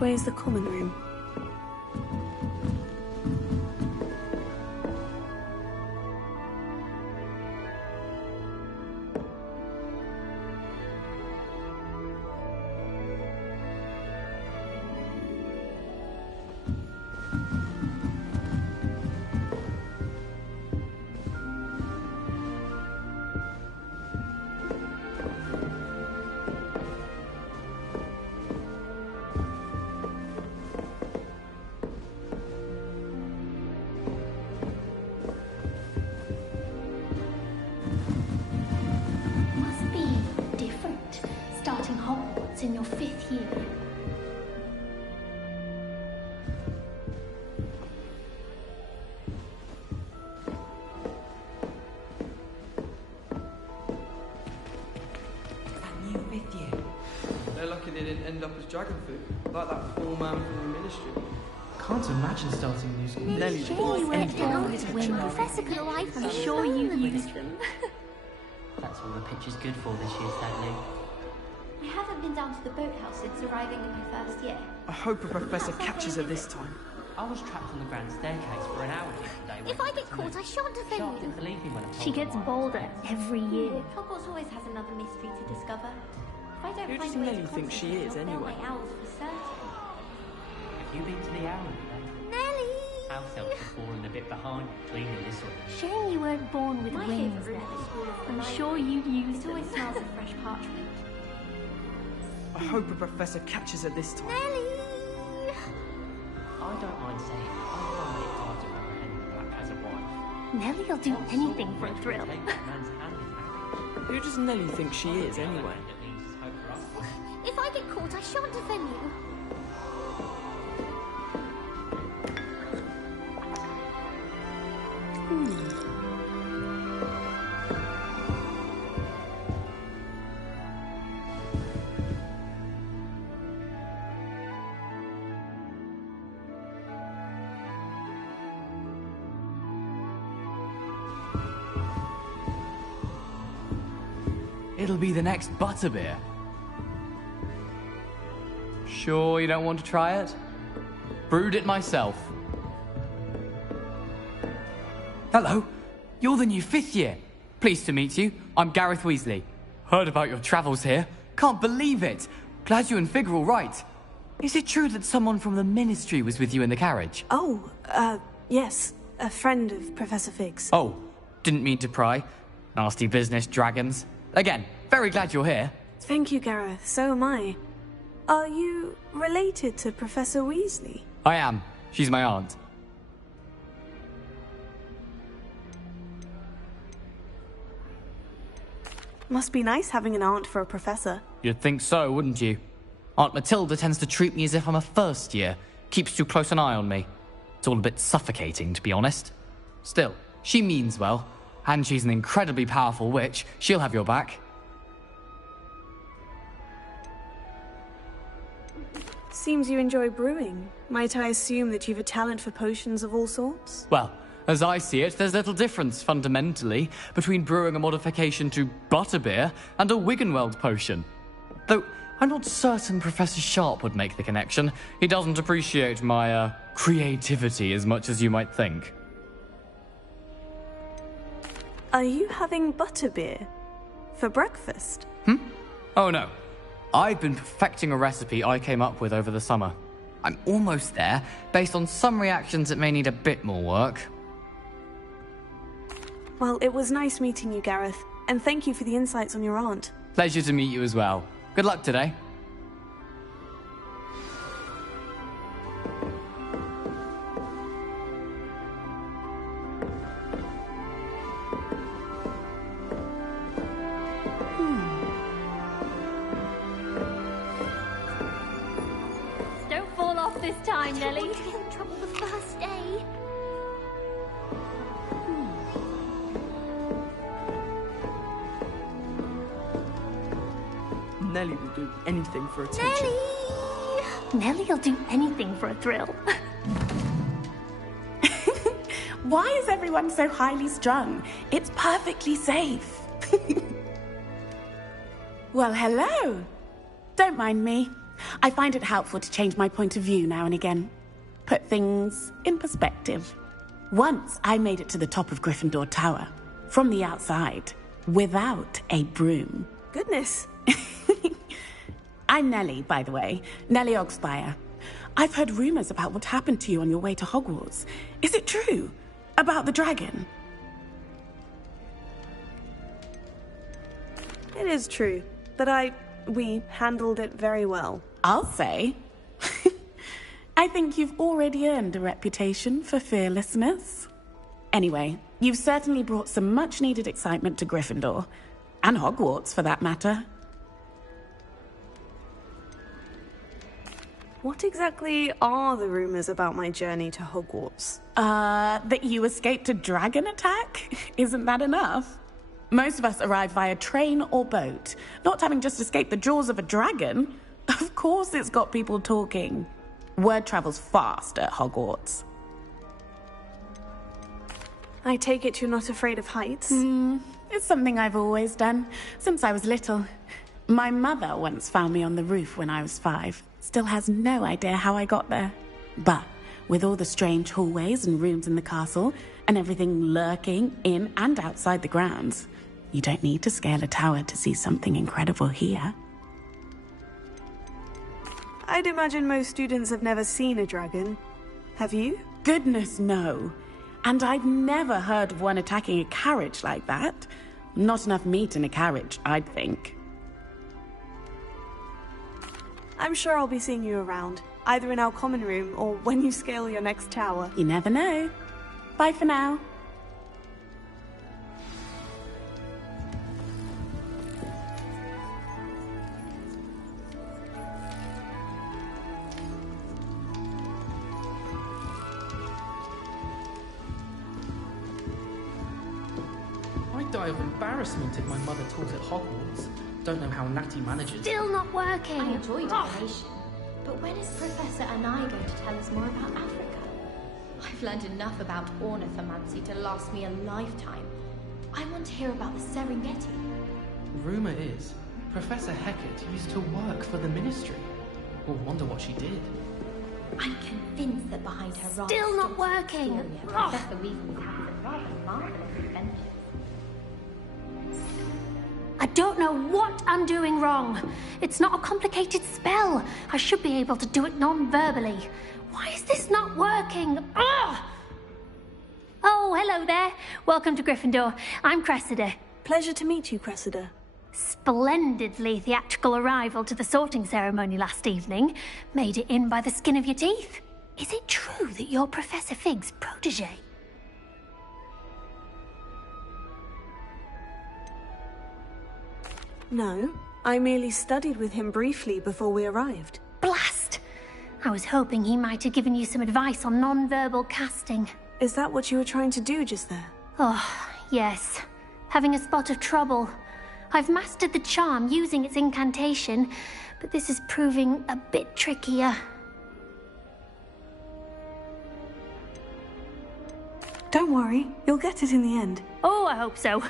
Which way is the common room? Hogwarts in your 5th year. That new 5th year. They're lucky they didn't end up as dragon food, like that poor man from the ministry. Can't imagine starting a new school. Nelly, you went down with when Professor could arrive. I'm sure you used them. That's all the picture's good for this year, sadly. I haven't been down to the boathouse since arriving in my 1st year. I hope a professor catches her this time. I was trapped on the grand staircase for an hour yesterday. If I get caught, I shan't offend Sharp you. didn't believe me when I told She gets her why. bolder every year. Hogwarts always has another mystery to discover. If I don't Who find does a way Nelly to think she concentrate, is, I'll fail anyway? my owls for certain. Have you been to the Owlery then? Nelly! House elves are falling a bit behind cleaning this one. Shame you weren't born with My wings favourite room then. at the school is the I'm library. sure you'd use It them. always smells of fresh parchment. I hope a professor catches her this time. Nelly! I don't mind saying I find it hard to comprehend Black as a wife. Nelly'll do What anything sort for of a man thrill. would take that man's hand in marriage? Who does Nelly think she is, The other anyway? hand at least is hope for us. If I get caught, I shan't offend you. It'll be the next butterbeer. Sure you don't want to try it? Brewed it myself. Hello, you're the new 5th year. Pleased to meet you. I'm Gareth Weasley. Heard about your travels here. Can't believe it. Glad you and Fig are all right. Is it true that someone from the ministry was with you in the carriage? Oh, yes. A friend of Professor Fig's. Oh, didn't mean to pry. Nasty business, dragons. Again, very glad you're here. Thank you, Gareth. So am I. Are you related to Professor Weasley? I am. She's my aunt. Must be nice having an aunt for a professor. You'd think so, wouldn't you? Aunt Matilda tends to treat me as if I'm a 1st year. Keeps too close an eye on me. It's all a bit suffocating, to be honest. Still, she means well. And she's an incredibly powerful witch. She'll have your back. Seems you enjoy brewing. Might I assume that you've a talent for potions of all sorts? Well, as I see it, there's little difference, fundamentally, between brewing a modification to butterbeer and a Wiggenweld potion. Though, I'm not certain Professor Sharp would make the connection. He doesn't appreciate my, creativity as much as you might think. Are you having butterbeer? For breakfast? Oh no. I've been perfecting a recipe I came up with over the summer. I'm almost there, based on some reactions that may need a bit more work. Well, it was nice meeting you, Gareth. And thank you for the insights on your aunt. Pleasure to meet you as well. Good luck today. Don't fall off this time, I Nelly. don't want to get in trouble the first day. Nelly will do anything for attention. Nelly'll do anything for a thrill. Why is everyone so highly strung? It's perfectly safe. Well, hello. Don't mind me. I find it helpful to change my point of view now and again. Put things in perspective. Once I made it to the top of Gryffindor Tower, from the outside, without a broom. Goodness. I'm Nellie, by the way. Nellie Ogspire. I've heard rumors about what happened to you on your way to Hogwarts. Is it true? About the dragon? It is true, but we handled it very well. I'll say. I think you've already earned a reputation for fearlessness. Anyway, you've certainly brought some much-needed excitement to Gryffindor. And Hogwarts, for that matter. What exactly are the rumors about my journey to Hogwarts? That you escaped a dragon attack? Isn't that enough? Most of us arrive via train or boat, not having just escaped the jaws of a dragon. Of course it's got people talking. Word travels fast at Hogwarts. I take it you're not afraid of heights? It's something I've always done, since I was little. My mother once found me on the roof when I was 5. Still has no idea how I got there. But with all the strange hallways and rooms in the castle, and everything lurking in and outside the grounds, you don't need to scale a tower to see something incredible here. I'd imagine most students have never seen a dragon. Have you? Goodness, no. And I've never heard of one attacking a carriage like that. Not enough meat in a carriage, I'd think. I'm sure I'll be seeing you around, either in our common room or when you scale your next tower. You never know. Bye for now. I'd die of embarrassment if my mother taught at Hogwarts. Don't know how Natty manages. Still not working. I enjoy divination, but when is Professor Anai going to tell us more about Africa? I've learned enough about ornithomancy to last me a lifetime. I want to hear about the Serengeti. Rumour is, Professor Hecat used to work for the Ministry. We'll wonder what she did. I'm convinced that behind her rather Still not stilted working. exterior, Professor Weasley's had some rather marvellous adventures. I don't know what I'm doing wrong. It's not a complicated spell. I should be able to do it non-verbally. Why is this not working? Ugh! Oh, hello there. Welcome to Gryffindor. I'm Cressida. Pleasure to meet you, Cressida. Splendidly theatrical arrival to the sorting ceremony last evening. Made it in by the skin of your teeth. Is it true that you're Professor Fig's protege? No, I merely studied with him briefly before we arrived. Blast! I was hoping he might have given you some advice on non-verbal casting. Is that what you were trying to do just there? Oh, yes. Having a spot of trouble. I've mastered the charm using its incantation, but this is proving a bit trickier. Don't worry, you'll get it in the end. Oh, I hope so.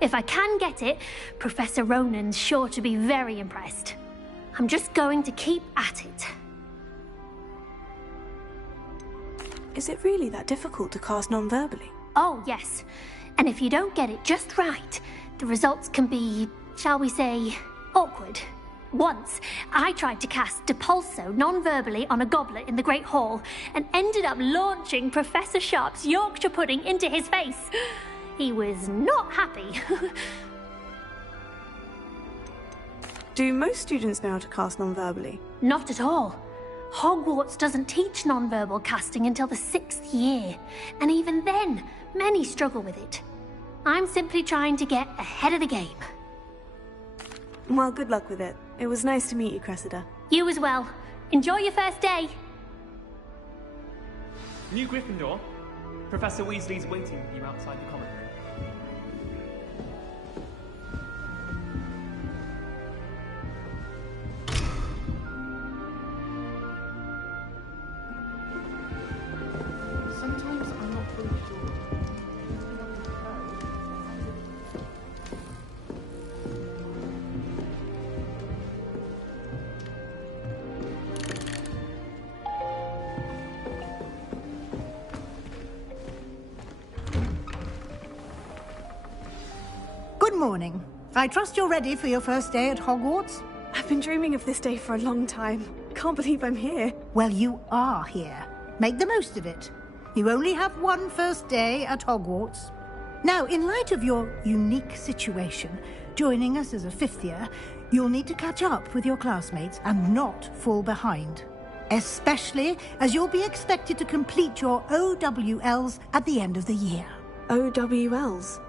If I can get it, Professor Ronan's sure to be very impressed. I'm just going to keep at it. Is it really that difficult to cast non-verbally? Oh, yes. And if you don't get it just right, the results can be, shall we say, awkward. Once, I tried to cast Depulso non-verbally on a goblet in the Great Hall and ended up launching Professor Sharp's Yorkshire pudding into his face. He was not happy. Do most students know how to cast non-verbally? Not at all. Hogwarts doesn't teach non-verbal casting until the 6th year, and even then, many struggle with it. I'm simply trying to get ahead of the game. Well, good luck with it. It was nice to meet you, Cressida. You as well. Enjoy your first day. New Gryffindor, Professor Weasley's waiting for you outside the common room. Sometimes I'm not really sure. Good morning. I trust you're ready for your first day at Hogwarts? I've been dreaming of this day for a long time. Can't believe I'm here. Well, you are here. Make the most of it. You only have one first day at Hogwarts. Now, in light of your unique situation, joining us as a fifth year, you'll need to catch up with your classmates and not fall behind. Especially as you'll be expected to complete your OWLs at the end of the year. OWLs?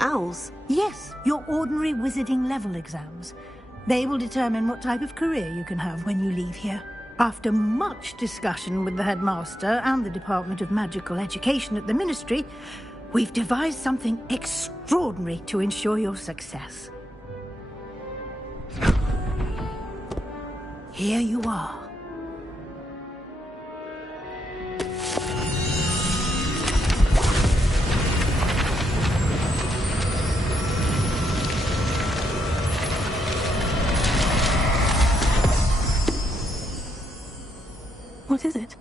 Owls? Yes, your ordinary wizarding level exams. They will determine what type of career you can have when you leave here. After much discussion with the headmaster and the Department of Magical Education at the Ministry, we've devised something extraordinary to ensure your success. Here you are. What is it?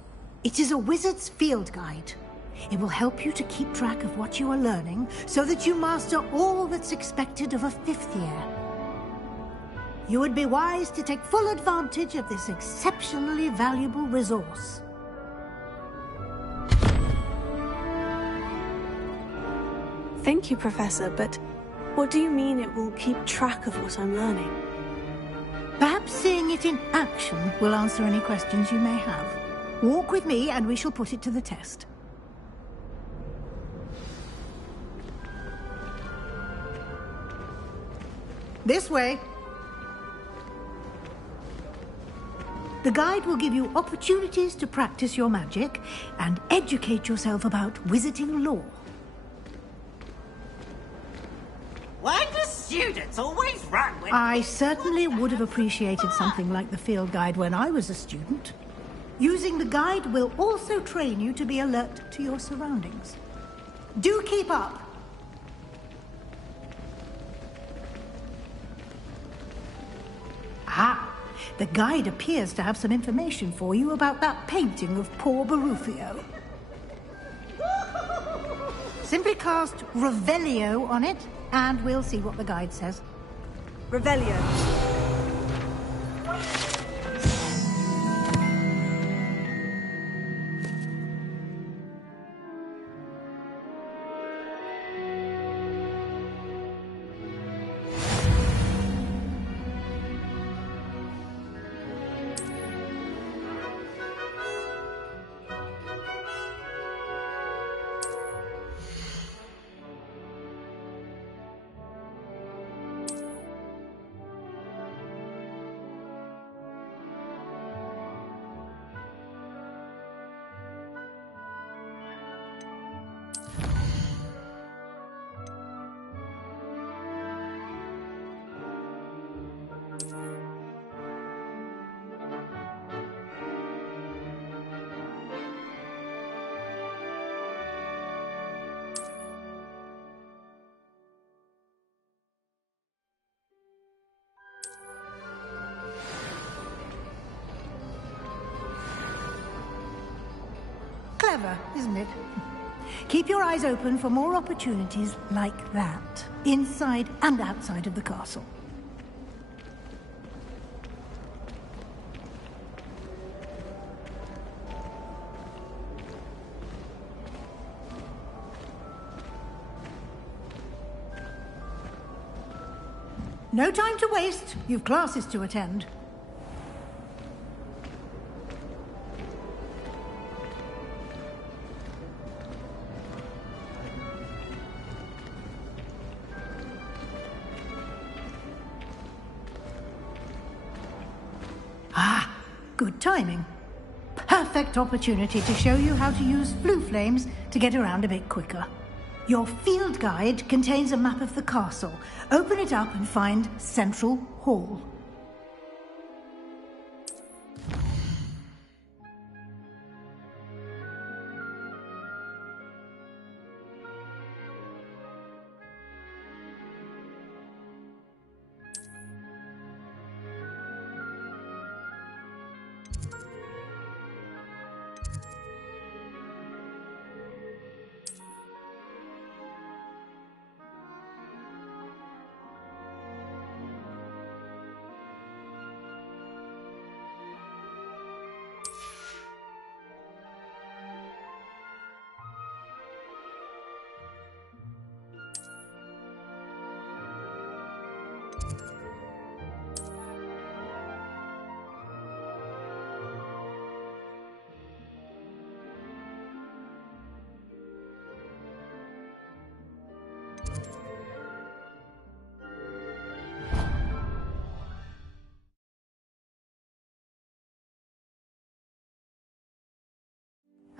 It is a wizard's field guide. It will help you to keep track of what you are learning so that you master all that's expected of a fifth year. You would be wise to take full advantage of this exceptionally valuable resource. Thank you, Professor, but what do you mean it will keep track of what I'm learning? Perhaps seeing it in action will answer any questions you may have. Walk with me and we shall put it to the test. This way. The guide will give you opportunities to practice your magic and educate yourself about wizarding lore. Why do students always run when... I certainly would have appreciated something like the field guide when I was a student. Using the guide will also train you to be alert to your surroundings. Do keep up! Ah, the guide appears to have some information for you about that painting of poor Barufio. Simply cast Revelio on it, and we'll see what the guide says. Revelio. Clever, isn't it? Keep your eyes open for more opportunities like that, inside and outside of the castle. No time to waste. You've classes to attend. Good timing. Perfect opportunity to show you how to use flue flames to get around a bit quicker. Your field guide contains a map of the castle. Open it up and find Central Hall.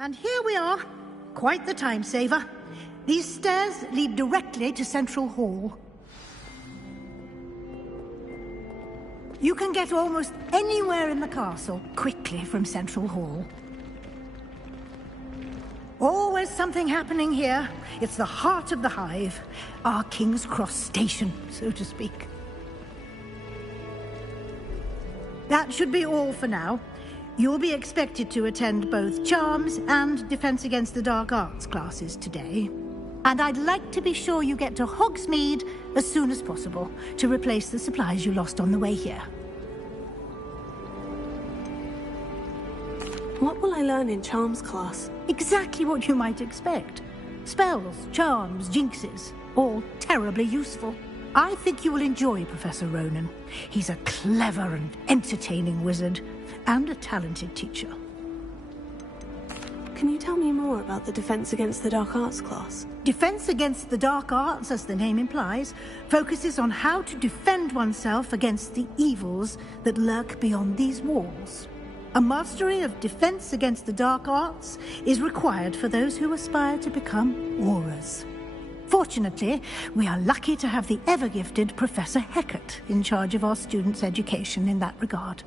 And here we are. Quite the time saver. These stairs lead directly to Central Hall. You can get almost anywhere in the castle quickly from Central Hall. Always something happening here. It's the heart of the hive. Our King's Cross station, so to speak. That should be all for now. You'll be expected to attend both Charms and Defense Against the Dark Arts classes today. And I'd like to be sure you get to Hogsmeade as soon as possible to replace the supplies you lost on the way here. What will I learn in Charms class? Exactly what you might expect. Spells, charms, jinxes, all terribly useful. I think you will enjoy Professor Ronan. He's a clever and entertaining wizard, and a talented teacher. Can you tell me more about the Defense Against the Dark Arts class? Defense Against the Dark Arts, as the name implies, focuses on how to defend oneself against the evils that lurk beyond these walls. A mastery of Defense Against the Dark Arts is required for those who aspire to become Aurors. Fortunately, we are lucky to have the ever-gifted Professor Hecat in charge of our students' education in that regard.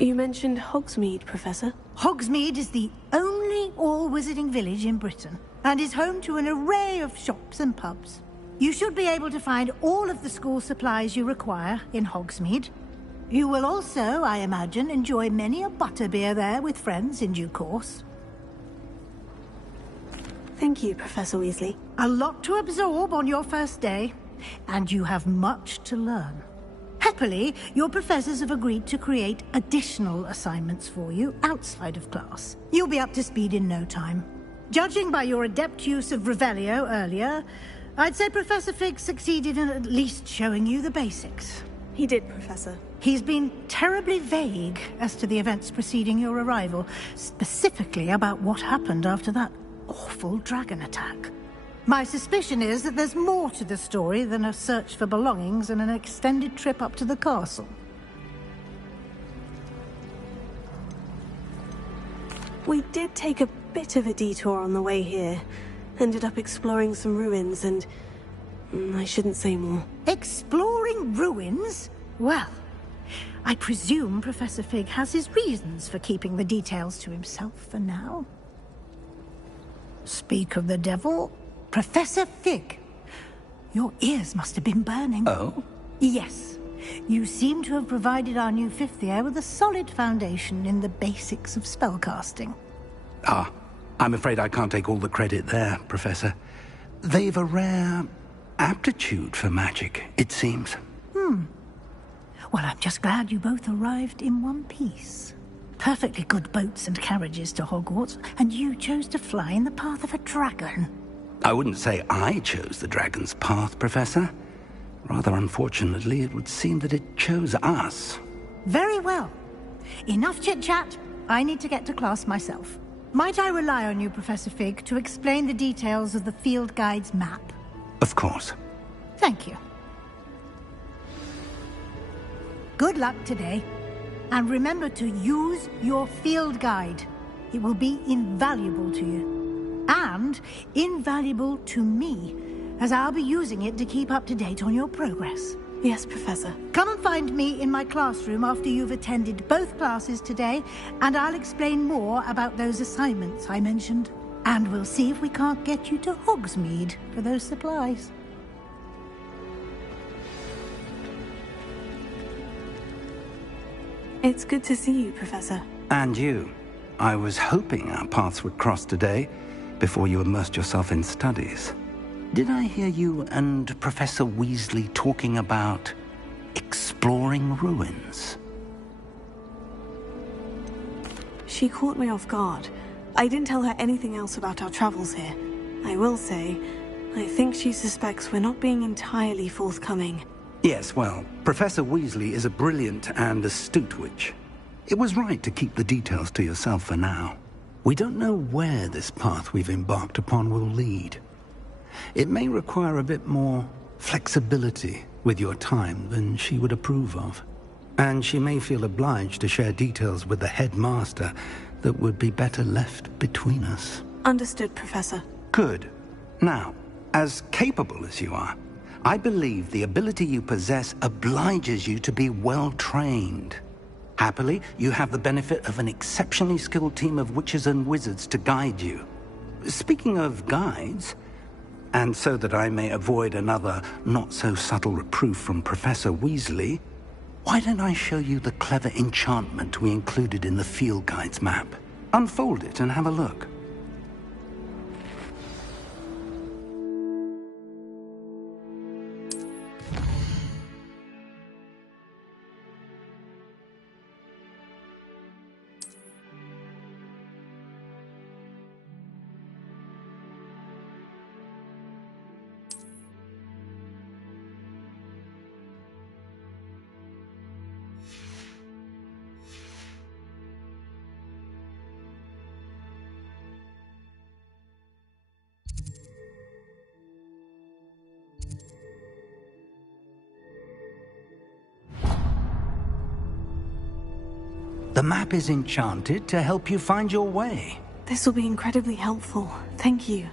You mentioned Hogsmeade, Professor. Hogsmeade is the only all-wizarding village in Britain, and is home to an array of shops and pubs. You should be able to find all of the school supplies you require in Hogsmeade. You will also, I imagine, enjoy many a butterbeer there with friends in due course. Thank you, Professor Weasley. A lot to absorb on your first day, and you have much to learn. Happily, your professors have agreed to create additional assignments for you outside of class. You'll be up to speed in no time. Judging by your adept use of Revelio earlier, I'd say Professor Fig succeeded in at least showing you the basics. He did, Professor. He's been terribly vague as to the events preceding your arrival, specifically about what happened after that awful dragon attack. My suspicion is that there's more to the story than a search for belongings and an extended trip up to the castle. We did take a bit of a detour on the way here. Ended up exploring some ruins and... I shouldn't say more. Exploring ruins? Well, I presume Professor Fig has his reasons for keeping the details to himself for now. Speak of the devil, Professor Fig. Your ears must have been burning. Oh? Yes. You seem to have provided our new fifth year with a solid foundation in the basics of spellcasting. Ah, I'm afraid I can't take all the credit there, Professor. They've a rare aptitude for magic, it seems. Well, I'm just glad you both arrived in one piece. Perfectly good boats and carriages to Hogwarts, and you chose to fly in the path of a dragon. I wouldn't say I chose the dragon's path, Professor. Rather unfortunately, it would seem that it chose us. Very well. Enough chit-chat. I need to get to class myself. Might I rely on you, Professor Fig, to explain the details of the field guide's map? Of course. Thank you. Good luck today. And remember to use your field guide. It will be invaluable to you. And invaluable to me, as I'll be using it to keep up to date on your progress. Yes, Professor. Come and find me in my classroom after you've attended both classes today, and I'll explain more about those assignments I mentioned. And we'll see if we can't get you to Hogsmeade for those supplies. It's good to see you, Professor. And you. I was hoping our paths would cross today, before you immersed yourself in studies. Did I hear you and Professor Weasley talking about exploring ruins? She caught me off guard. I didn't tell her anything else about our travels here. I will say, I think she suspects we're not being entirely forthcoming. Yes, well, Professor Weasley is a brilliant and astute witch. It was right to keep the details to yourself for now. We don't know where this path we've embarked upon will lead. It may require a bit more flexibility with your time than she would approve of. And she may feel obliged to share details with the headmaster that would be better left between us. Understood, Professor. Good. Now, as capable as you are, I believe the ability you possess obliges you to be well trained. Happily, you have the benefit of an exceptionally skilled team of witches and wizards to guide you. Speaking of guides, and so that I may avoid another not-so-subtle reproof from Professor Weasley, why don't I show you the clever enchantment we included in the field guide's map? Unfold it and have a look. The map is enchanted to help you find your way. This will be incredibly helpful. Thank you.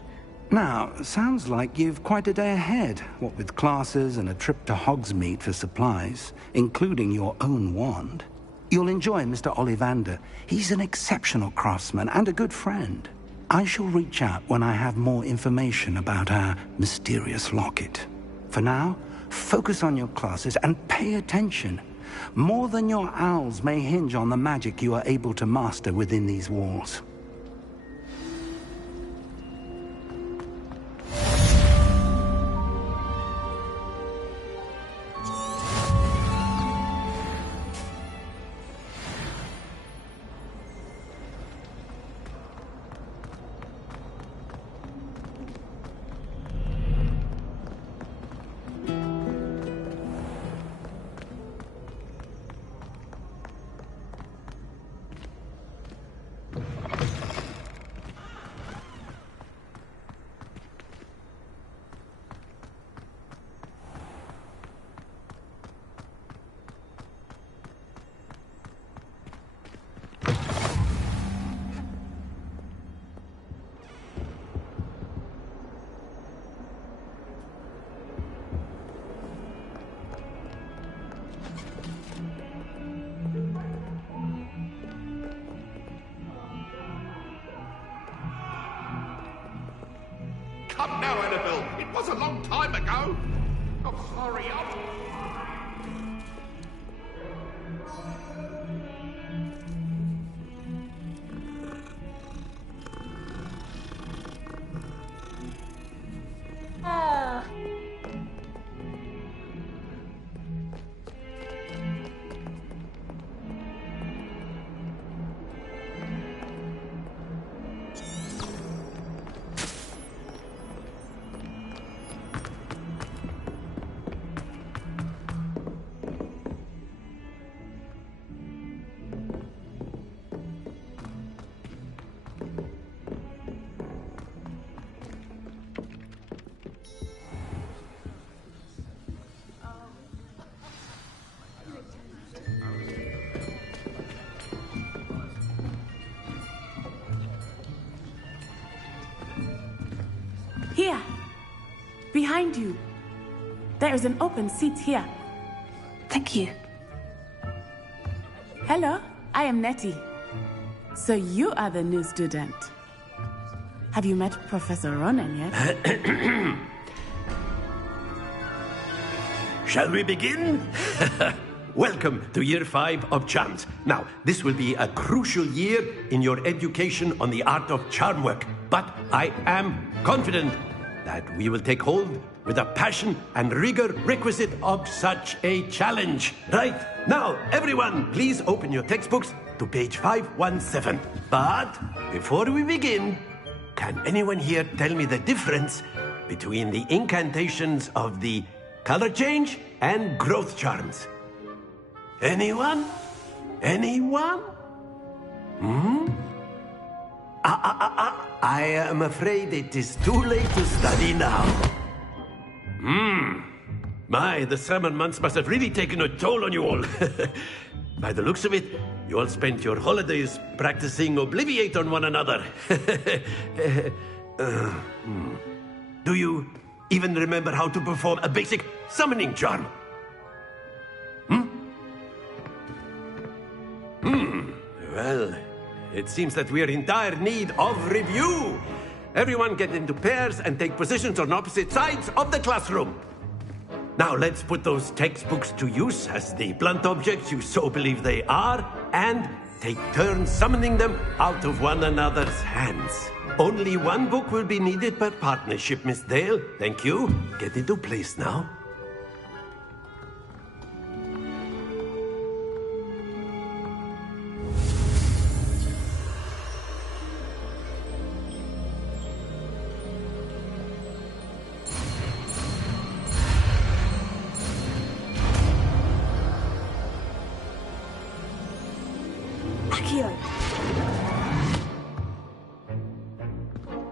Now, sounds like you've quite a day ahead, what with classes and a trip to Hogsmeade for supplies, including your own wand. You'll enjoy Mr. Ollivander. He's an exceptional craftsman and a good friend. I shall reach out when I have more information about our mysterious locket. For now, focus on your classes and pay attention. More than your owls may hinge on the magic you are able to master within these walls. Come now, Annabelle. It was a long time ago. I'm sorry, Here. Behind you. There is an open seat here. Thank you. Hello, I am Nettie. So you are the new student. Have you met Professor Ronan yet? Shall we begin? Welcome to Year 5 of Charms. Now, this will be a crucial year in your education on the art of charm work. But I am confident that we will take hold with the passion and rigor requisite of such a challenge. Right, now, everyone, please open your textbooks to page 517. But before we begin, can anyone here tell me the difference between the incantations of the color change and growth charms? Anyone? Anyone? I am afraid it is too late to study now. My, the summer months must have really taken a toll on you all. By the looks of it, you all spent your holidays practicing Obliviate on one another. Do you even remember how to perform a basic summoning charm? Well, it seems that we are in dire need of review. Everyone get into pairs and take positions on opposite sides of the classroom. Now let's put those textbooks to use as the blunt objects you so believe they are, and take turns summoning them out of one another's hands. Only one book will be needed per partnership, Miss Dale. Thank you. Get into place now.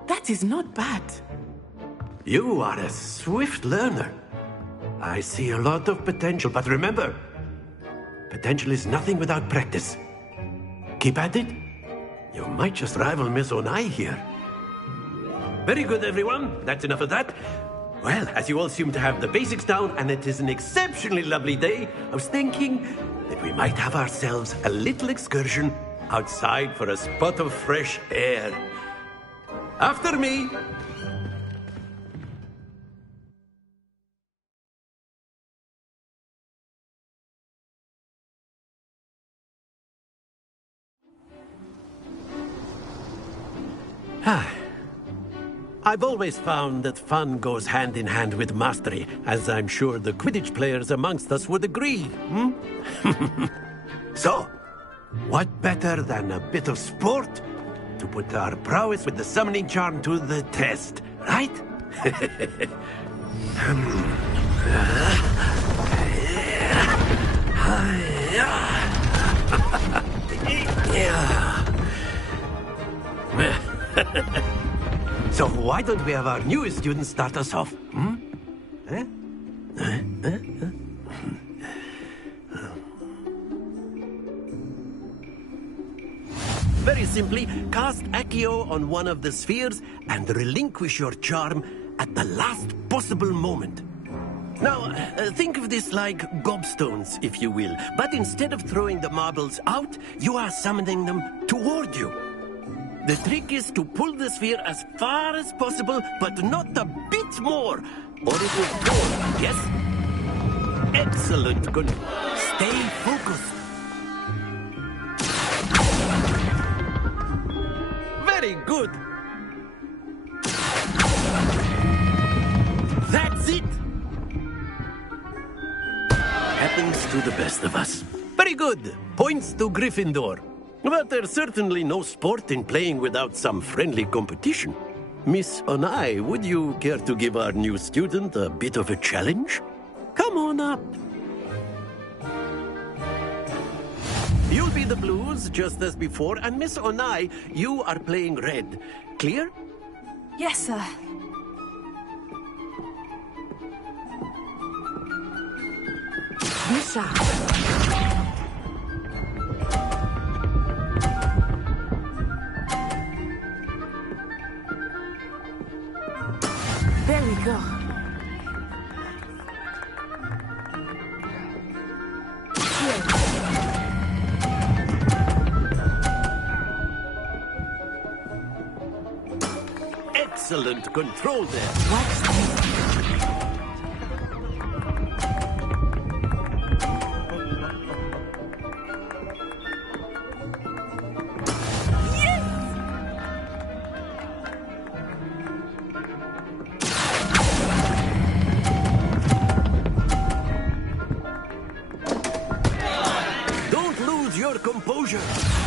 That is not bad. You are a swift learner. I see a lot of potential, but remember, potential is nothing without practice. Keep at it. You might just rival Miss Onai here. Very good, everyone. That's enough of that. Well, as you all seem to have the basics down, and it is an exceptionally lovely day, I was thinking that we might have ourselves a little excursion outside for a spot of fresh air. After me. I've always found that fun goes hand in hand with mastery, as I'm sure the Quidditch players amongst us would agree. So, what better than a bit of sport to put our prowess with the summoning charm to the test, right? So why don't we have our newest student start us off? Very simply, cast Accio on one of the spheres and relinquish your charm at the last possible moment. Now, think of this like gobstones, if you will. But instead of throwing the marbles out, you are summoning them toward you. The trick is to pull the sphere as far as possible, but not a bit more, or it will fall, yes? Excellent. Good. Stay focused. Very good. That's it. Happens to the best of us. Very good. Points to Gryffindor. But there's certainly no sport in playing without some friendly competition. Miss Onai, would you care to give our new student a bit of a challenge? Come on up. You'll be the blues, just as before, and Miss Onai, you are playing red. Clear? Yes, sir. Lisa. There we go. Excellent control there. What's this? Composure.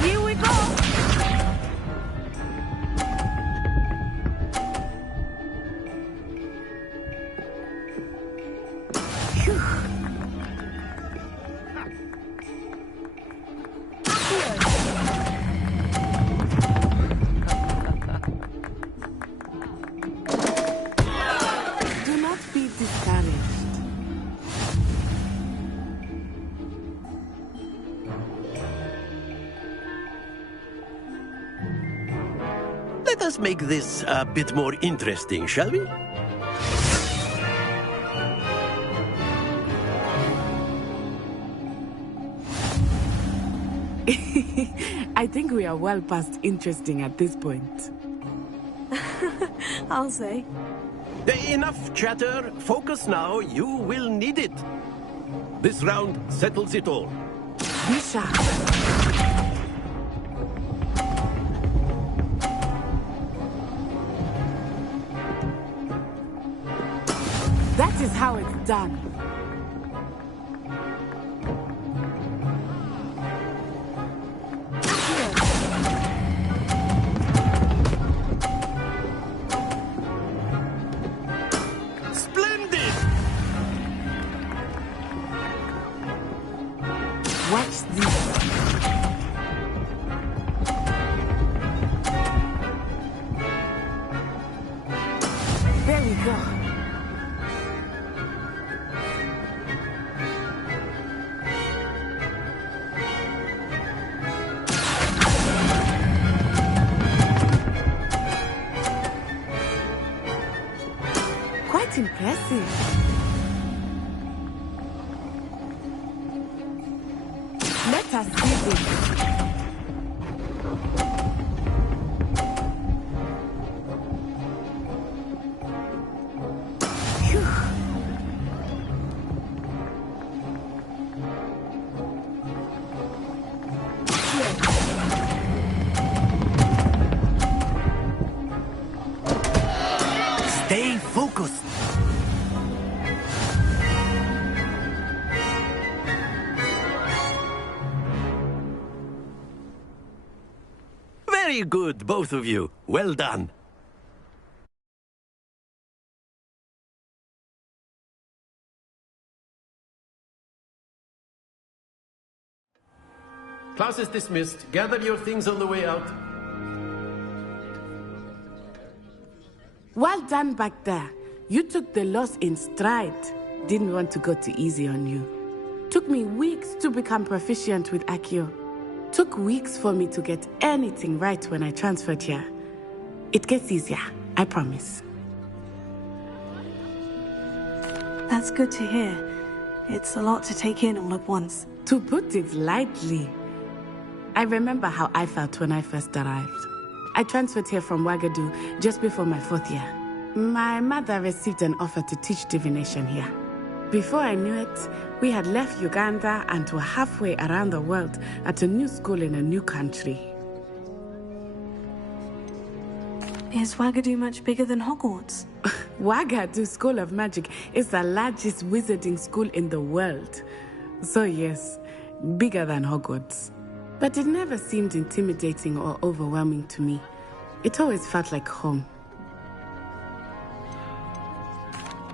Here we go. Do not be discouraged. us make this a bit more interesting, shall we? I think we are well past interesting at this point. I'll say. Enough chatter. Focus now. You will need it. This round settles it all. Be sharp. That is how it's done. Watch this. There we go. Quite impressive. Let us see this. Stay focused. Very good, both of you. Well done. Class is dismissed. Gather your things on the way out. Well done back there. You took the loss in stride. Didn't want to go too easy on you. Took me weeks to become proficient with Accio. Took weeks for me to get anything right when I transferred here. It gets easier, I promise. That's good to hear. It's a lot to take in all at once. To put it lightly. I remember how I felt when I first arrived. I transferred here from Ouagadougou just before my 4th year. My mother received an offer to teach divination here. Before I knew it, we had left Uganda and were halfway around the world at a new school in a new country. Is Ouagadougou much bigger than Hogwarts? Ouagadougou School of Magic is the largest wizarding school in the world. So yes, bigger than Hogwarts. But it never seemed intimidating or overwhelming to me. It always felt like home.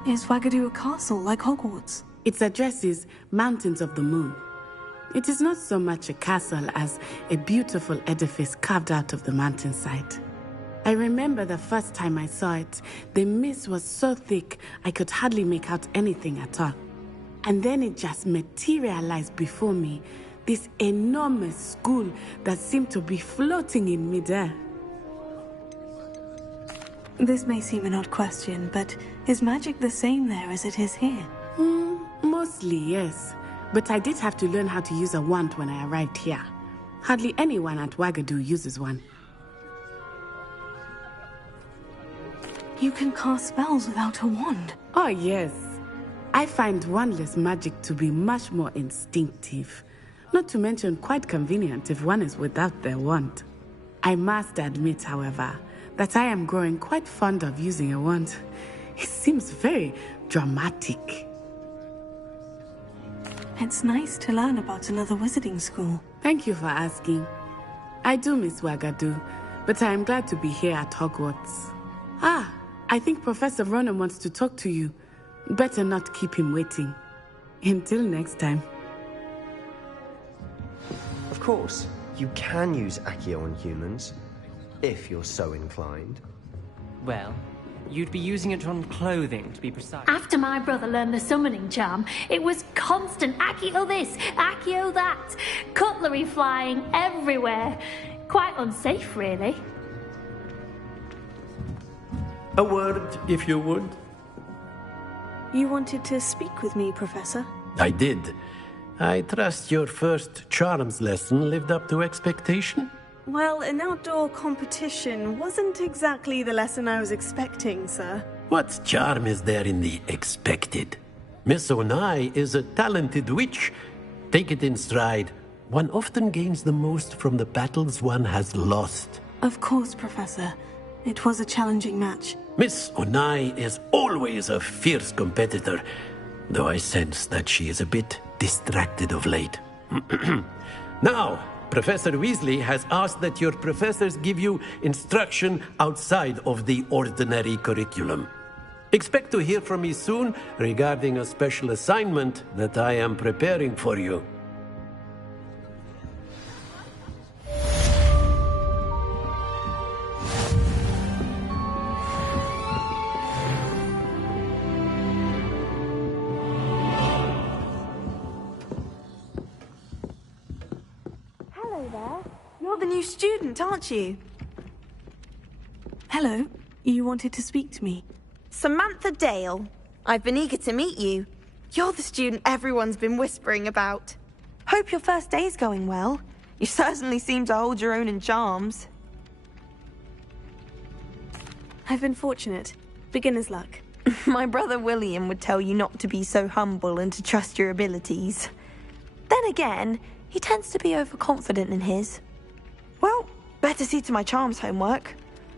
Is Ouagadougou a castle like Hogwarts? Its address is Mountains of the Moon. It is not so much a castle as a beautiful edifice carved out of the mountainside. I remember the first time I saw it, the mist was so thick I could hardly make out anything at all. And then it just materialized before me, this enormous school that seemed to be floating in midair. This may seem an odd question, but is magic the same there as it is here? Mostly, yes. But I did have to learn how to use a wand when I arrived here. Hardly anyone at Ouagadougou uses one. You can cast spells without a wand? Oh, yes. I find wandless magic to be much more instinctive. Not to mention quite convenient if one is without their wand. I must admit, however, that I am growing quite fond of using a wand. It seems very dramatic. It's nice to learn about another wizarding school. Thank you for asking. I do miss Ouagadougou, but I am glad to be here at Hogwarts. I think Professor Ronan wants to talk to you. Better not keep him waiting. Until next time. Of course, you can use Accio on humans, if you're so inclined. Well, you'd be using it on clothing, to be precise. After my brother learned the summoning charm, it was constant Accio this, Accio that, cutlery flying everywhere. Quite unsafe, really. A word, if you would. You wanted to speak with me, Professor? I did. I trust your first charms lesson lived up to expectation? Well, an outdoor competition wasn't exactly the lesson I was expecting, sir. What charm is there in the expected? Miss Onai is a talented witch. Take it in stride. One often gains the most from the battles one has lost. Of course, Professor. It was a challenging match. Miss Onai is always a fierce competitor, though I sense that she is a bit distracted of late. Now, Professor Weasley has asked that your professors give you instruction outside of the ordinary curriculum. Expect to hear from me soon regarding a special assignment that I am preparing for you. Hello there. You're the new student, aren't you? Hello. You wanted to speak to me. Samantha Dale. I've been eager to meet you. You're the student everyone's been whispering about. Hope your first day's going well. You certainly seem to hold your own in charms. I've been fortunate. Beginner's luck. My brother William would tell you not to be so humble and to trust your abilities. Then again, he tends to be overconfident in his. Well, better see to my charms homework.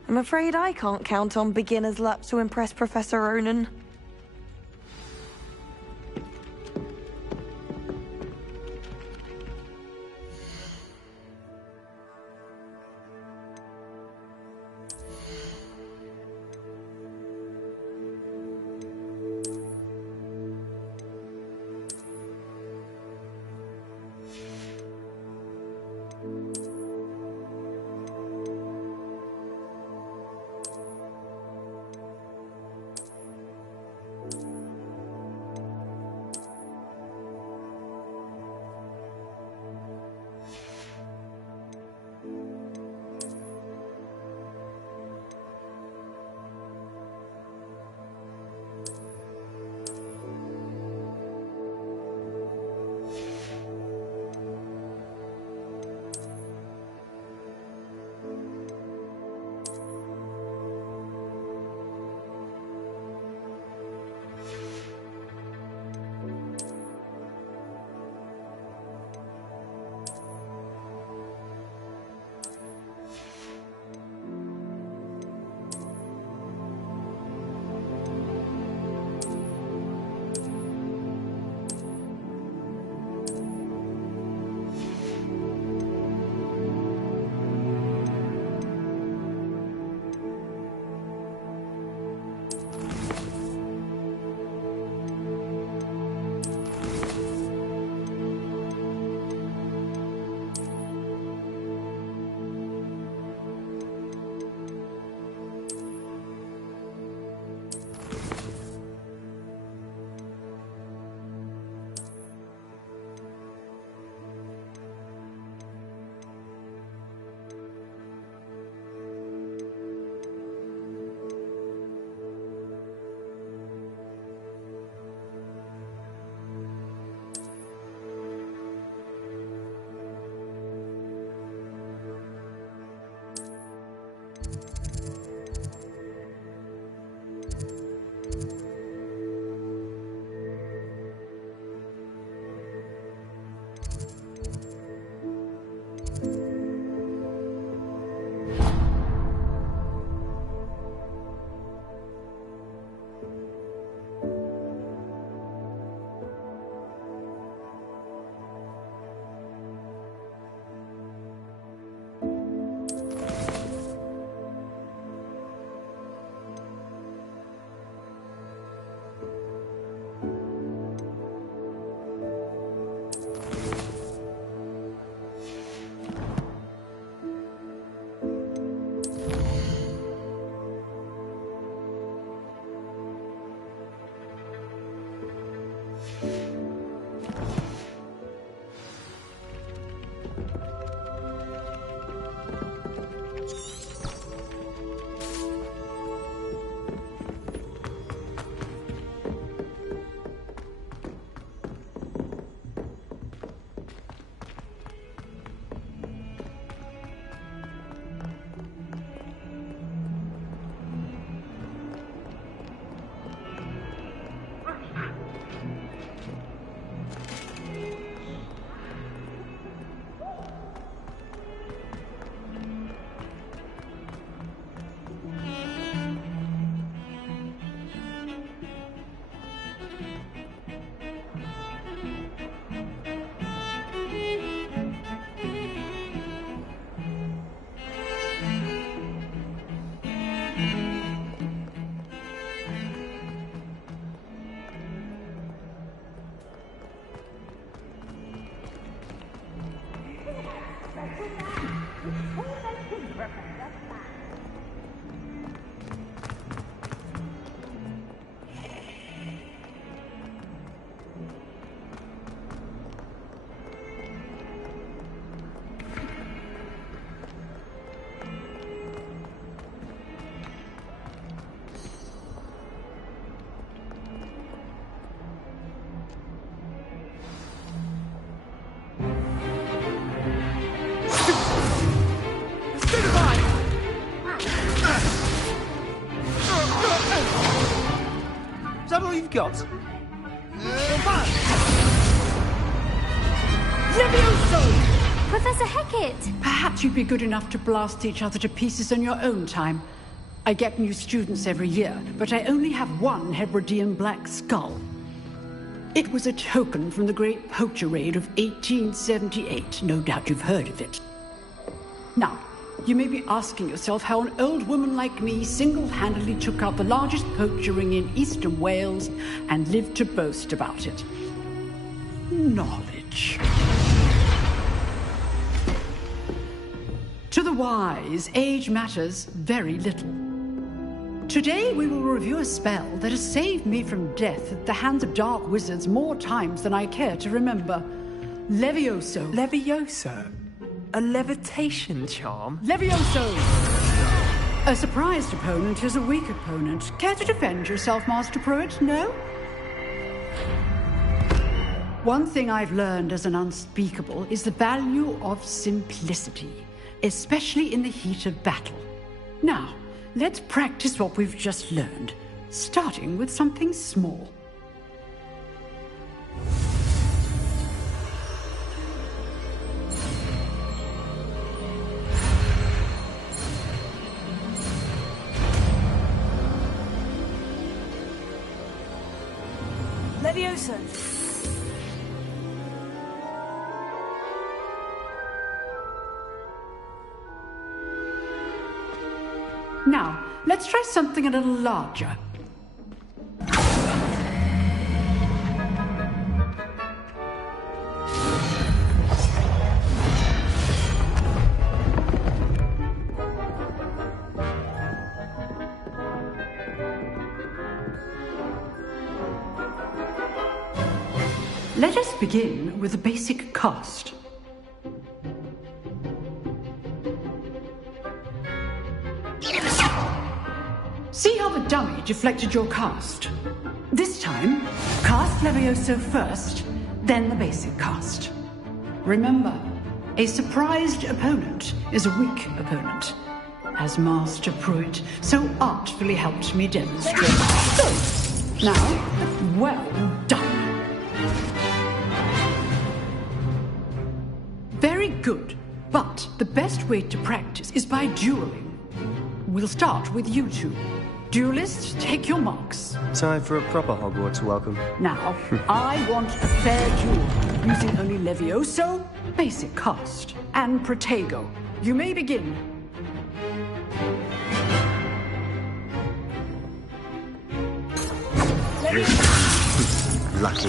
I'm afraid I can't count on beginner's luck to impress Professor Ronan. Is that all you've got? Levioso! Professor Hecat! Perhaps you'd be good enough to blast each other to pieces on your own time. I get new students every year, but I only have one Hebridean black skull. It was a token from the Great Poacher Raid of 1878. No doubt you've heard of it. Now, you may be asking yourself how an old woman like me single-handedly took out the largest poacher ring in eastern Wales and lived to boast about it. Knowledge. To the wise, age matters very little. Today we will review a spell that has saved me from death at the hands of dark wizards more times than I care to remember. Levioso. Levioso? A levitation charm? Levioso! A surprised opponent is a weak opponent. Care to defend yourself, Master Pruitt? No? One thing I've learned as an unspeakable is the value of simplicity, especially in the heat of battle. Now, let's practice what we've just learned, starting with something small. Levioso! Now, let's try something a little larger. Let us begin with a basic cast. See how the dummy deflected your cast? This time, cast Levioso first, then the basic cast. Remember, a surprised opponent is a weak opponent, as Master Pruitt so artfully helped me demonstrate. So, now, well done. Very good, but the best way to practice is by dueling. We'll start with you two. Duelists, take your marks. Time for a proper Hogwarts welcome. Now, I want a fair duel, using only Levioso, basic cast, and Protego. You may begin. Lucky.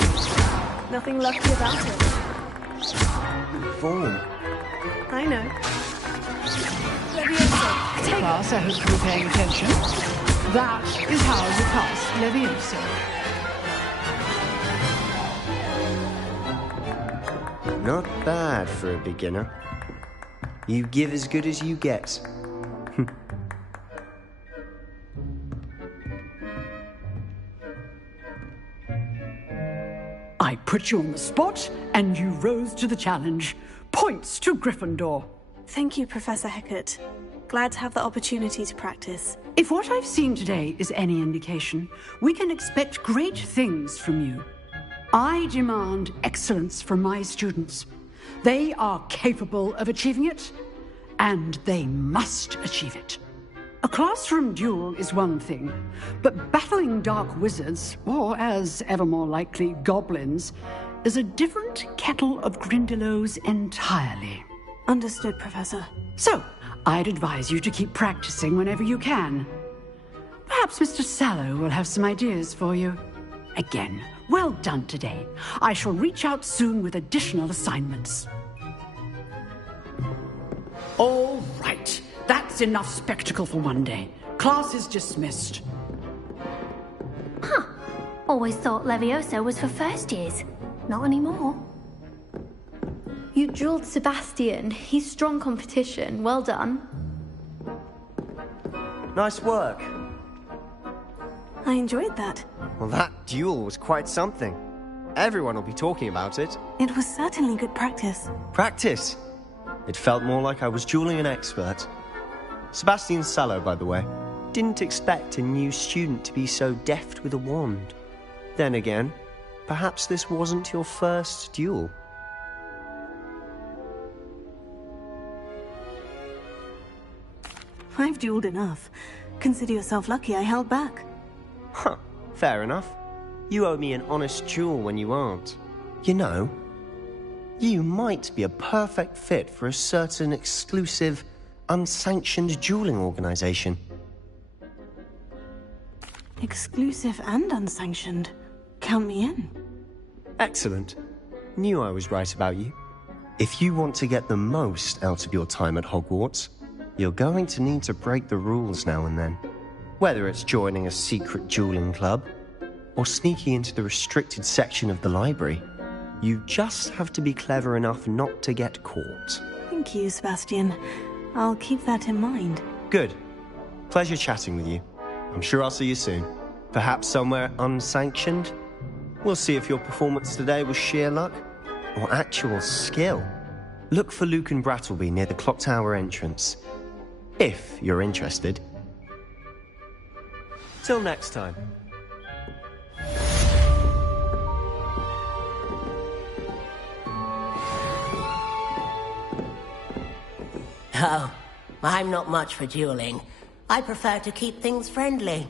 Nothing lucky about it. Form. I know. Levioso, take Class, I hope you were paying attention. That is how you cast Levioso. Not bad for a beginner. You give as good as you get. I put you on the spot, and you rose to the challenge. Points to Gryffindor. Thank you, Professor Hecat. Glad to have the opportunity to practice. If what I've seen today is any indication, we can expect great things from you. I demand excellence from my students. They are capable of achieving it, and they must achieve it. A classroom duel is one thing, but battling dark wizards, or as ever more likely, goblins, is a different kettle of Grindylows entirely. Understood, Professor. So, I'd advise you to keep practicing whenever you can. Perhaps Mr. Sallow will have some ideas for you. Again, well done today. I shall reach out soon with additional assignments. All right, that's That's enough spectacle for one day. Class is dismissed. Always thought Levioso was for first years. Not anymore. You drilled Sebastian. He's strong competition. Well done. Nice work. I enjoyed that. Well, that duel was quite something. Everyone will be talking about it. It was certainly good practice. Practice? It felt more like I was dueling an expert. Sebastian Sallow, by the way. Didn't expect a new student to be so deft with a wand. Then again, perhaps this wasn't your first duel. I've dueled enough. Consider yourself lucky I held back. Huh, fair enough. You owe me an honest duel when you aren't. You know, you might be a perfect fit for a certain exclusive, unsanctioned dueling organization. Exclusive and unsanctioned. Count me in. Excellent. Knew I was right about you. If you want to get the most out of your time at Hogwarts, you're going to need to break the rules now and then. Whether it's joining a secret dueling club, or sneaking into the restricted section of the library, you just have to be clever enough not to get caught. Thank you, Sebastian. I'll keep that in mind. Good. Pleasure chatting with you. I'm sure I'll see you soon. Perhaps somewhere unsanctioned? We'll see if your performance today was sheer luck or actual skill. Look for Luke and Brattleby near the clock tower entrance, if you're interested. Till next time. Oh, I'm not much for dueling. I prefer to keep things friendly.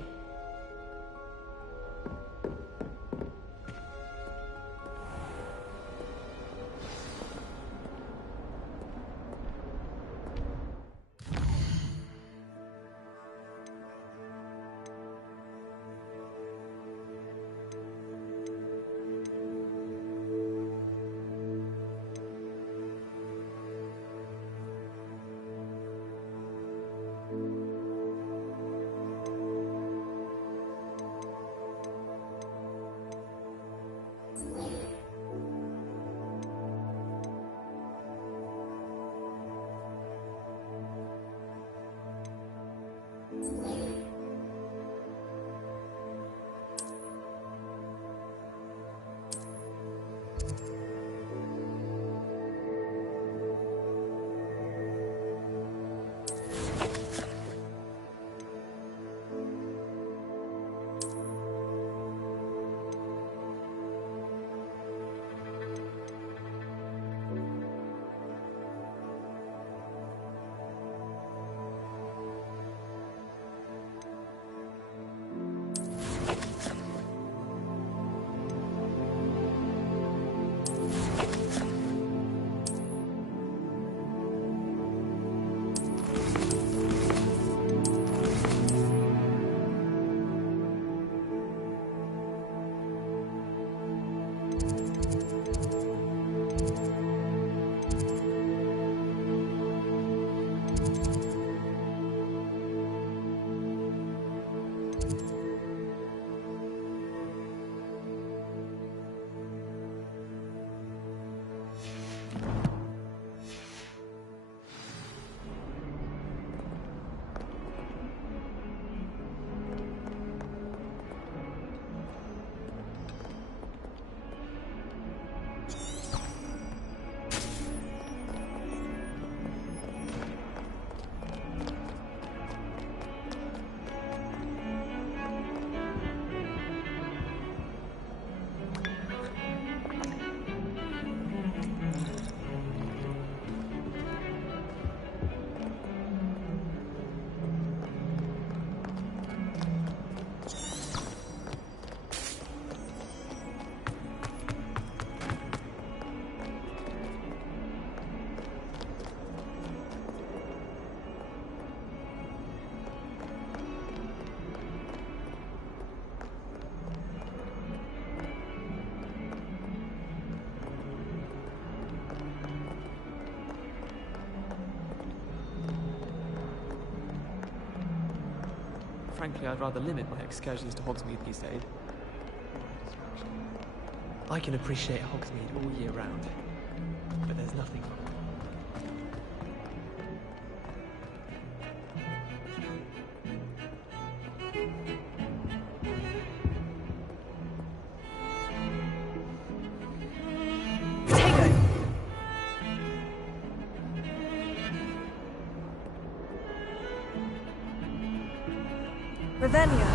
frankly, I'd rather limit my excursions to Hogsmeade these days. I can appreciate Hogsmeade all year round, but there's nothing wrong. Ravenia.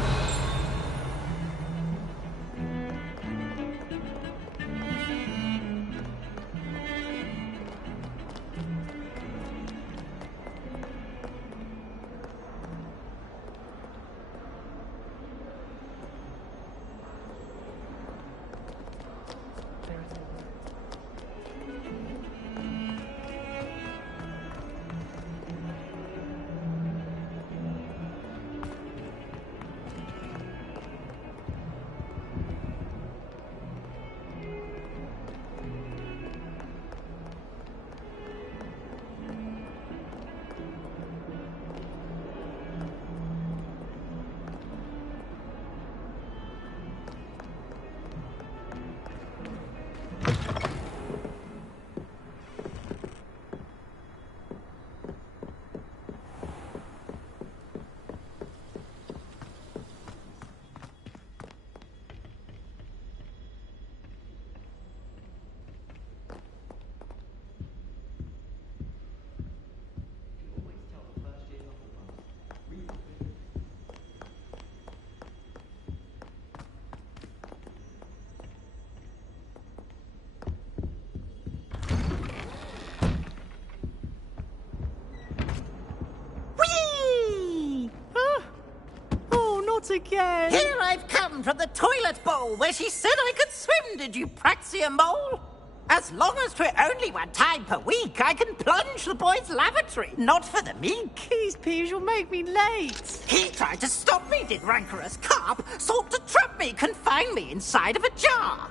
Again. Here I've come from the toilet bowl where she said I could swim, did you praxia mole? As long as 'twere only one time per week, I can plunge the boy's lavatory, not for the meek. These peas will make me late. He tried to stop me, did rancorous carp, sought to trap me, confine me inside of a jar.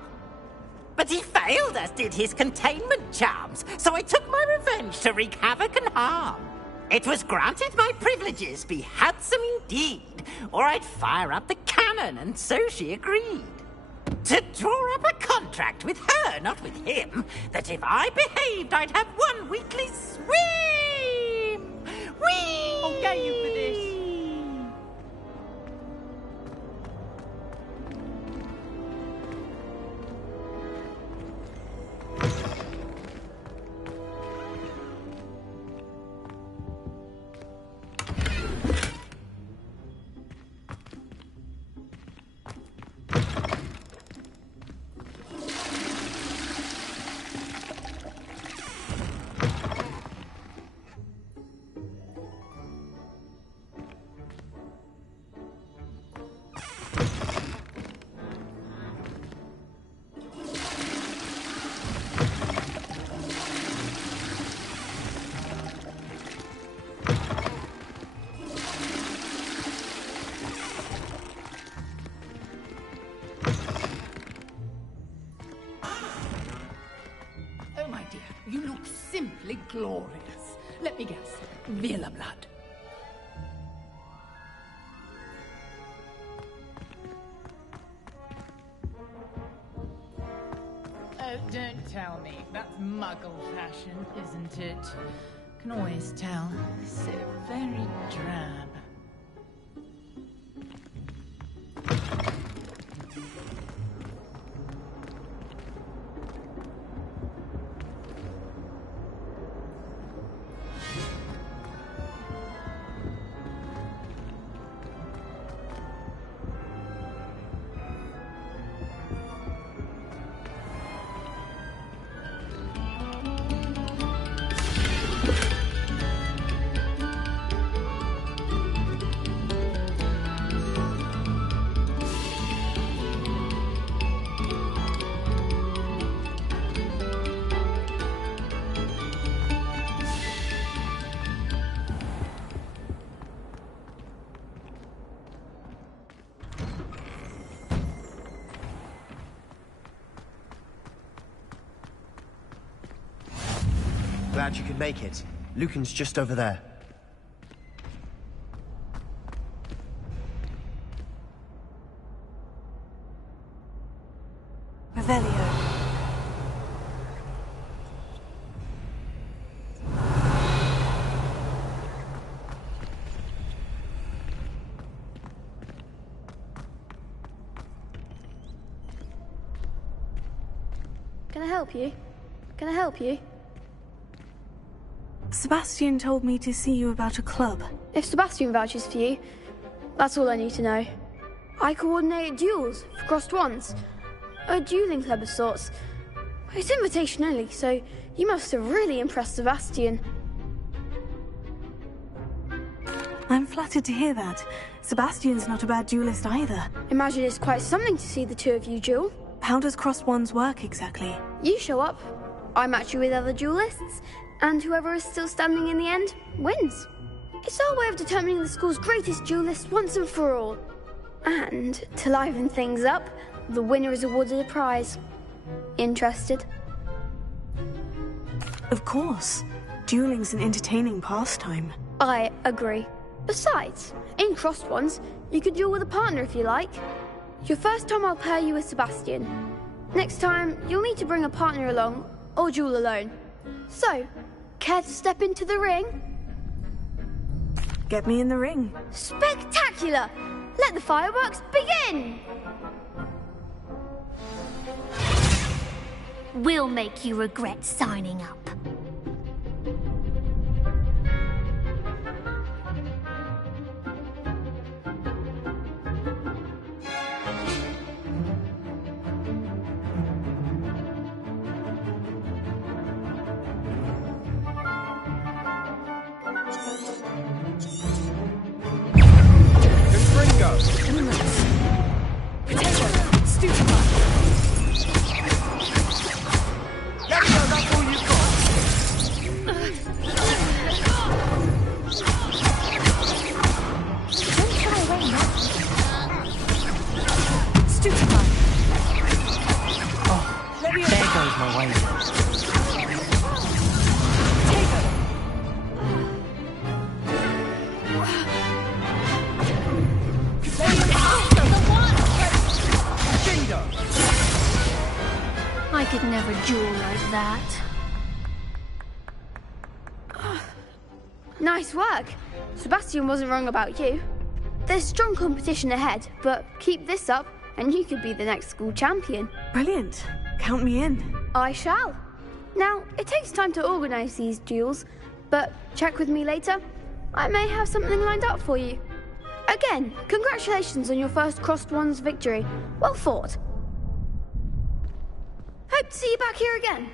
But he failed, as did his containment charms, so I took my revenge to wreak havoc and harm. It was granted my privileges be handsome indeed, or I'd fire up the cannon, and so she agreed. To draw up a contract with her, not with him, that if I behaved, I'd have one weekly swim! Whee! I'll get you for this. You look simply glorious. Let me guess, Vila blood. Oh, don't tell me. That's muggle fashion, isn't it? Can always tell. So very drab. Glad you could make it. Lucan's just over there. Can I help you? Can I help you? Sebastian told me to see you about a club. If Sebastian vouches for you, that's all I need to know. I coordinate duels for crossed wands. A dueling club of sorts. It's invitation only, so you must have really impressed Sebastian. I'm flattered to hear that. Sebastian's not a bad duelist either. Imagine it's quite something to see the two of you duel. How does crossed wands work exactly? You show up, I match you with other duelists, and whoever is still standing in the end wins. It's our way of determining the school's greatest duelist once and for all. And to liven things up, the winner is awarded a prize. Interested? Of course. Dueling's an entertaining pastime. I agree. Besides, in crossed ones, you could duel with a partner if you like. Your first time I'll pair you with Sebastian. Next time, you'll need to bring a partner along, or duel alone. So, care to step into the ring? Get me in the ring. Spectacular! Let the fireworks begin! We'll make you regret signing up. I could never duel like that. Nice work. Sebastian wasn't wrong about you. There's strong competition ahead, but keep this up and you could be the next school champion. Brilliant. Count me in. I shall. Now, it takes time to organise these duels, but check with me later. I may have something lined up for you. Again, congratulations on your first crossed wands victory. Well fought. Hope to see you back here again.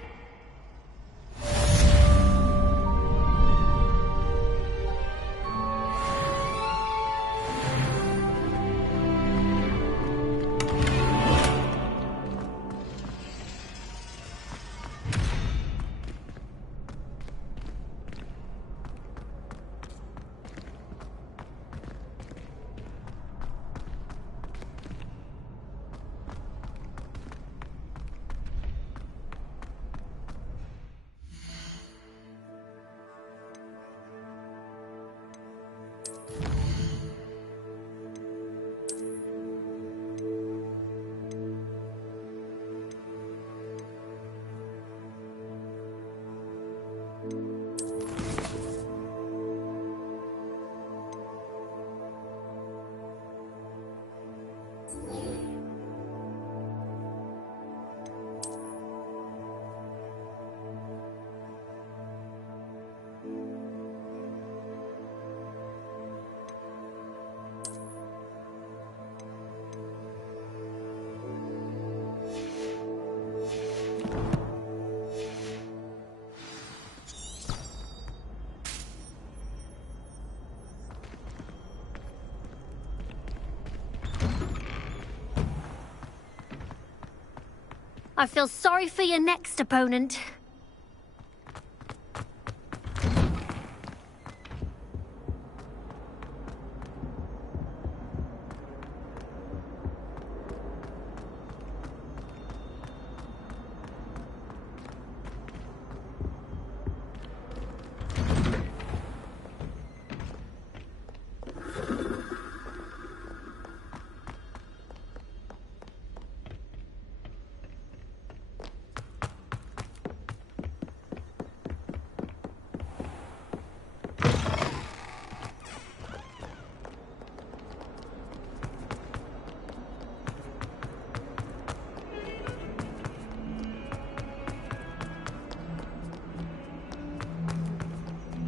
I feel sorry for your next opponent.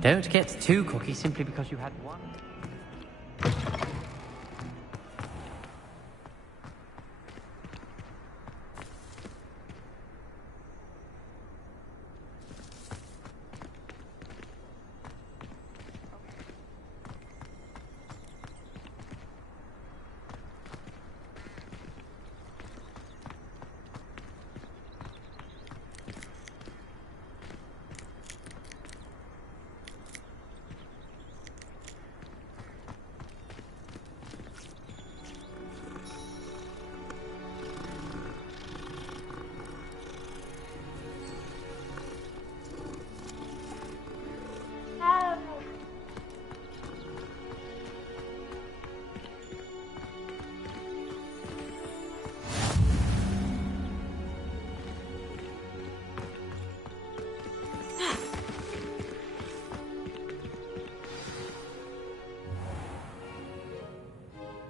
Don't get too cocky simply because you had one.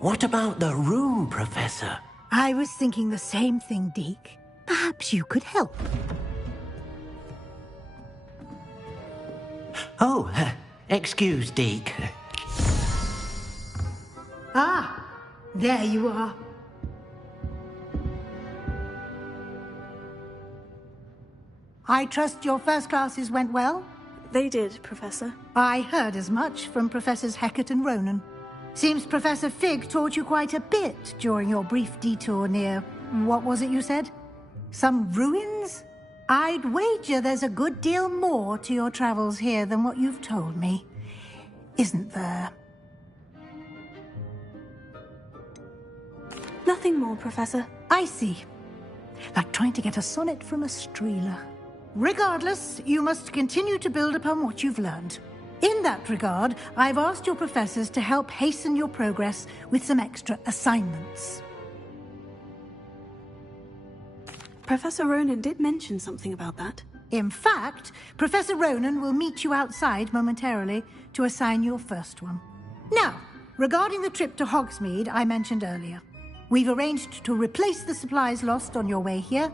What about the room, Professor? I was thinking the same thing, Deke. Perhaps you could help. Oh, excuse, Deke. Ah, there you are. I trust your first classes went well? They did, Professor. I heard as much from Professors Hecat and Ronan. Seems Professor Fig taught you quite a bit during your brief detour near... what was it you said? Some ruins? I'd wager there's a good deal more to your travels here than what you've told me. Isn't there? Nothing more, Professor. I see. Like trying to get a sonnet from a streeler. Regardless, you must continue to build upon what you've learned. In that regard, I've asked your professors to help hasten your progress with some extra assignments. Professor Ronan did mention something about that. In fact, Professor Ronan will meet you outside momentarily to assign your first one. Now, regarding the trip to Hogsmeade I mentioned earlier, we've arranged to replace the supplies lost on your way here,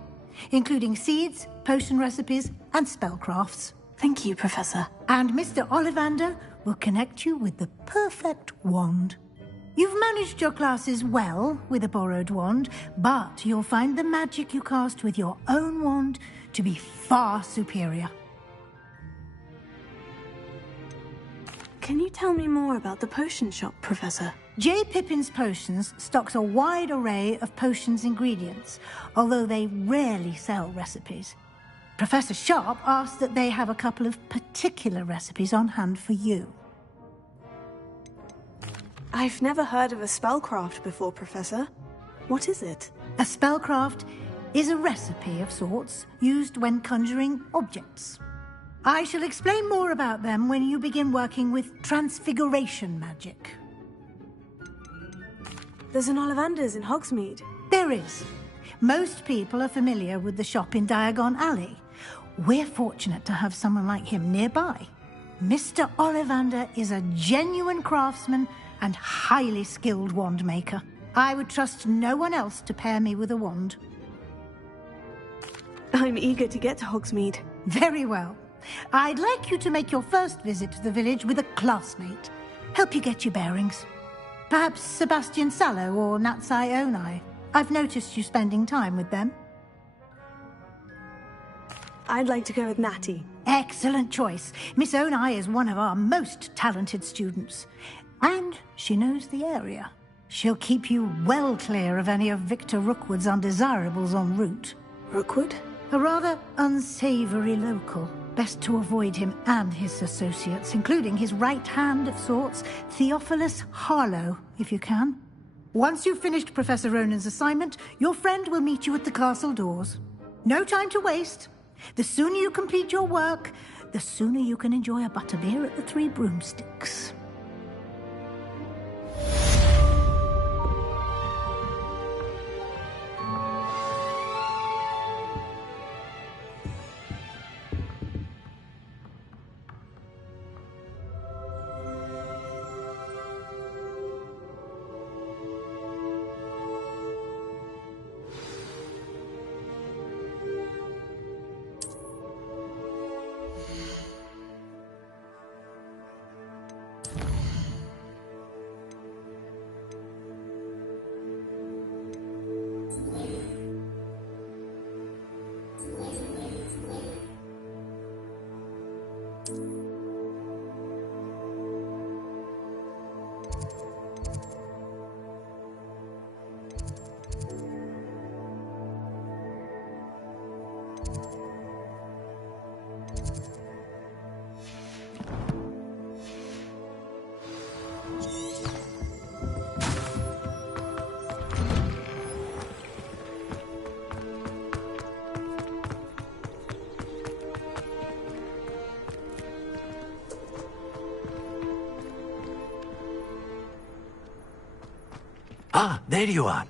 including seeds, potion recipes, and spellcrafts. Thank you, Professor. And Mr. Ollivander will connect you with the perfect wand. You've managed your classes well with a borrowed wand, but you'll find the magic you cast with your own wand to be far superior. Can you tell me more about the potion shop, Professor? J. Pippin's Potions stocks a wide array of potions ingredients, although they rarely sell recipes. Professor Sharp asked that they have a couple of particular recipes on hand for you. I've never heard of a spellcraft before, Professor. What is it? A spellcraft is a recipe of sorts used when conjuring objects. I shall explain more about them when you begin working with transfiguration magic. There's an Ollivander's in Hogsmeade. There is. Most people are familiar with the shop in Diagon Alley. We're fortunate to have someone like him nearby. Mr. Ollivander is a genuine craftsman and highly skilled wand maker. I would trust no one else to pair me with a wand. I'm eager to get to Hogsmeade. Very well. I'd like you to make your first visit to the village with a classmate. Help you get your bearings. Perhaps Sebastian Sallow or Natsai Onai. I've noticed you spending time with them. I'd like to go with Natty. Excellent choice. Miss Onai is one of our most talented students. And she knows the area. She'll keep you well clear of any of Victor Rookwood's undesirables en route. Rookwood? A rather unsavoury local. Best to avoid him and his associates, including his right hand of sorts, Theophilus Harlow, if you can. Once you've finished Professor Ronan's assignment, your friend will meet you at the castle doors. No time to waste. The sooner you complete your work, the sooner you can enjoy a butterbeer at the Three Broomsticks. Ah, there you are.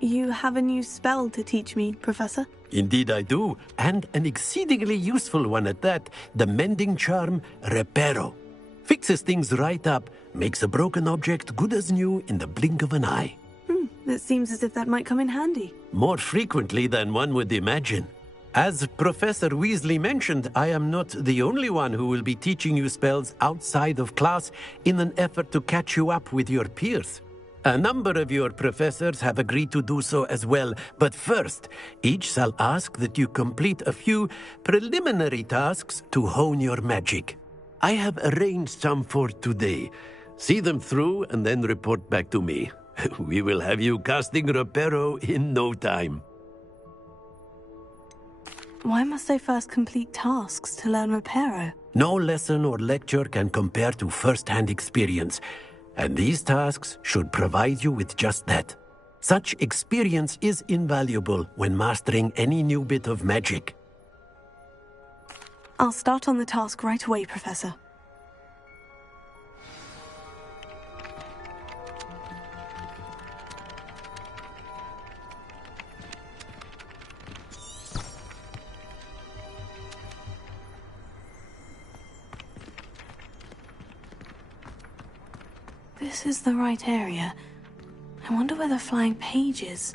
You have a new spell to teach me, Professor? Indeed I do, and an exceedingly useful one at that. The mending charm, Reparo. Fixes things right up, makes a broken object good as new in the blink of an eye. It seems as if that might come in handy. More frequently than one would imagine. As Professor Weasley mentioned, I am not the only one who will be teaching you spells outside of class in an effort to catch you up with your peers. A number of your professors have agreed to do so as well, but first, each shall ask that you complete a few preliminary tasks to hone your magic. I have arranged some for today. See them through and then report back to me. We will have you casting Reparo in no time. Why must I first complete tasks to learn Reparo? No lesson or lecture can compare to first-hand experience, and these tasks should provide you with just that. Such experience is invaluable when mastering any new bit of magic. I'll start on the task right away, Professor. This is the right area. I wonder where the flying page is.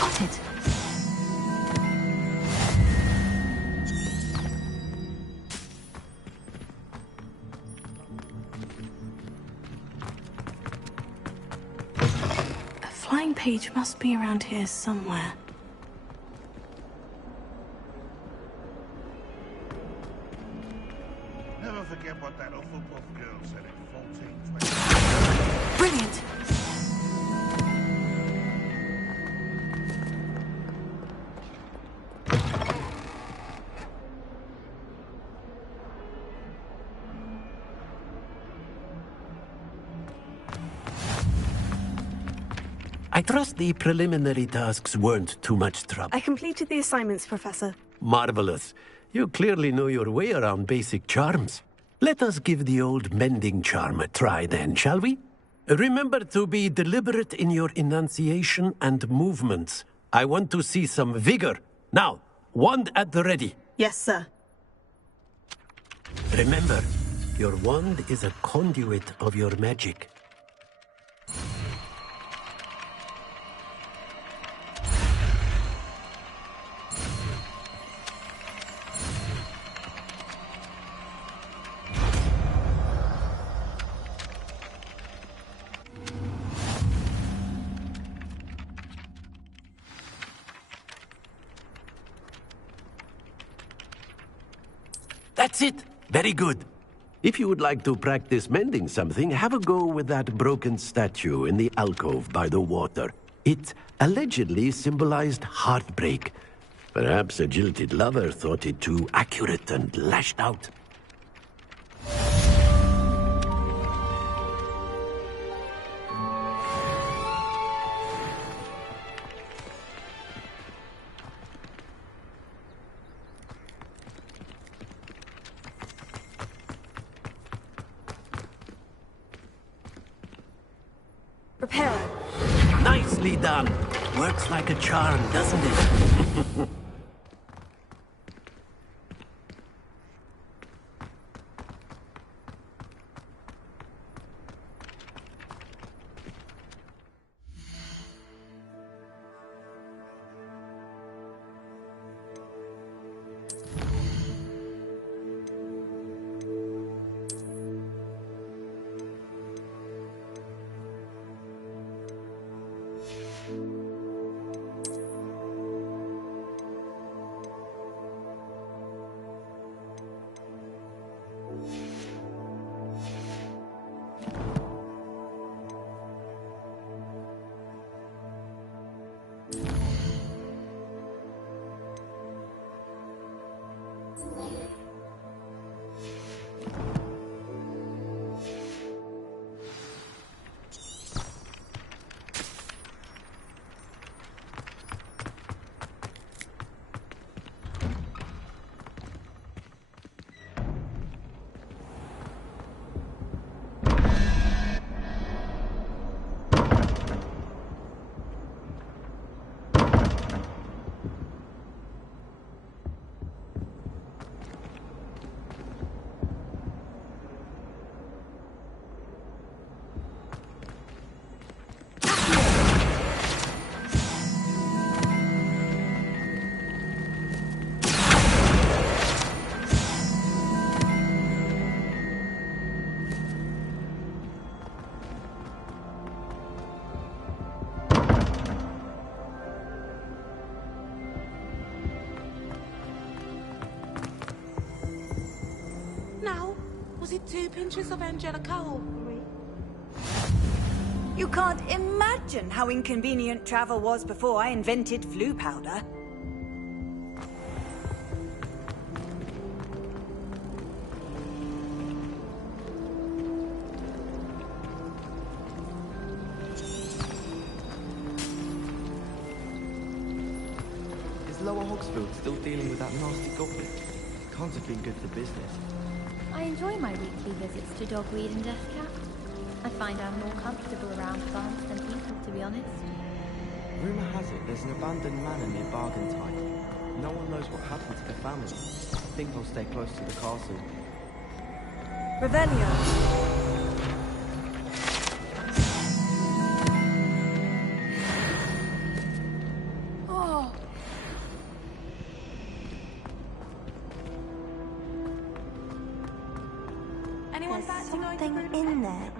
Got it. Flying page must be around here somewhere. Never forget what that Hufflepuff girl said at 1420. Brilliant! I trust the preliminary tasks weren't too much trouble. I completed the assignments, Professor. Marvelous. You clearly know your way around basic charms. Let us give the old mending charm a try then, shall we? Remember to be deliberate in your enunciation and movements. I want to see some vigor. Now, wand at the ready. Yes, sir. Remember, your wand is a conduit of your magic. That's it. Very good. If you would like to practice mending something, have a go with that broken statue in the alcove by the water. It allegedly symbolized heartbreak. Perhaps a jilted lover thought it too accurate and lashed out. Reparo. Nicely done. Works like a charm, doesn't it? Was it 2 pinches of Angelica? You can't imagine how inconvenient travel was before I invented flu powder. Is Lower Hogsfield still dealing with that nasty goblin? Can't have been good for business. I enjoy my weekly visits to Dogweed and Deathcap. I find I'm more comfortable around plants than people, to be honest. Rumour has it there's an abandoned manor near Bargentine. No one knows what happened to the family. I think I'll stay close to the castle. Revelio. Oh. Anyone There's fancy going to something in there.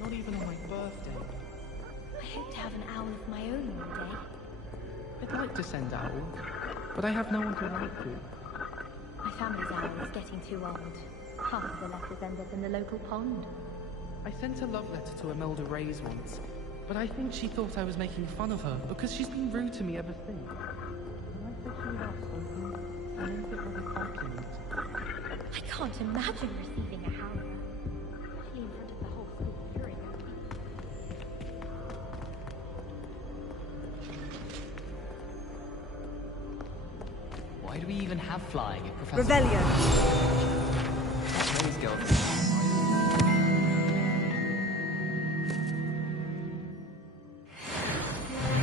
Not even on my birthday. I hope to have an owl of my own one day. I'd like to send owls, but I have no one to write to. My family's owl is getting too old. Half of the letters end up in the local pond. I sent a love letter to Imelda Reyes once, but I think she thought I was making fun of her because she's been rude to me ever since. And I said she was outspoken, and meant it was a compliment. I can't imagine receiving a howler, especially in front of the whole school during a week. Why do we even have flying if Professor... Revelio. That Reyes girl...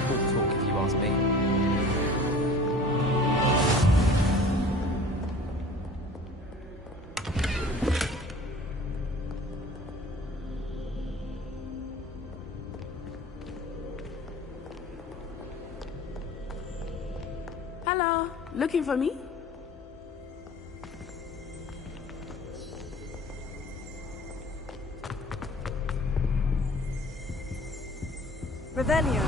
All talk if you ask me. Hello, looking for me? Revelio.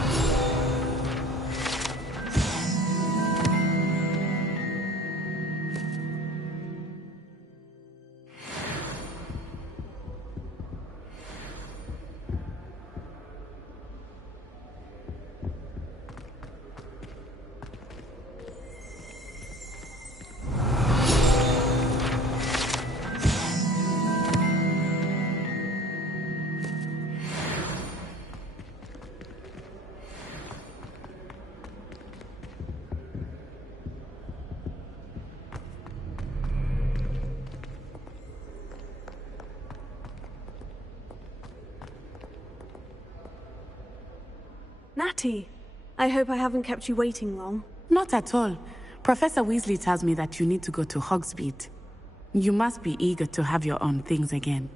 Natty, I hope I haven't kept you waiting long. Not at all. Professor Weasley tells me that you need to go to Hogsmeade. You must be eager to have your own things again.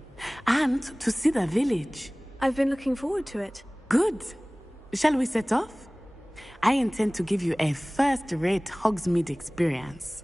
And to see the village. I've been looking forward to it. Good. Shall we set off? I intend to give you a first-rate Hogsmeade experience.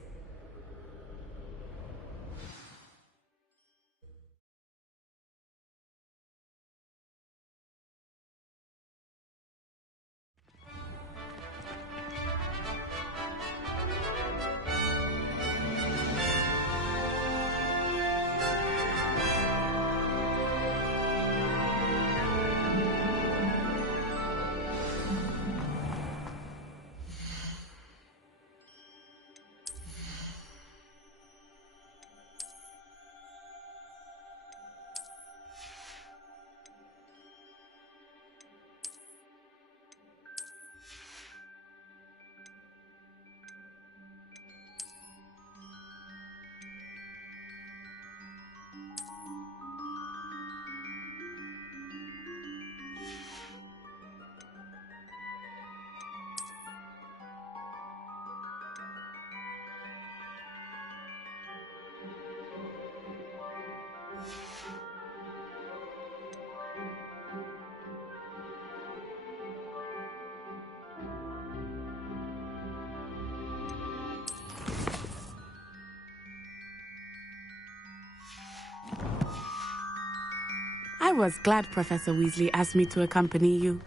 was glad Professor Weasley asked me to accompany you.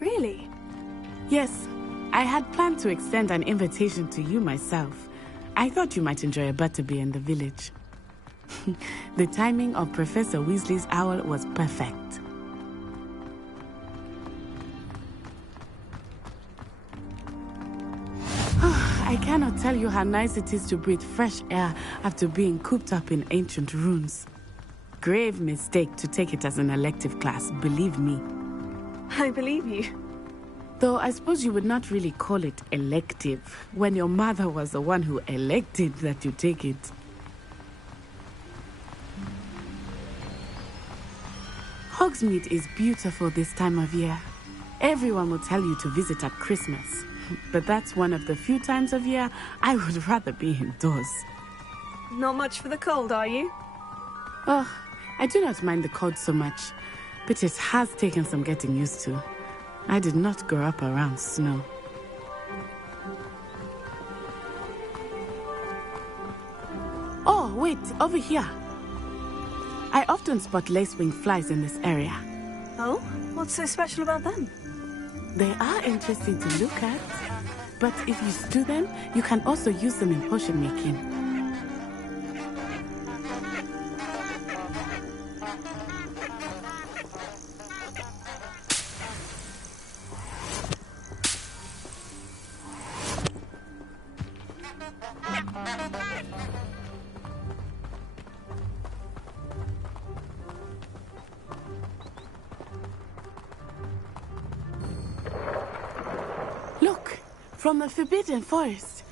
Really? Yes. I had planned to extend an invitation to you myself. I thought you might enjoy a butterbeer in the village. The timing of Professor Weasley's owl was perfect. I cannot tell you how nice it is to breathe fresh air after being cooped up in ancient ruins. Grave mistake to take it as an elective class, believe me. I believe you. Though I suppose you would not really call it elective when your mother was the one who elected that you take it. Hogsmeade is beautiful this time of year. Everyone will tell you to visit at Christmas. But that's one of the few times of year I would rather be indoors. Not much for the cold, are you? Oh, I do not mind the cold so much, but it has taken some getting used to. I did not grow up around snow. Oh, wait, over here. I often spot lacewing flies in this area. Oh? What's so special about them? They are interesting to look at, but if you stew them, you can also use them in potion making. Look, from the Forbidden Forest.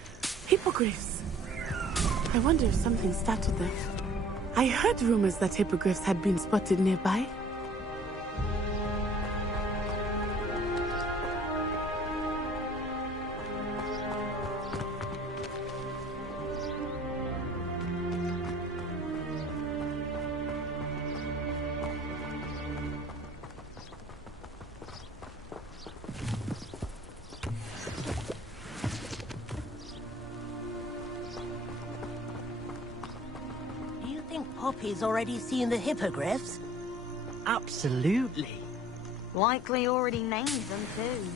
Hippogriffs. I wonder if something startled them. I heard rumors that hippogriffs had been spotted nearby. Poppy's already seen the hippogriffs? Absolutely. Likely already named them too.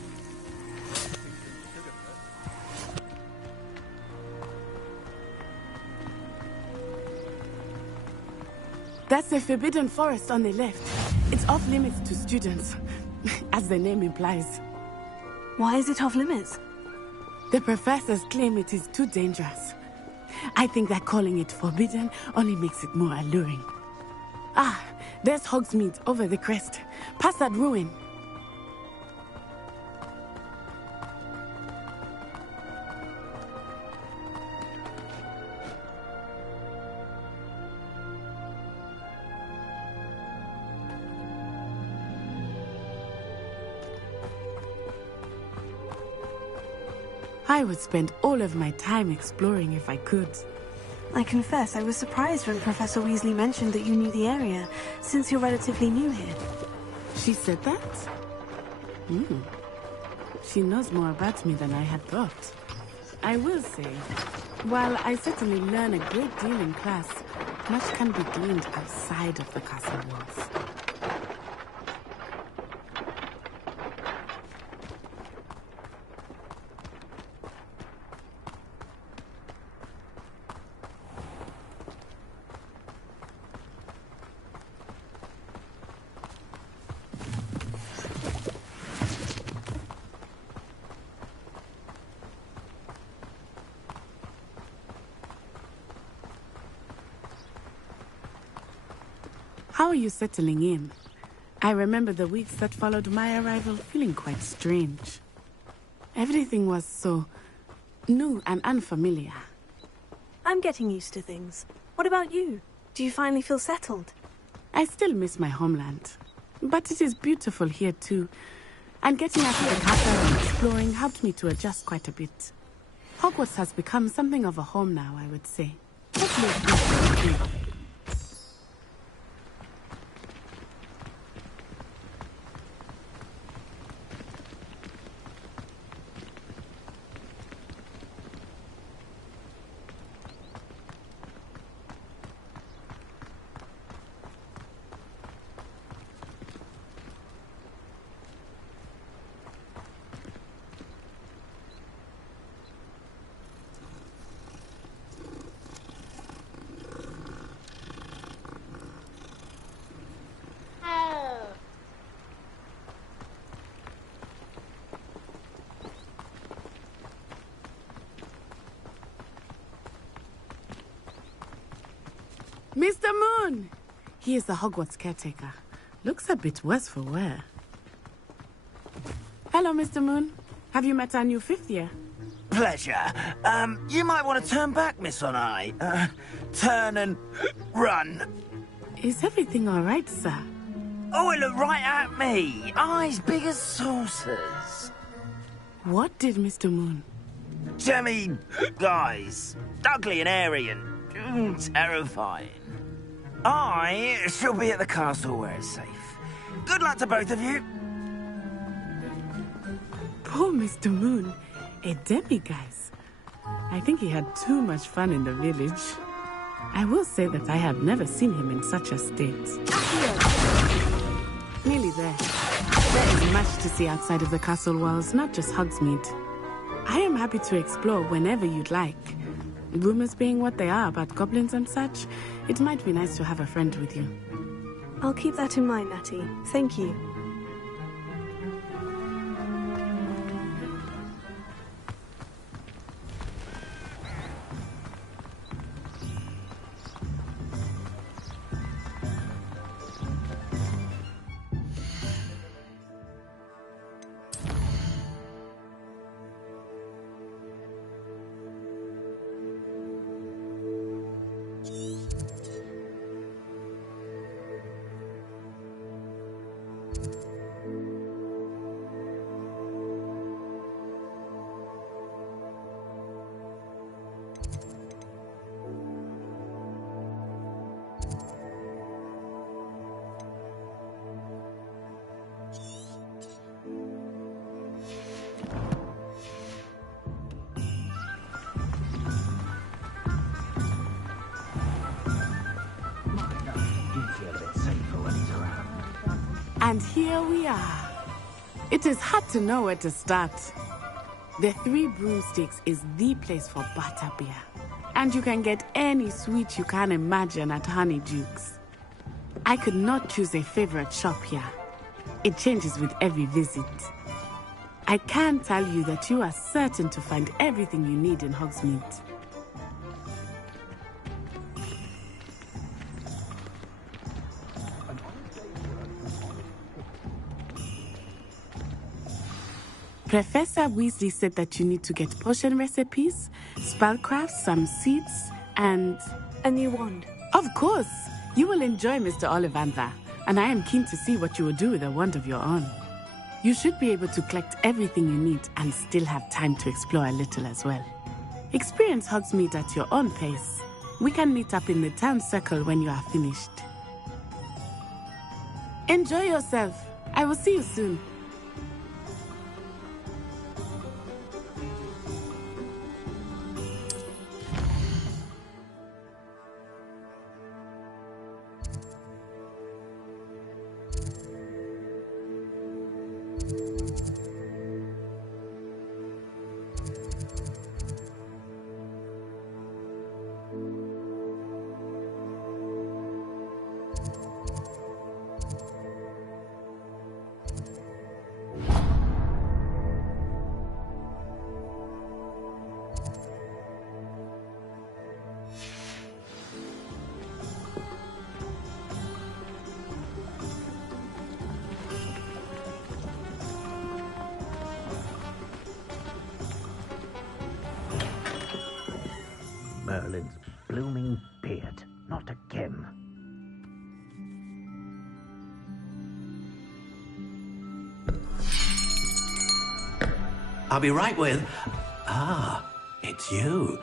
That's the Forbidden Forest on the left. It's off limits to students, as the name implies. Why is it off limits? The professors claim it is too dangerous. I think that calling it forbidden only makes it more alluring. Ah, there's Hogsmeade over the crest. Past that ruin. I would spend all of my time exploring if I could. I confess I was surprised when Professor Weasley mentioned that you knew the area, since you're relatively new here. She said that? She knows more about me than I had thought. I will say, while I certainly learn a great deal in class, much can be gleaned outside of the castle walls. How are you settling in? I remember the weeks that followed my arrival feeling quite strange. Everything was so new and unfamiliar. I'm getting used to things. What about you? Do you finally feel settled? I still miss my homeland. But it is beautiful here too. And getting out of the castle and exploring helped me to adjust quite a bit. Hogwarts has become something of a home now, I would say. Hopefully it's not for you. Moon! He is the Hogwarts caretaker. Looks a bit worse for wear. Hello, Mr. Moon. Have you met our new 5th year? Pleasure. You might want to turn back, Miss Onai. Turn and run. Is everything all right, sir? Oh, it looked right at me. Eyes big as saucers. What did Mr. Moon? Jemmy, guys. Ugly and airy and terrifying. I shall be at the castle where it's safe. Good luck to both of you. Poor Mr. Moon. A demiguise. I think he had too much fun in the village. I will say that I have never seen him in such a state. Nearly there. There is much to see outside of the castle walls, not just Hogsmeade. I am happy to explore whenever you'd like. Rumors being what they are about goblins and such, it might be nice to have a friend with you. I'll keep that in mind, Natty. Thank you. And here we are. It is hard to know where to start. The Three Broomsticks is the place for butterbeer. And you can get any sweet you can imagine at Honeydukes. I could not choose a favorite shop here. It changes with every visit. I can tell you that you are certain to find everything you need in Hogsmeade. Professor Weasley said that you need to get potion recipes, spellcraft, some seeds, and... a new wand. Of course! You will enjoy Mr. Ollivander, and I am keen to see what you will do with a wand of your own. You should be able to collect everything you need and still have time to explore a little as well. Experience Hogsmeade at your own pace. We can meet up in the town circle when you are finished. Enjoy yourself. I will see you soon. Merlin's blooming beard. Not again. I'll be right with... Ah, it's you.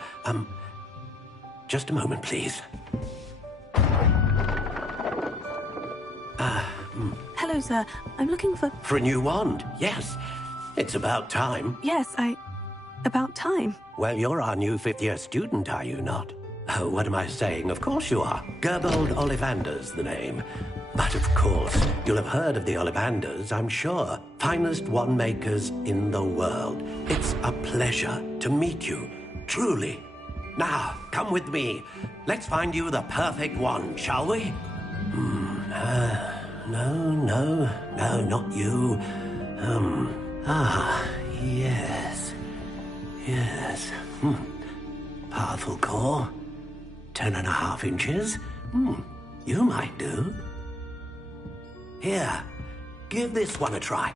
Just a moment, please. Hello, sir. I'm looking for... For a new wand, yes. It's about time. Yes, about time. Well, you're our new 5th-year student, are you not? Oh, what am I saying? Of course you are. Gerbold Ollivander's the name. But of course, you'll have heard of the Ollivanders, I'm sure. Finest wand makers in the world. It's a pleasure to meet you, truly. Now, come with me. Let's find you the perfect wand, shall we? No, not you. Yes. Powerful core. 10.5 inches. You might do. Here, give this one a try.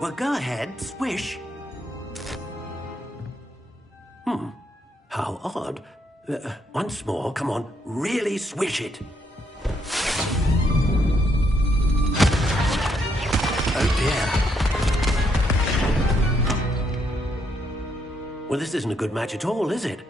Well, go ahead, swish. How odd. Once more, come on, really swish it. Oh dear. Well, this isn't a good match at all, is it?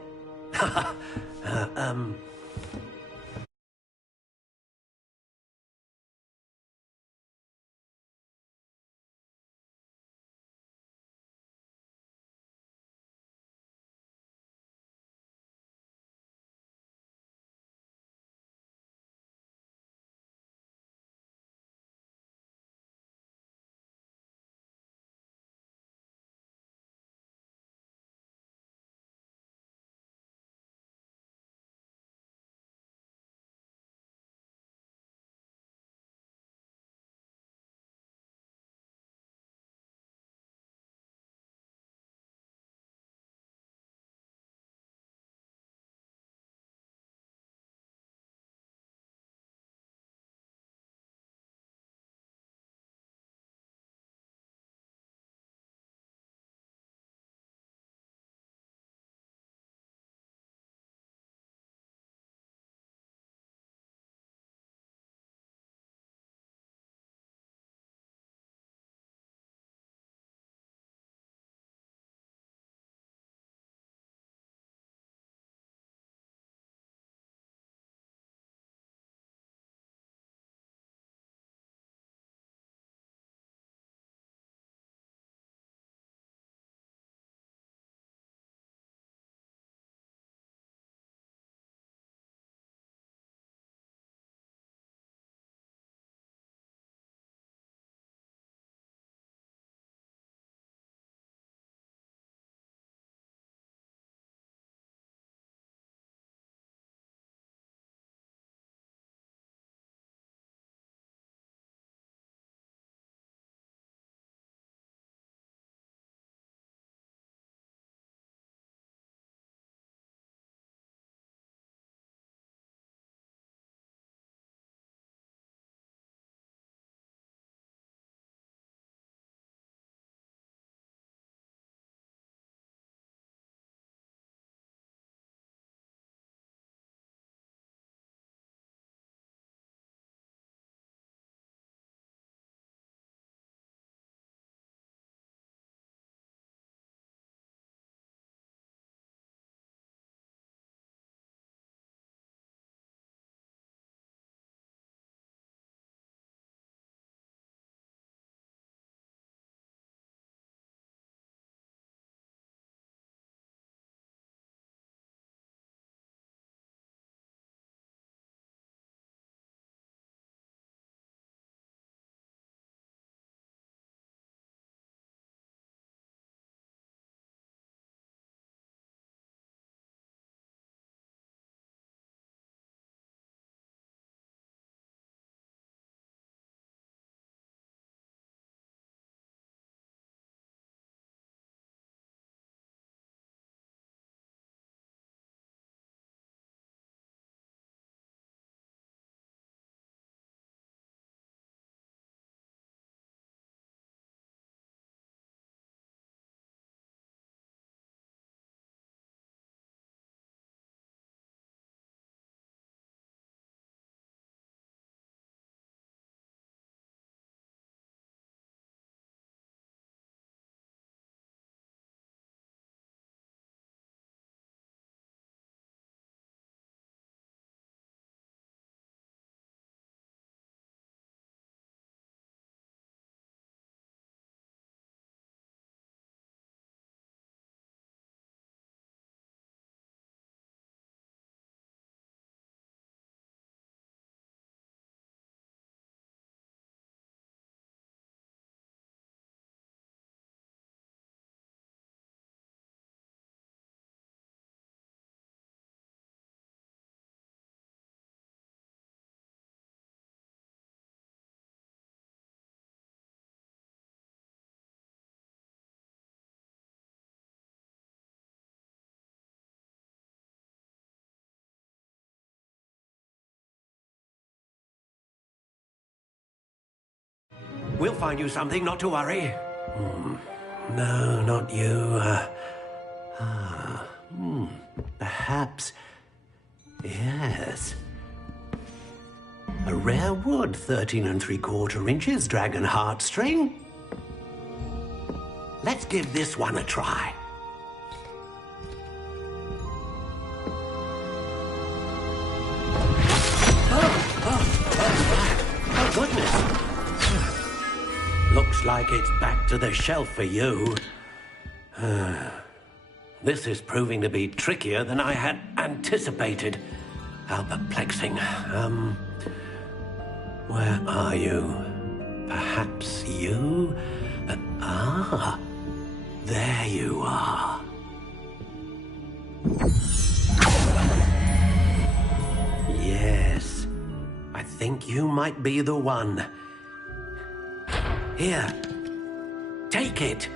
We'll find you something, not to worry. No, not you. Perhaps... Yes. A rare wood, 13 3/4 inches, dragon heartstring. Let's give this one a try. Oh, goodness. Looks like it's back to the shelf for you. This is proving to be trickier than I had anticipated. How perplexing. Where are you? Perhaps you? There you are. Yes, I think you might be the one. Here, take it.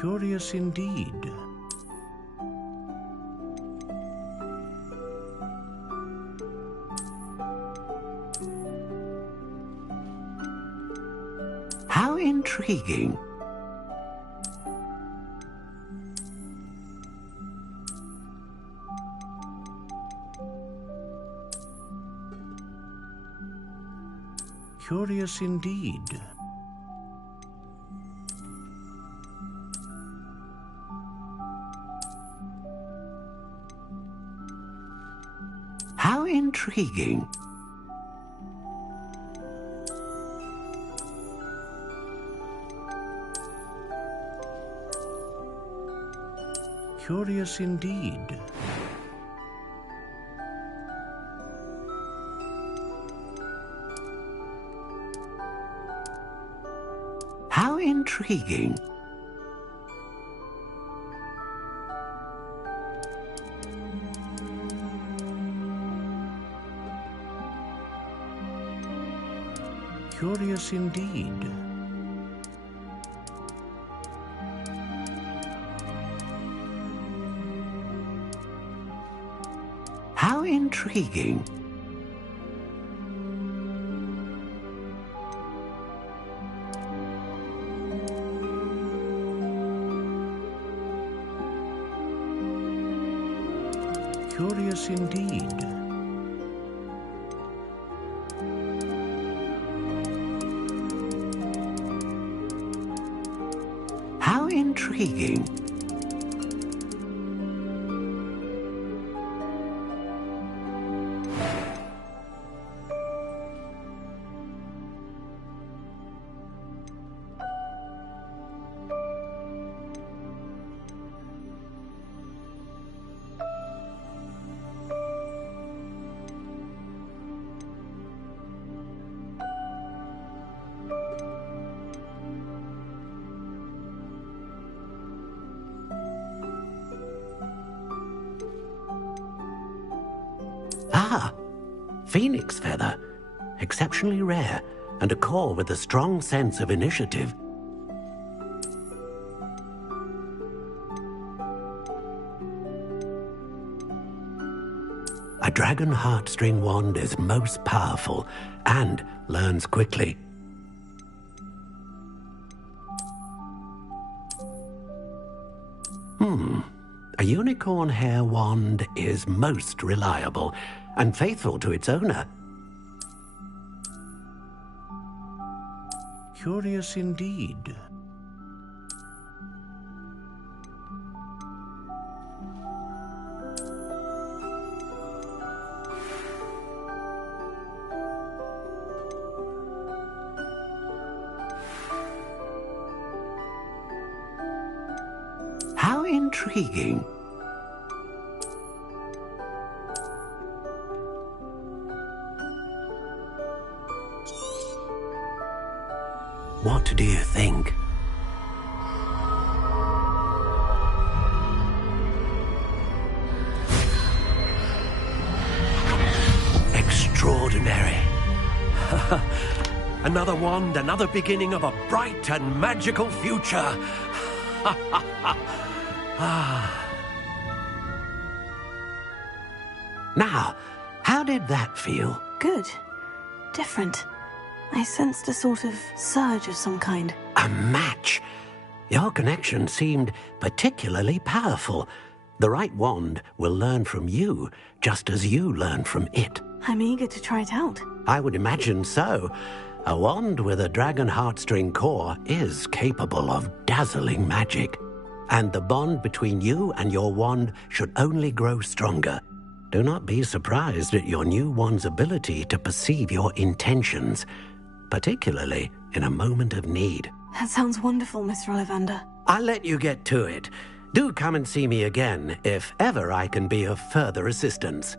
Curious indeed. How intriguing. Curious indeed. How intriguing. Curious indeed. How intriguing. Curious indeed. How intriguing. Curious indeed. How intriguing. Ah, phoenix feather. Exceptionally rare, and a core with a strong sense of initiative. A dragon heartstring wand is most powerful and learns quickly. A unicorn hair wand is most reliable and faithful to its owner. Curious indeed. How intriguing. What do you think? extraordinary. Another wand, another beginning of a bright and magical future. Now, how did that feel? Good. Different. I sensed a sort of surge of some kind. A match? Your connection seemed particularly powerful. The right wand will learn from you, just as you learn from it. I'm eager to try it out. I would imagine so. A wand with a dragon heartstring core is capable of dazzling magic. And the bond between you and your wand should only grow stronger. Do not be surprised at your new wand's ability to perceive your intentions, particularly in a moment of need. That sounds wonderful, Mr. Ollivander. I'll let you get to it. Do come and see me again if ever I can be of further assistance.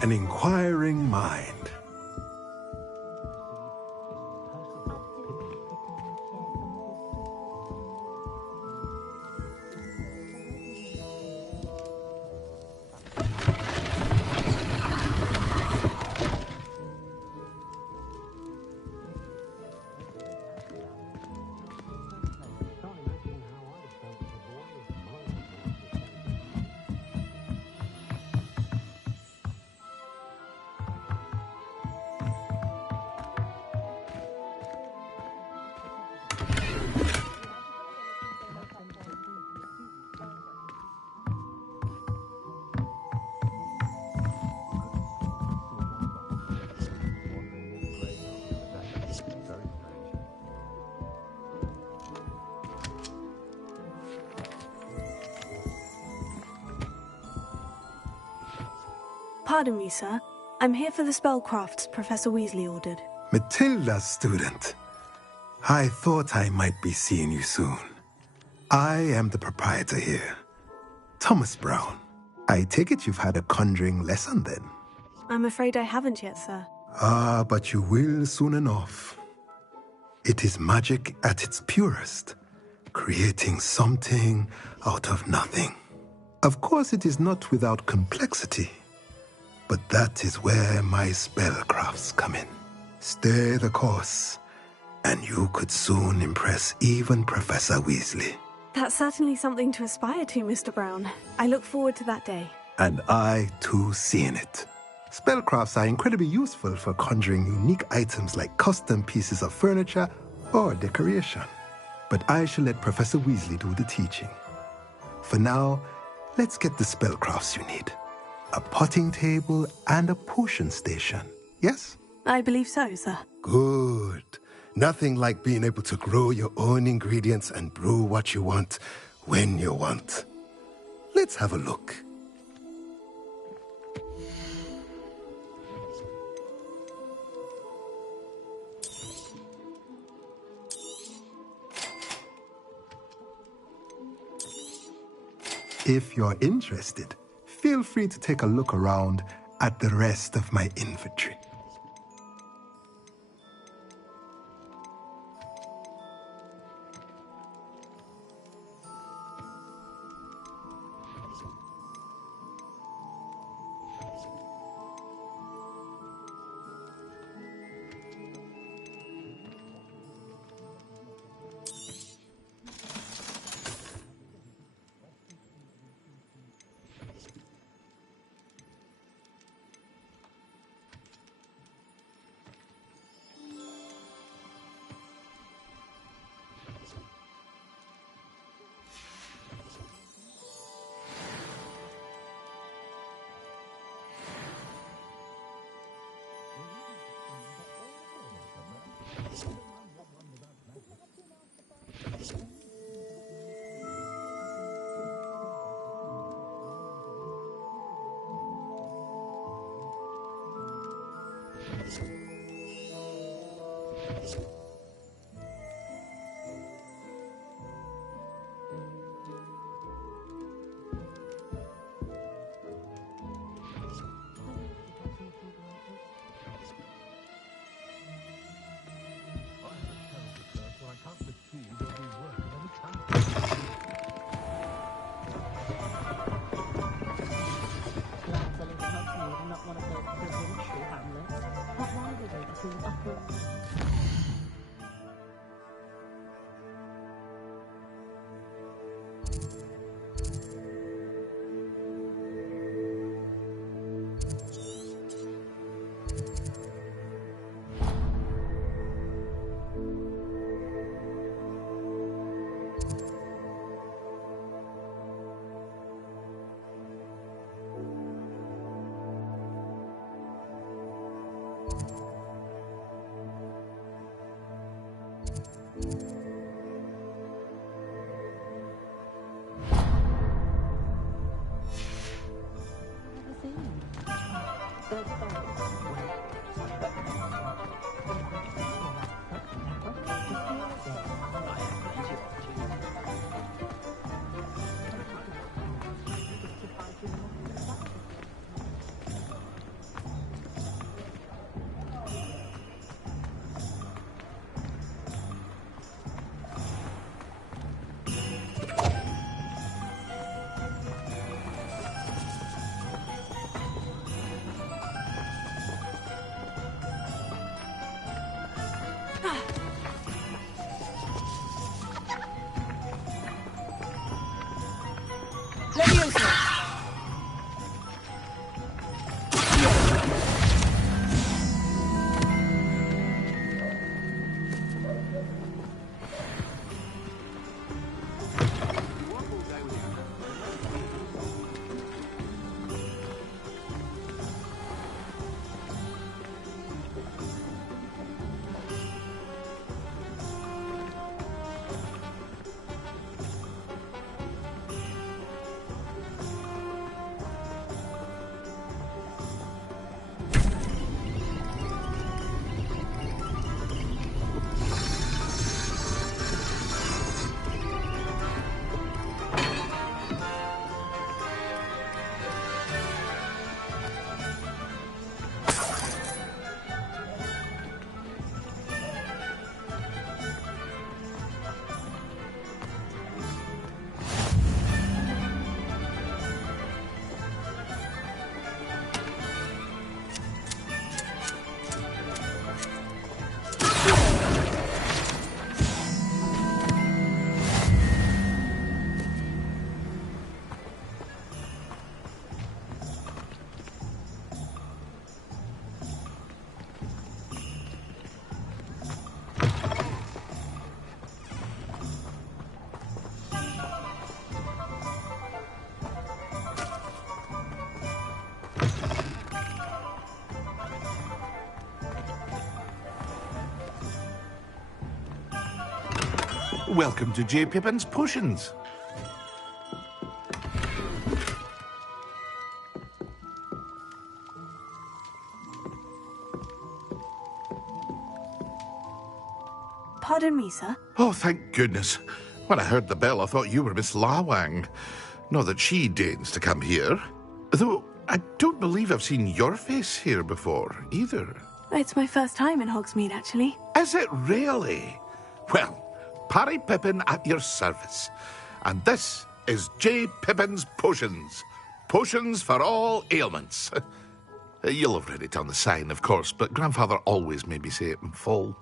An inquiring mind. Pardon me, sir. I'm here for the spellcrafts Professor Weasley ordered. Matilda's student. I thought I might be seeing you soon. I am the proprietor here. Thomas Brown. I take it you've had a conjuring lesson then? I'm afraid I haven't yet, sir. Ah, but you will soon enough. It is magic at its purest, creating something out of nothing. Of course, it is not without complexity, but that is where my spellcrafts come in. Stay the course, and you could soon impress even Professor Weasley. That's certainly something to aspire to, Mr. Brown. I look forward to that day. And I, too, seeing it. Spellcrafts are incredibly useful for conjuring unique items like custom pieces of furniture or decoration. But I shall let Professor Weasley do the teaching. For now, let's get the spellcrafts you need. A potting table and a potion station, yes? I believe so, sir. Good. Nothing like being able to grow your own ingredients and brew what you want when you want. Let's have a look. If you're interested, feel free to take a look around at the rest of my inventory. Welcome to J. Pippin's Potions. Pardon me, sir. Oh, thank goodness. When I heard the bell, I thought you were Miss Lawang. Not that she deigns to come here. Though I don't believe I've seen your face here before, either. It's my first time in Hogsmeade, actually. Is it really? Well, Parry Pippin at your service. And this is J. Pippin's Potions. Potions for all ailments. You'll have read it on the sign, of course, but Grandfather always made me say it in full.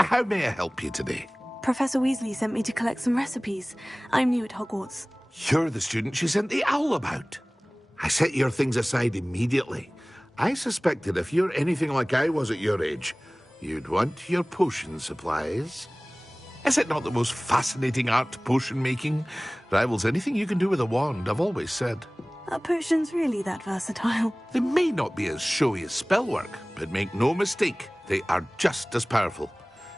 How may I help you today? Professor Weasley sent me to collect some recipes. I'm new at Hogwarts. You're the student she sent the owl about. I set your things aside immediately. I suspected if you're anything like I was at your age, you'd want your potion supplies. Is it not the most fascinating art, potion making? Rivals anything you can do with a wand, I've always said. Are potions really that versatile? They may not be as showy as spellwork, but make no mistake, they are just as powerful.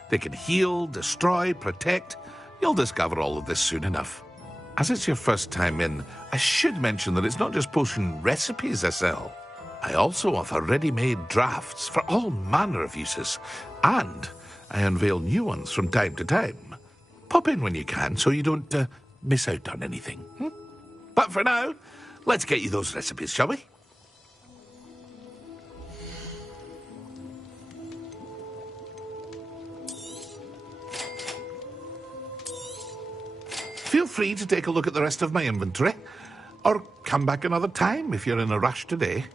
They can heal, destroy, protect. You'll discover all of this soon enough. As it's your first time in, I should mention that it's not just potion recipes I sell. I also offer ready-made drafts for all manner of uses, and I unveil new ones from time to time. Pop in when you can so you don't miss out on anything. But for now, let's get you those recipes, shall we? Feel free to take a look at the rest of my inventory, or come back another time if you're in a rush today.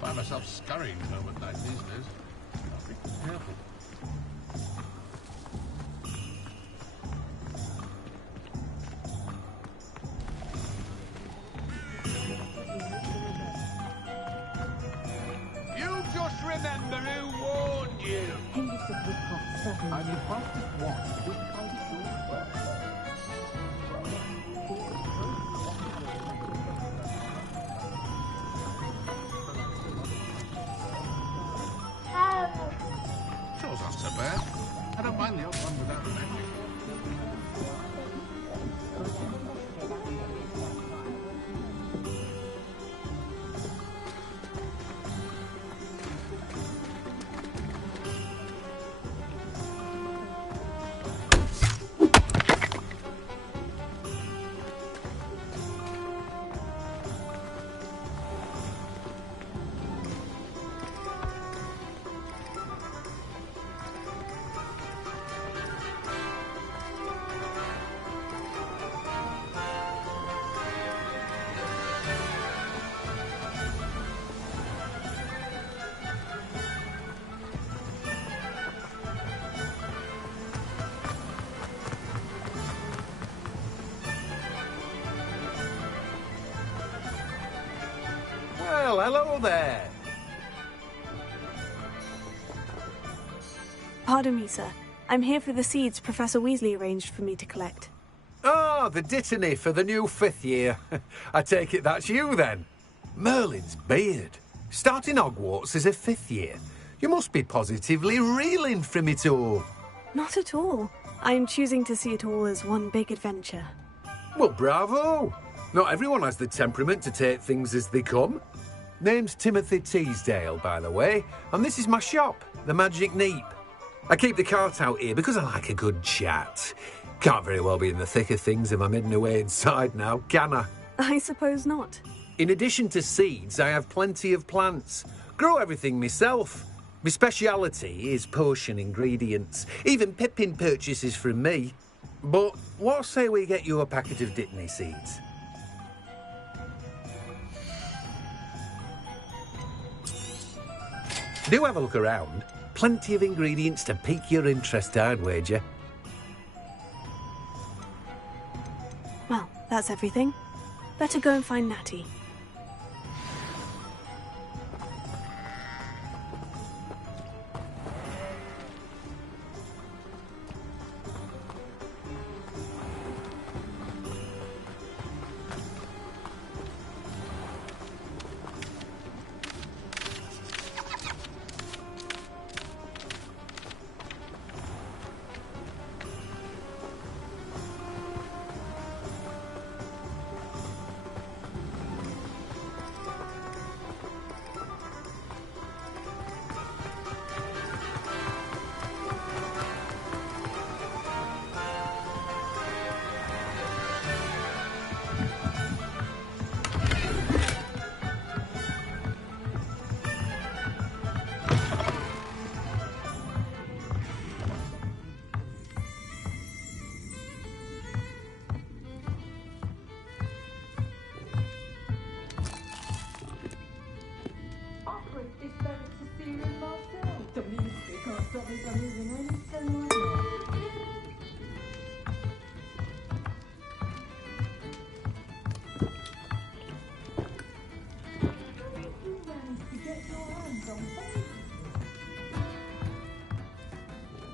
Find myself scurrying home at night these days. I'll be careful. You just remember who warned you. I'm the fastest one. Which kind of food? Chores aren't so bad. I don't mind the odd one without the magic. Well, hello there. Pardon me, sir. I'm here for the seeds Professor Weasley arranged for me to collect. Oh, the dittany for the new 5th year. I take it that's you, then. Merlin's beard. Starting Hogwarts as a 5th year. You must be positively reeling from it all. Not at all. I'm choosing to see it all as one big adventure. Well, bravo. Not everyone has the temperament to take things as they come. Name's Timothy Teasdale, by the way, and this is my shop, the Magic Neep. I keep the cart out here because I like a good chat. Can't very well be in the thick of things if I'm hidden away inside now, can I? I suppose not. In addition to seeds, I have plenty of plants. Grow everything myself. My speciality is potion ingredients. Even Pippin purchases from me. But what say we get you a packet of Dittany seeds? Do have a look around. Plenty of ingredients to pique your interest, I'd wager. Well, that's everything. Better go and find Natty.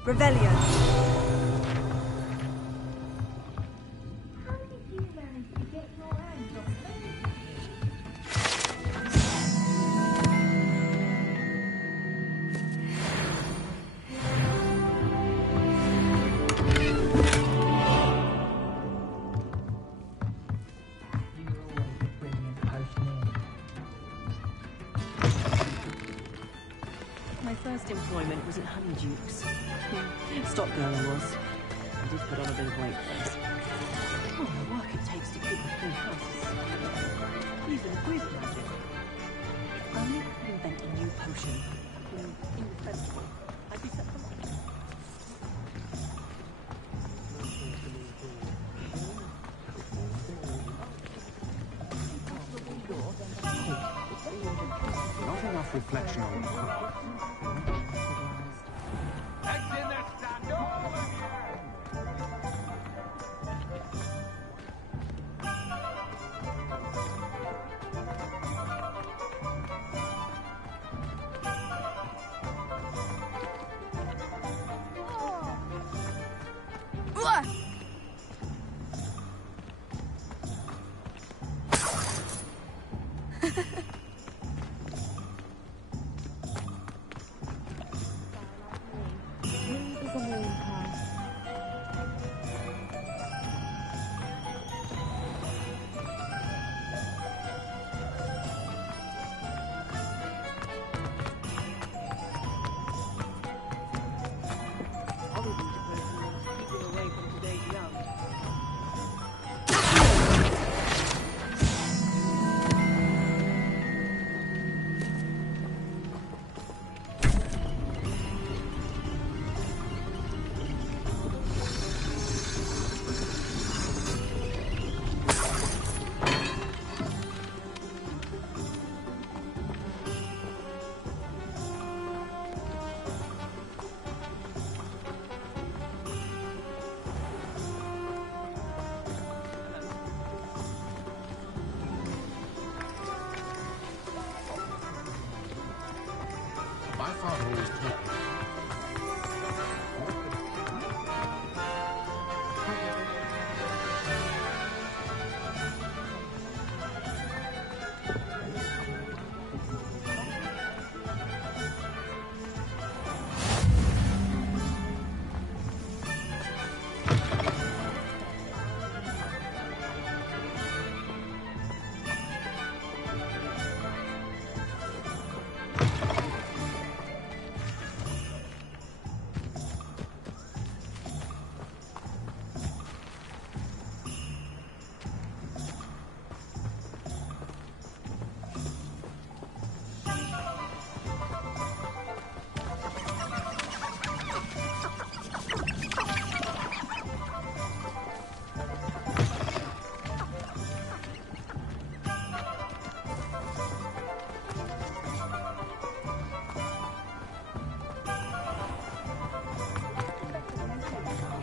Revelio. My first employment was at Honeydukes. Stock girl I was. I did put on a bit of weight first. Oh, the work it takes to keep a full house. Even with magic. If only I could invent a new potion. Indispensable. I'd be set for life. Not enough reflection on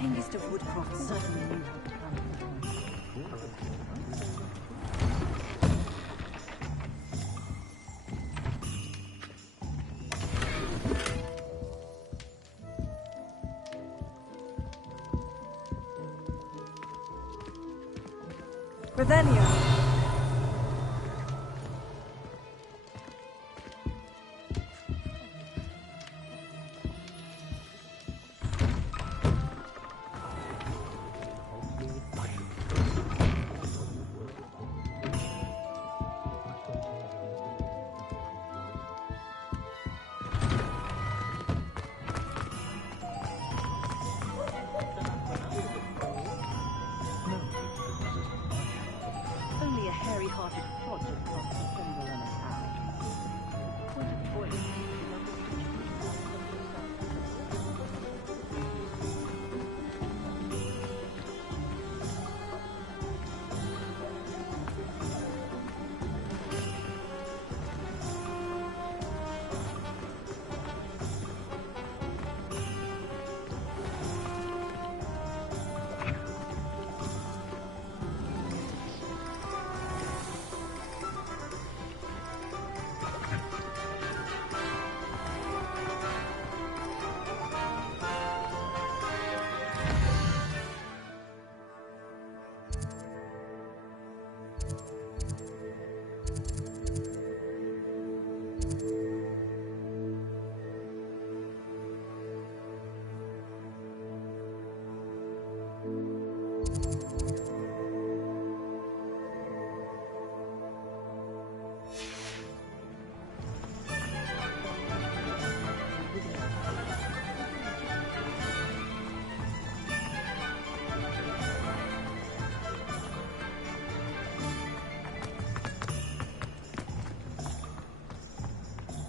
keenest of woodcraft certainly knew how to come. Revelio. Only a hairy-hearted project costs a penny and a pound.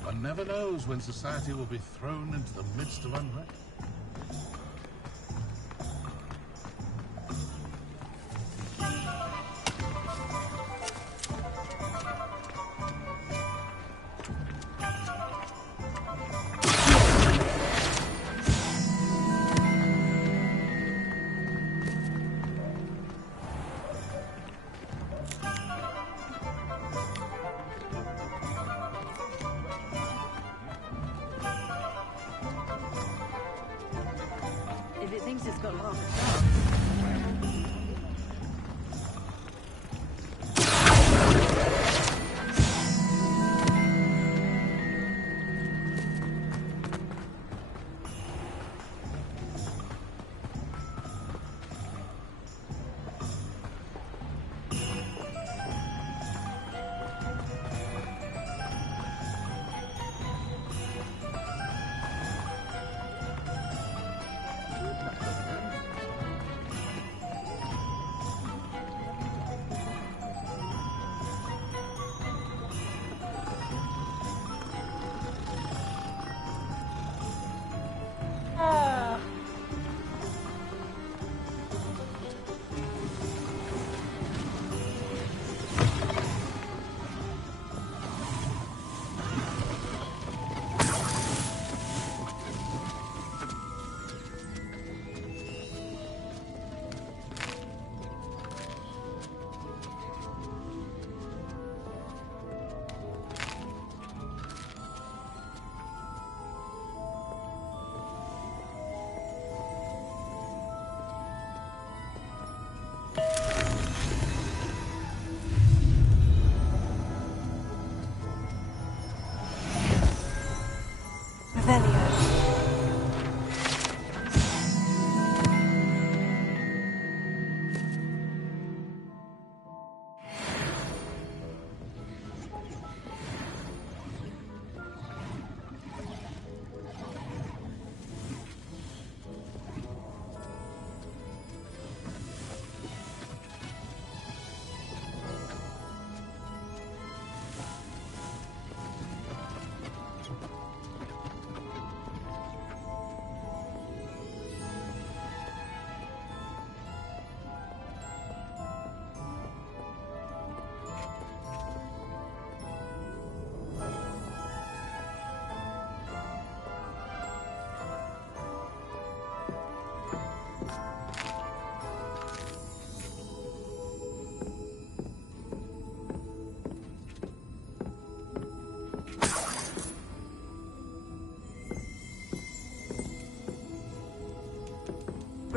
One never knows when society will be thrown into the midst of unrest. If it thinks it's got half a chance.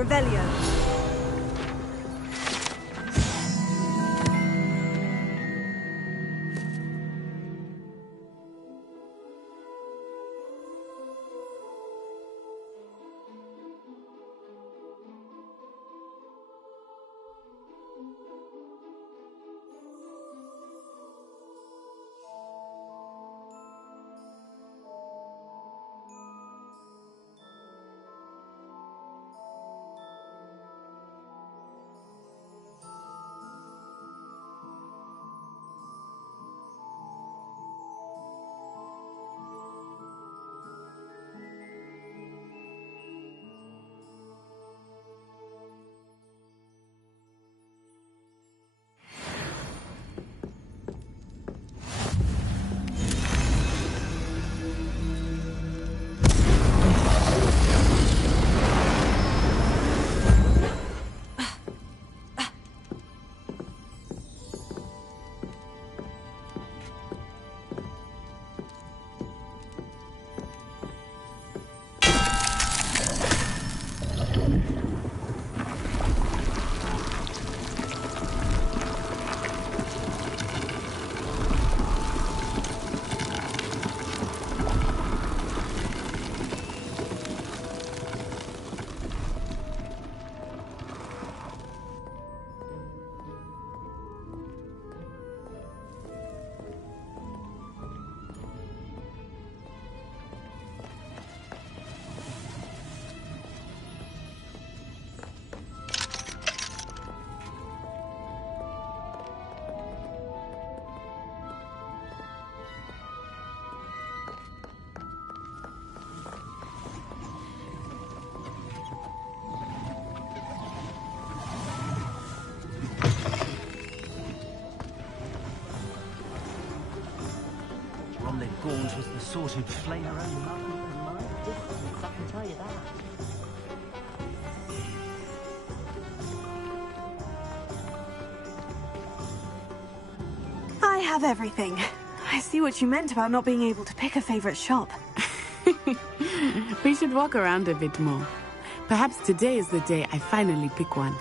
Revelio. Gaunt was the sort who'd flame her own mother and mind difference, I can tell you that. I have everything. I see what you meant about not being able to pick a favorite shop. We should walk around a bit more. Perhaps today is the day I finally pick one.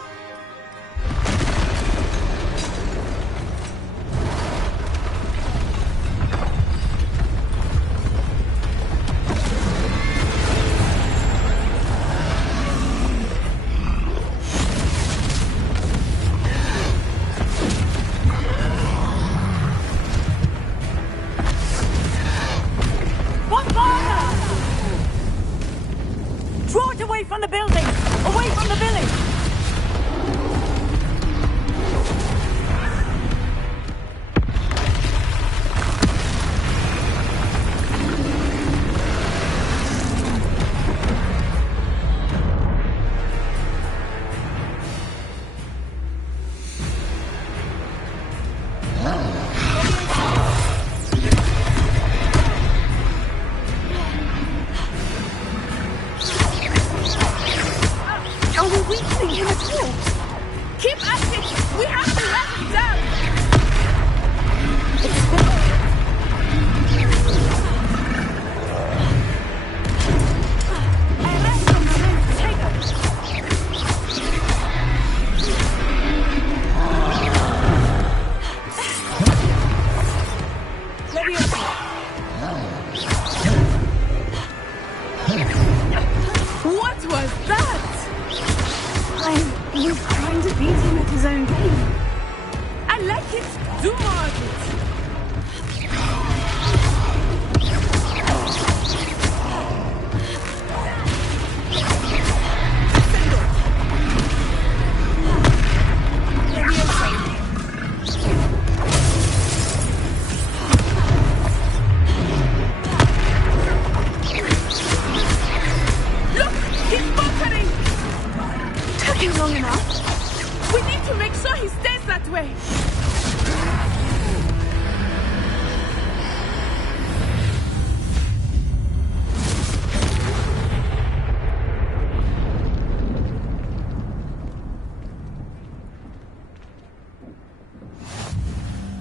from the building! Away from the village!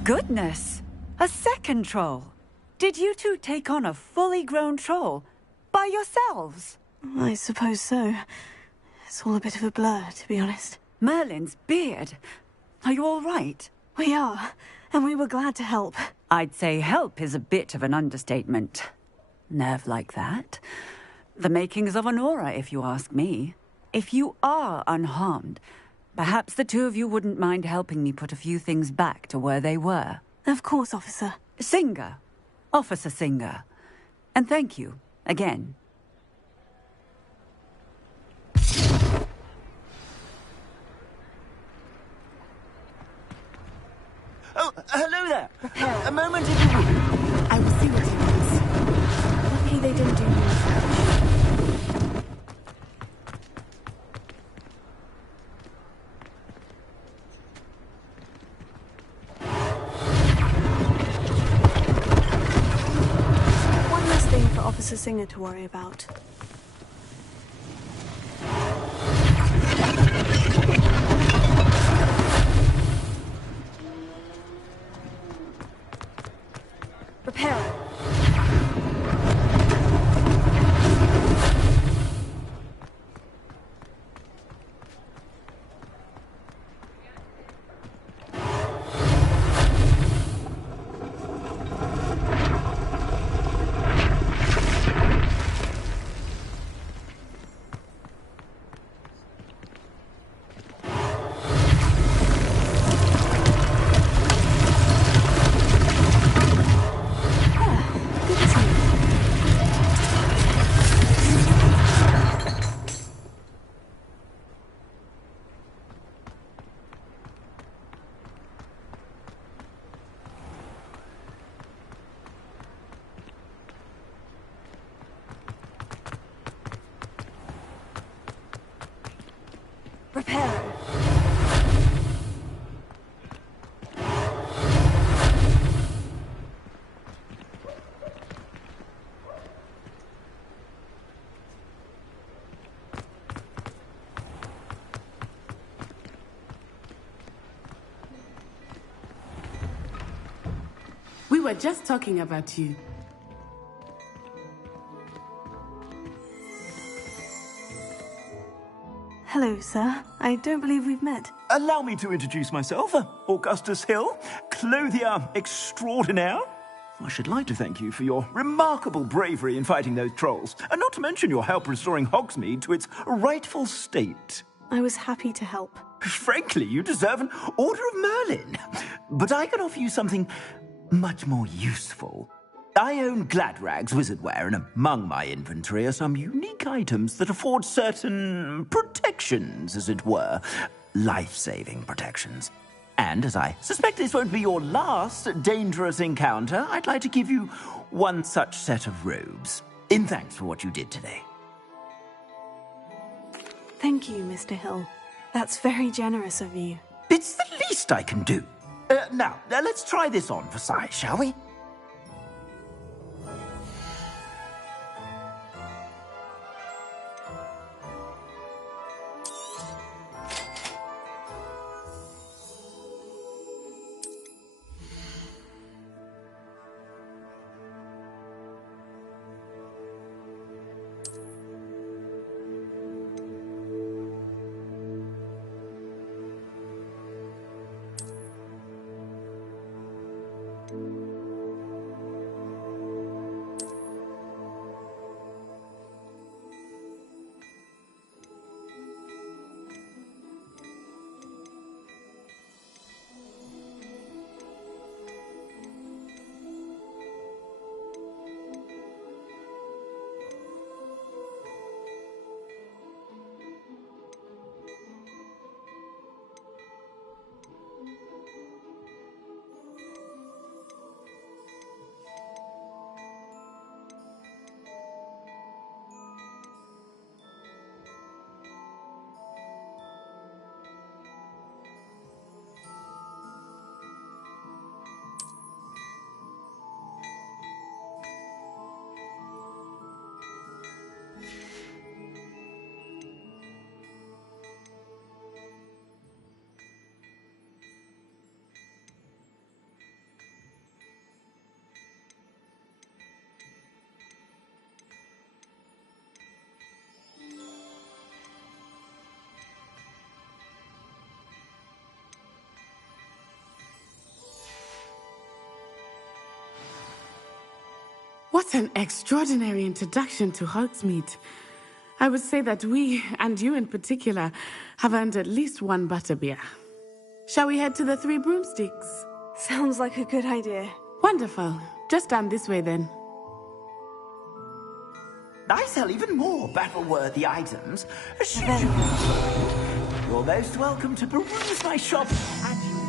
Goodness! A second troll! Did you two take on a fully grown troll? By yourselves? I suppose so. It's all a bit of a blur, to be honest. Merlin's beard. Are you all right? We are, and we were glad to help. I'd say help is a bit of an understatement. Nerve like that. The makings of an aura, if you ask me. If you are unharmed, perhaps the two of you wouldn't mind helping me put a few things back to where they were. Of course, officer. Singer. Officer Singer. And thank you, again. Oh, hello there. A moment if you will. I will see what he wants. Lucky they didn't do you a damage. One less thing for Officer Singer to worry about. Repairing. Repairing. We were just talking about you. Hello, sir. I don't believe we've met. Allow me to introduce myself, Augustus Hill, clothier extraordinaire. I should like to thank you for your remarkable bravery in fighting those trolls, and not to mention your help restoring Hogsmeade to its rightful state. I was happy to help. Frankly, you deserve an Order of Merlin. But I can offer you something much more useful. I own Gladrag's wizardware, and among my inventory are some unique items that afford certain protections, as it were. Life-saving protections. And as I suspect this won't be your last dangerous encounter, I'd like to give you one such set of robes, in thanks for what you did today. Thank you, Mr. Hill. That's very generous of you. It's the least I can do. Now, let's try this on for size, shall we? What an extraordinary introduction to Hogsmeade. I would say that we, and you in particular, have earned at least one butterbeer. Shall we head to the Three Broomsticks? Sounds like a good idea. Wonderful. Just down this way then. I sell even more battle-worthy items. You're most welcome to peruse my shop as you...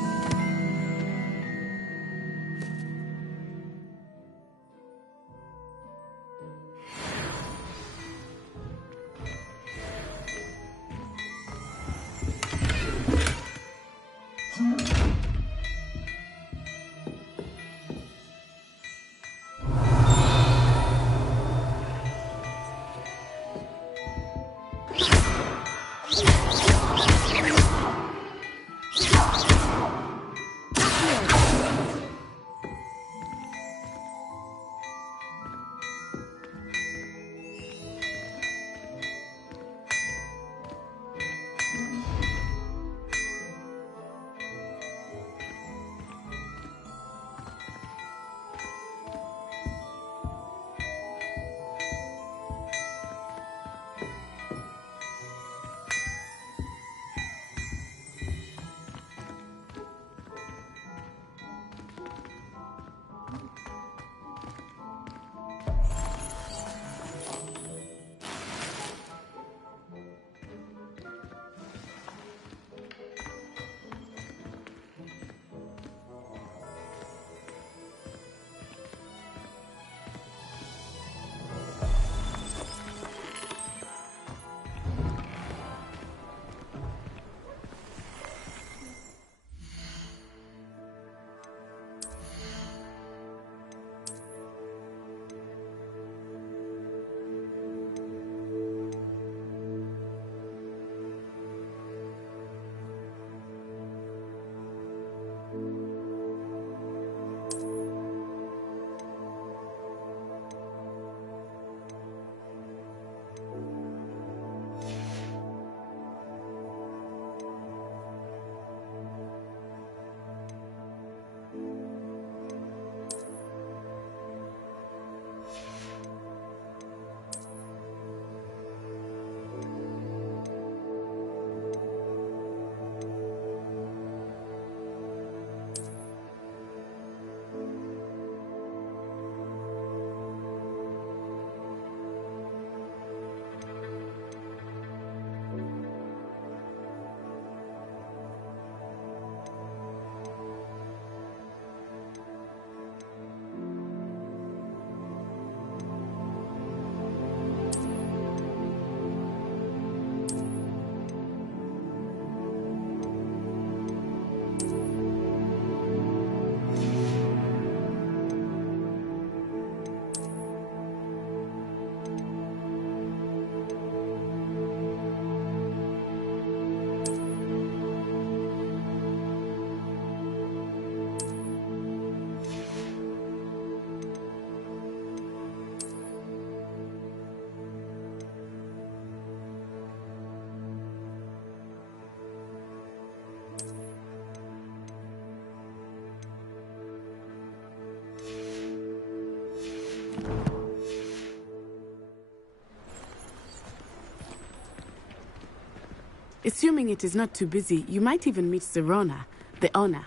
Assuming it is not too busy, you might even meet Zerona, the owner.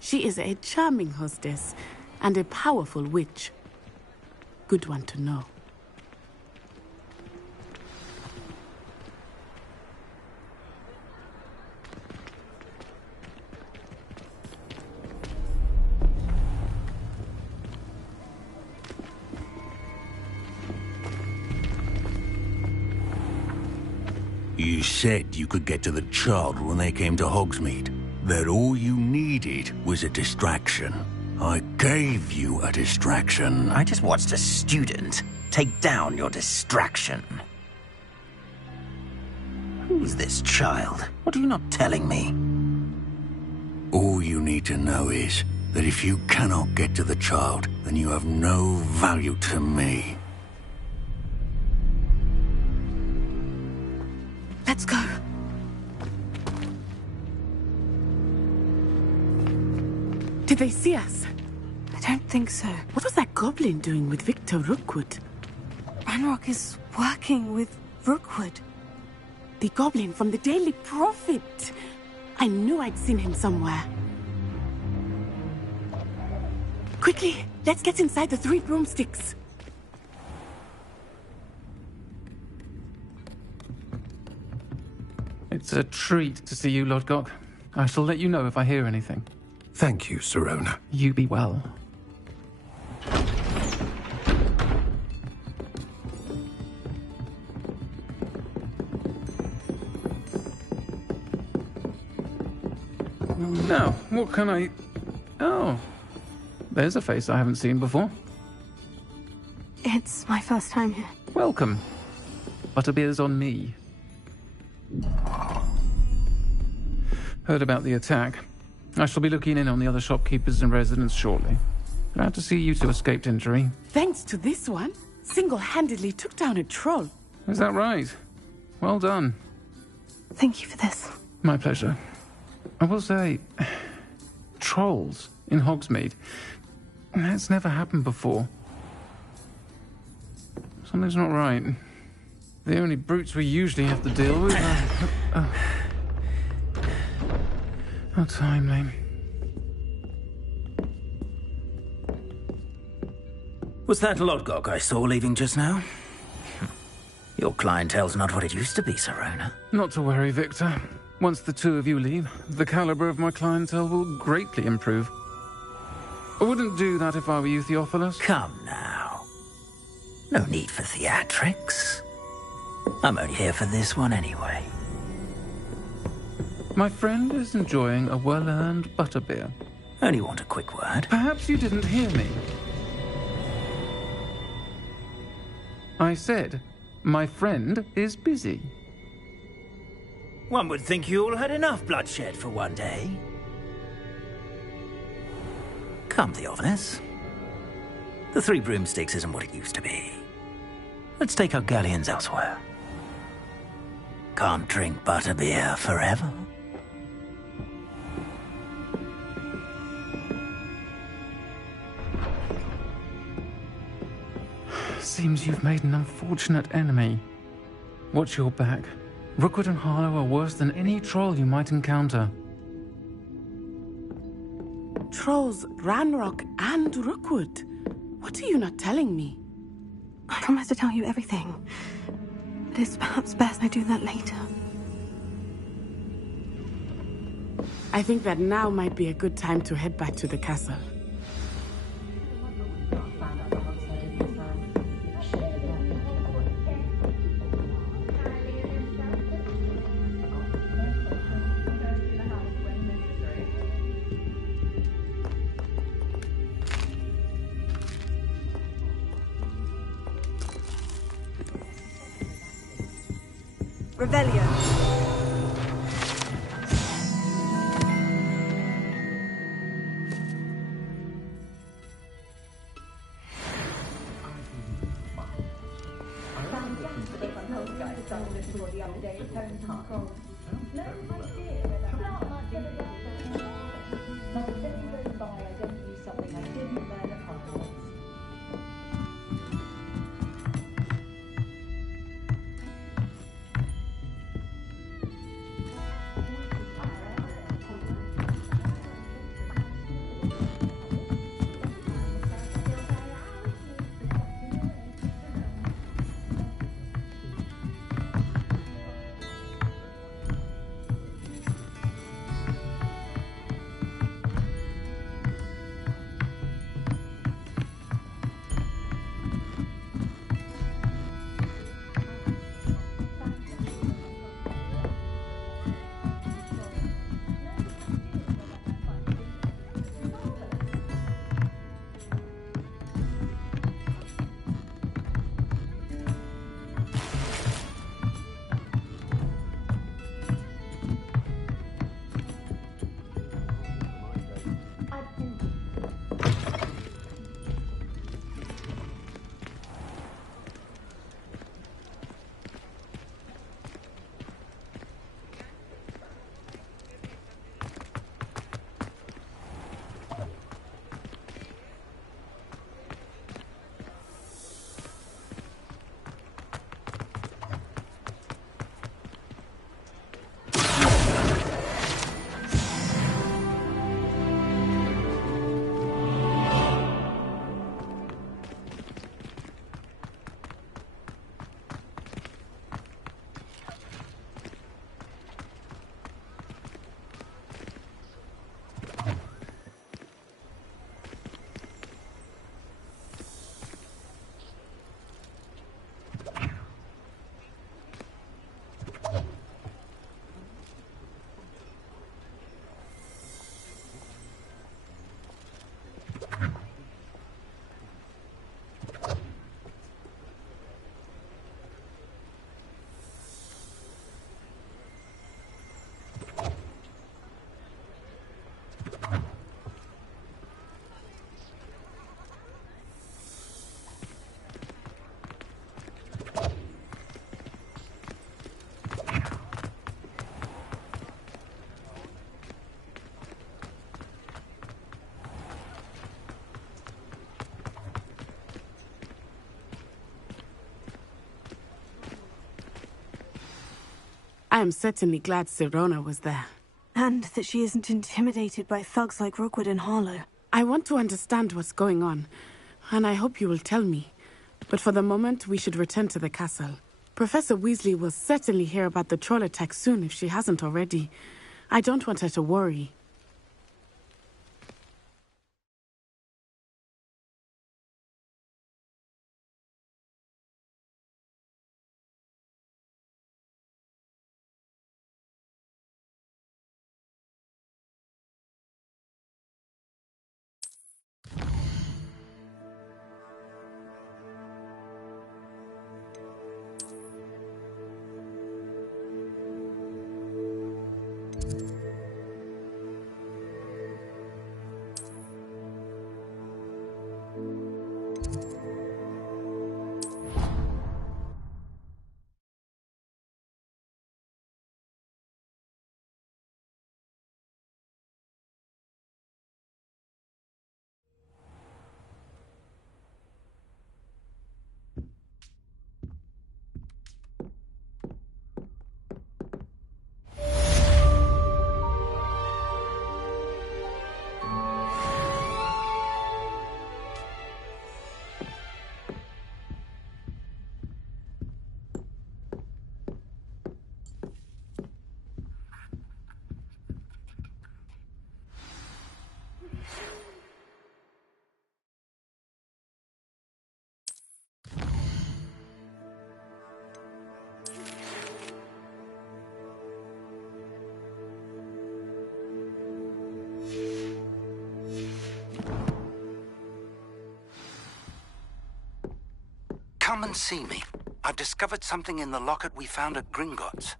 She is a charming hostess and a powerful witch. Good one to know. You said you could get to the child when they came to Hogsmeade. That all you needed was a distraction. I gave you a distraction. I just watched a student take down your distraction. Who's this child? What are you not telling me? All you need to know is that if you cannot get to the child, then you have no value to me. Let's go. Did they see us? don't think so. What was that goblin doing with Victor Rookwood? Ranrock is working with Rookwood. The goblin from the Daily Prophet. I knew I'd seen him somewhere. Quickly, let's get inside the 3 broomsticks. It's a treat to see you, Lodgok. I shall let you know if I hear anything. Thank you, Sirona. You be well. Now, what can I... Oh, there's a face I haven't seen before. It's my first time here. Welcome. Butterbeer's on me. Heard about the attack. I shall be looking in on the other shopkeepers and residents shortly. Glad to see you two escaped injury. Thanks to this one, single-handedly took down a troll. Is that right? Well done. Thank you for this. My pleasure. I will say, trolls in Hogsmeade. That's never happened before. Something's not right. The only brutes we usually have to deal with are... How timely. Was that Lodgok I saw leaving just now? Your clientele's not what it used to be, Sirona. Not to worry, Victor. Once the two of you leave, the caliber of my clientele will greatly improve. I wouldn't do that if I were you, Theophilus. Come now. No need for theatrics. I'm only here for this one anyway. My friend is enjoying a well-earned butterbeer. Only want a quick word. Perhaps you didn't hear me. I said, my friend is busy. One would think you all had enough bloodshed for one day. Come, Theophilus. The 3 broomsticks isn't what it used to be. Let's take our galleons elsewhere. Can't drink butterbeer forever. Seems you've made an unfortunate enemy. Watch your back. Rookwood and Harlow are worse than any troll you might encounter. Trolls, Ranrock, and Rookwood. What are you not telling me? I promise to tell you everything. But it's perhaps best I do that later. I think that now might be a good time to head back to the castle. Revelio. I am certainly glad Sirona was there. And that she isn't intimidated by thugs like Rookwood and Harlow. I want to understand what's going on, and I hope you will tell me. But for the moment, we should return to the castle. Professor Weasley will certainly hear about the troll attack soon if she hasn't already. I don't want her to worry. Come and see me. I've discovered something in the locket we found at Gringotts.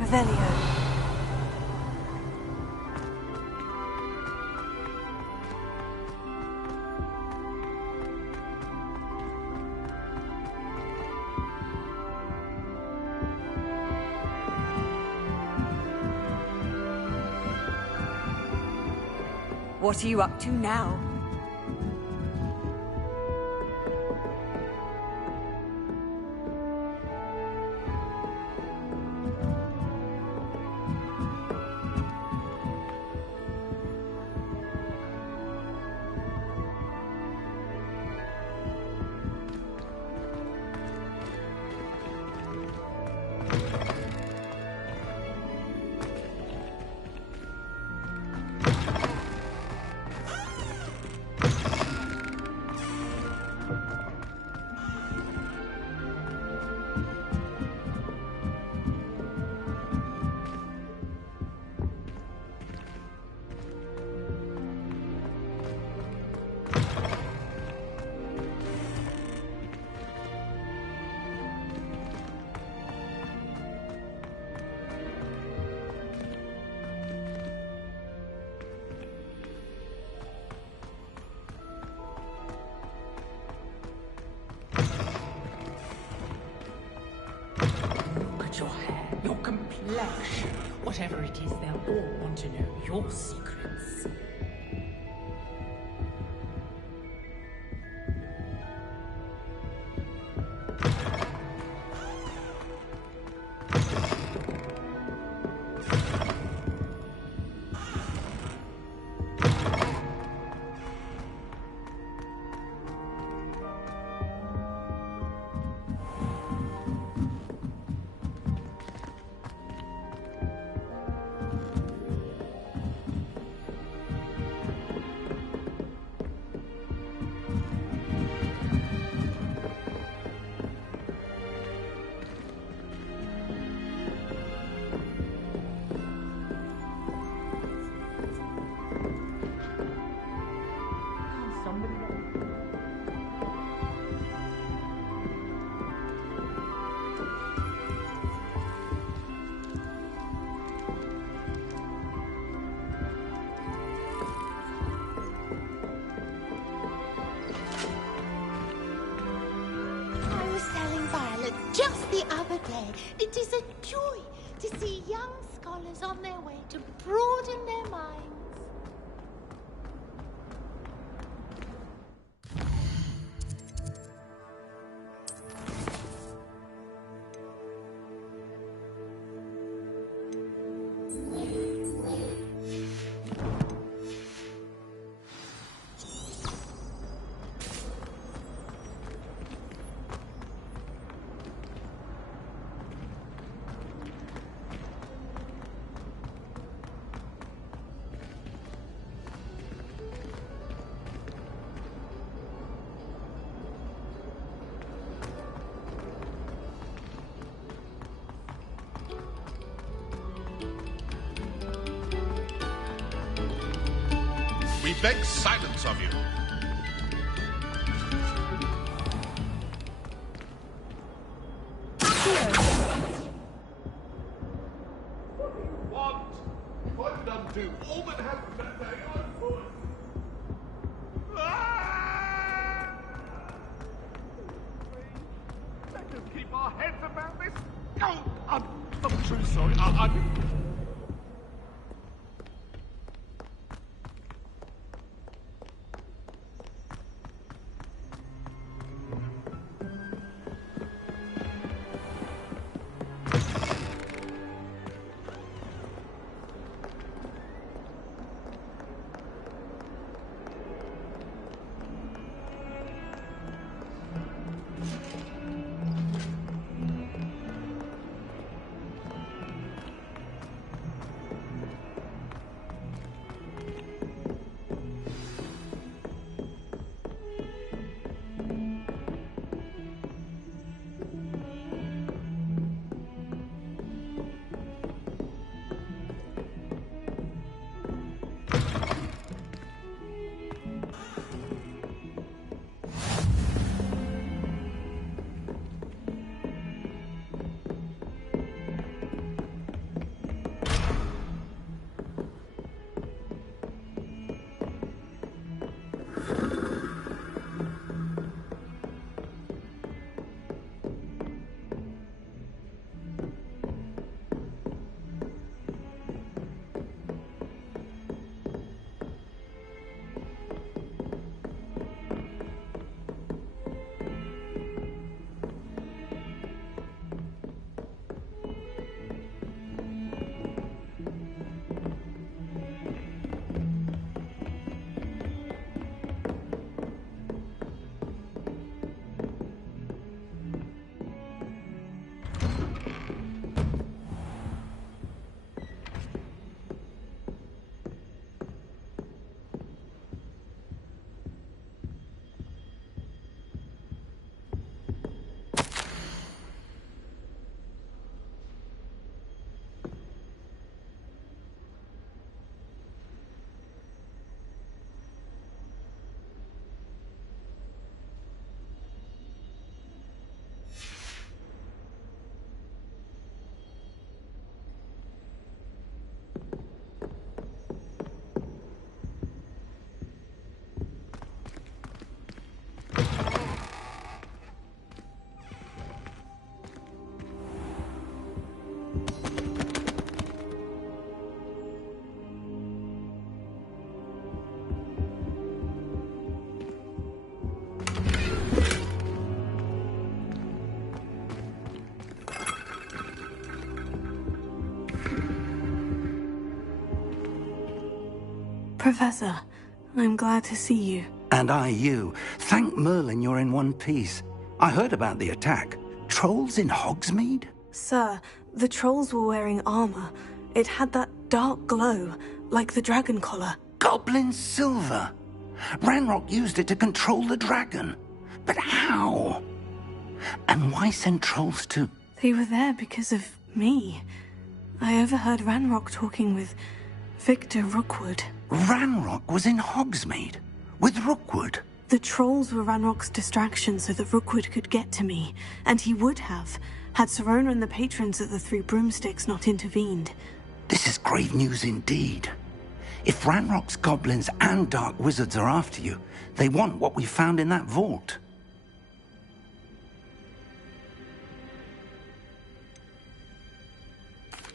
Revelio. What are you up to now? Whatever it is, they'll all want to know your secrets. Just the other day, it is a joy to see young scholars on their way to broaden their minds. We beg silence of you. What do you want? What did undo? All that has better your foot. Let us keep our heads about this. Oh, I'm true sorry. Professor, I'm glad to see you. And I you. Thank Merlin you're in one piece. I heard about the attack. Trolls in Hogsmeade? Sir, the trolls were wearing armor. It had that dark glow, like the dragon collar. Goblin silver! Ranrock used it to control the dragon. But how? And why send trolls to... They were there because of me. I overheard Ranrock talking with Victor Rookwood. Ranrock was in Hogsmeade? With Rookwood? The trolls were Ranrock's distraction so that Rookwood could get to me. And he would have, had Serona and the patrons of the Three Broomsticks not intervened. This is grave news indeed. If Ranrock's goblins and dark wizards are after you, they want what we found in that vault.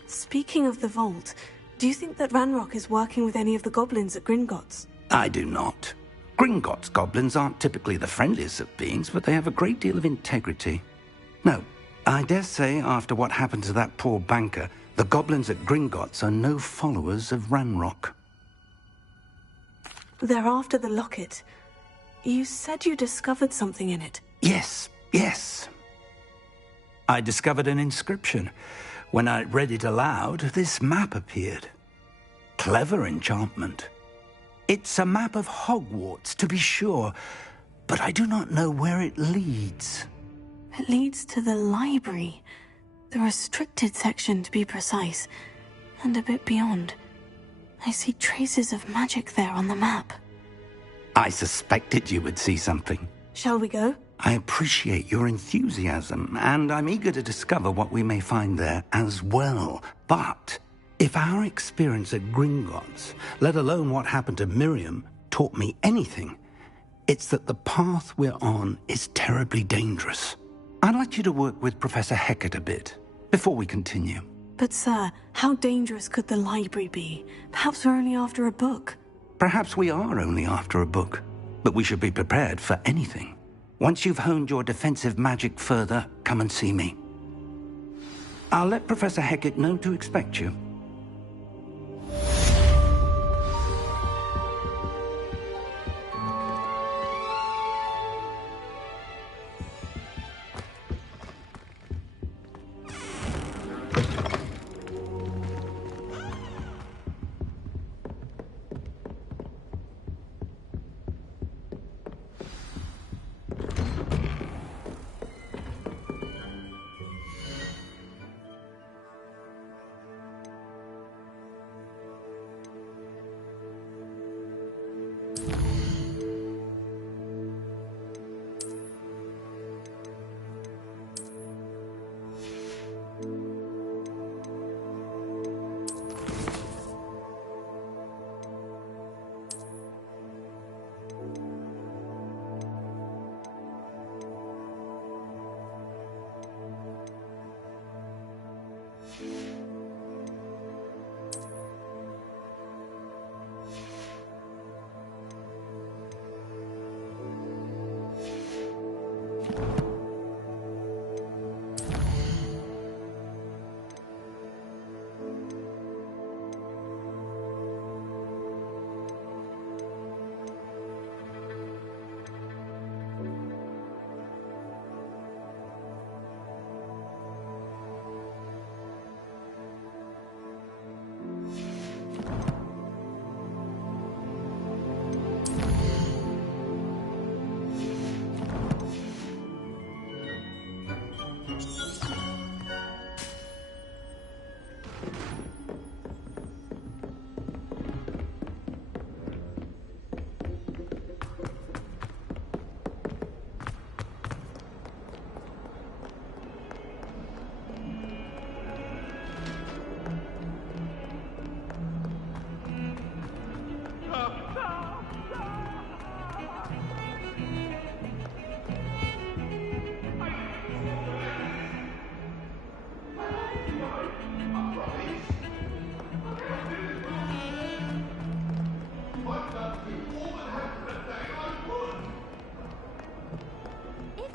Speaking of the vault, do you think that Ranrock is working with any of the goblins at Gringotts? I do not. Gringotts goblins aren't typically the friendliest of beings, but they have a great deal of integrity. No, I dare say after what happened to that poor banker, the goblins at Gringotts are no followers of Ranrock. They're after the locket. You said you discovered something in it. Yes. I discovered an inscription. When I read it aloud, this map appeared. Clever enchantment. It's a map of Hogwarts, to be sure, but I do not know where it leads. It leads to the library. The restricted section, to be precise. And a bit beyond. I see traces of magic there on the map. I suspected you would see something. Shall we go? I appreciate your enthusiasm, and I'm eager to discover what we may find there as well. But if our experience at Gringotts, let alone what happened to Miriam, taught me anything, it's that the path we're on is terribly dangerous. I'd like you to work with Professor Hecat a bit before we continue. But sir, how dangerous could the library be? Perhaps we're only after a book. Perhaps we are only after a book, but we should be prepared for anything. Once you've honed your defensive magic further, come and see me. I'll let Professor Hecat know to expect you.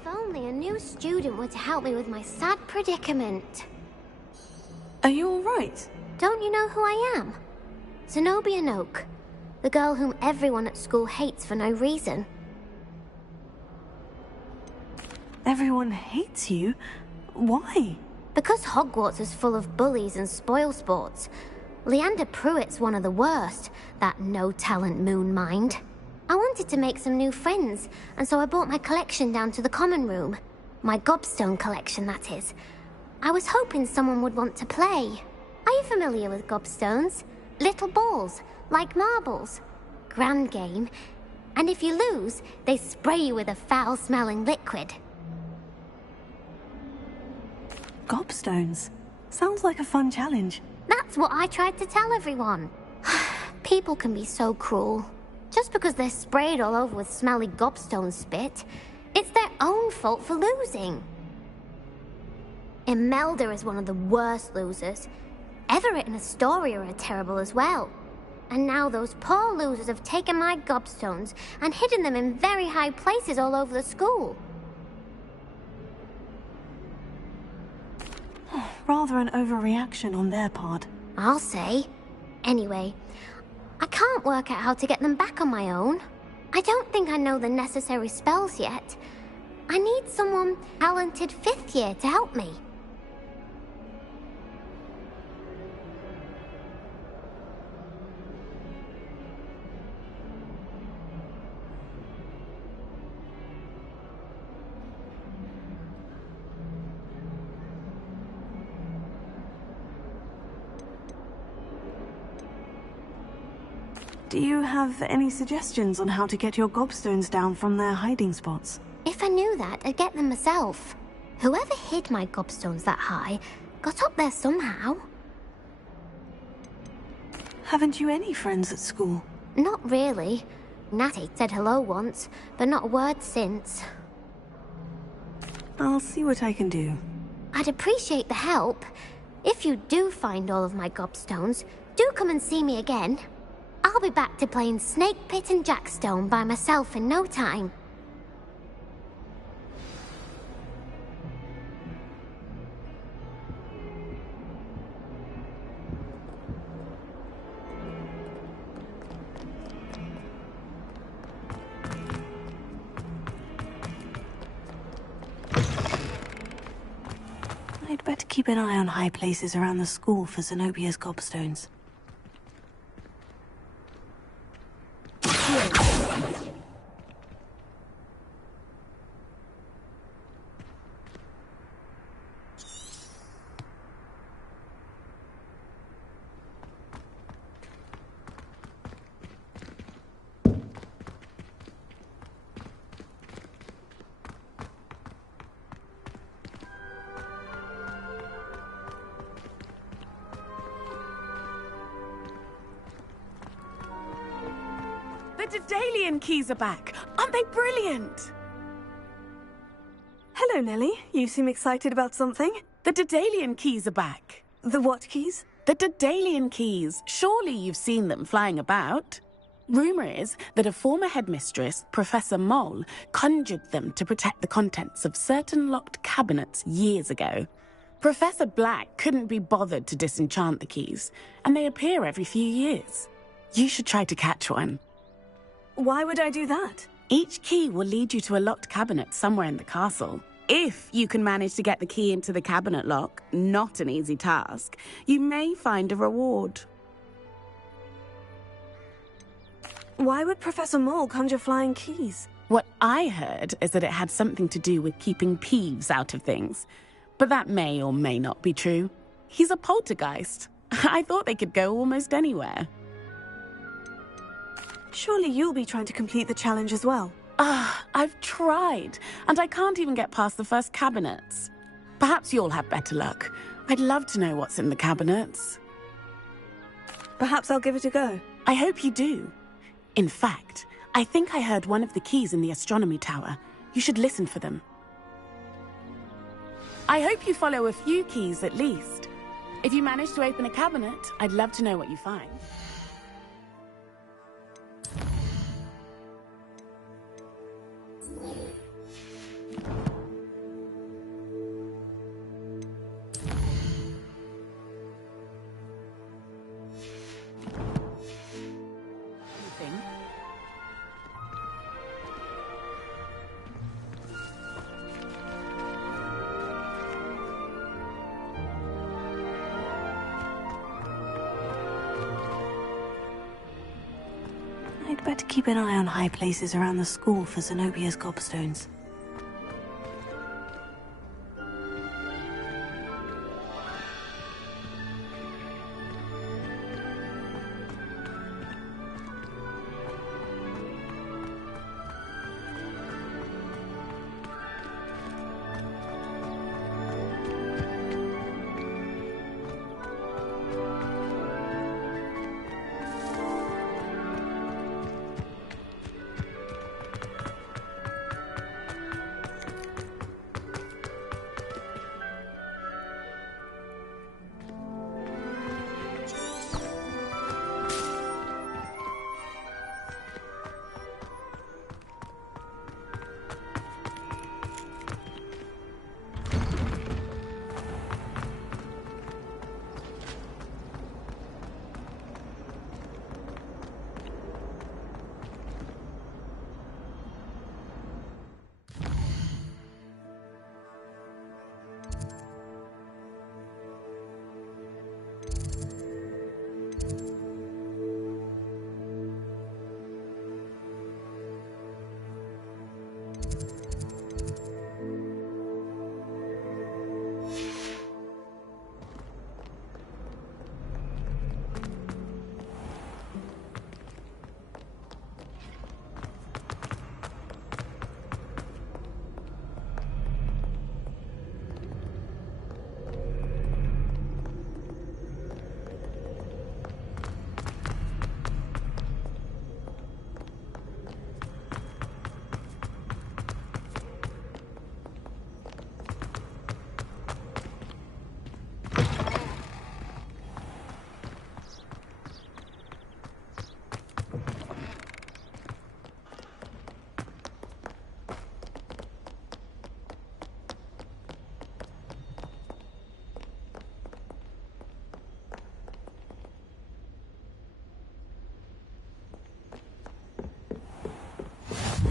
Only a new student would help me with my sad predicament. Are you all right? Don't you know who I am? Zenobia Noak. The girl whom everyone at school hates for no reason. Everyone hates you? Why? Because Hogwarts is full of bullies and spoilsports. Leander Pruitt's one of the worst, that no-talent moon mind. I wanted to make some new friends, and so I brought my collection down to the common room. My gobstone collection, that is. I was hoping someone would want to play. Are you familiar with gobstones? Little balls, like marbles. Grand game. And if you lose, they spray you with a foul-smelling liquid. Gobstones? Sounds like a fun challenge. That's what I tried to tell everyone. People can be so cruel. Just because they're sprayed all over with smelly gobstone spit, it's their own fault for losing. Imelda is one of the worst losers. Everett and Astoria are terrible as well. And now those poor losers have taken my gobstones and hidden them in very high places all over the school. Rather an overreaction on their part. I'll say. Anyway, I can't work out how to get them back on my own. I don't think I know the necessary spells yet. I need someone talented 5th year to help me. Do you have any suggestions on how to get your gobstones down from their hiding spots? If I knew that, I'd get them myself. Whoever hid my gobstones that high got up there somehow. Haven't you any friends at school? Not really. Natty said hello once, but not a word since. I'll see what I can do. I'd appreciate the help. If you do find all of my gobstones, do come and see me again. I'll be back to playing Snake Pit and Jackstone by myself in no time. I'd better keep an eye on high places around the school for Zenobia's gobstones. The Daedalian keys are back. Aren't they brilliant? Hello, Nellie. You seem excited about something. The Daedalian keys are back. The what keys? The Daedalian keys. Surely you've seen them flying about. Rumour is that a former headmistress, Professor Mole, conjured them to protect the contents of certain locked cabinets years ago. Professor Black couldn't be bothered to disenchant the keys, and they appear every few years. You should try to catch one. Why would I do that? Each key will lead you to a locked cabinet somewhere in the castle. If you can manage to get the key into the cabinet lock, not an easy task, you may find a reward. Why would Professor Mole conjure flying keys? What I heard is that it had something to do with keeping Peeves out of things. But that may or may not be true. He's a poltergeist. I thought they could go almost anywhere. Surely you'll be trying to complete the challenge as well. I've tried, and I can't even get past the first cabinets. Perhaps you'll have better luck. I'd love to know what's in the cabinets. Perhaps I'll give it a go. I hope you do. In fact, I think I heard one of the keys in the astronomy tower. You should listen for them. I hope you follow a few keys at least. If you manage to open a cabinet, I'd love to know what you find. I'd better keep an eye on high places around the school for Zenobia's gobstones.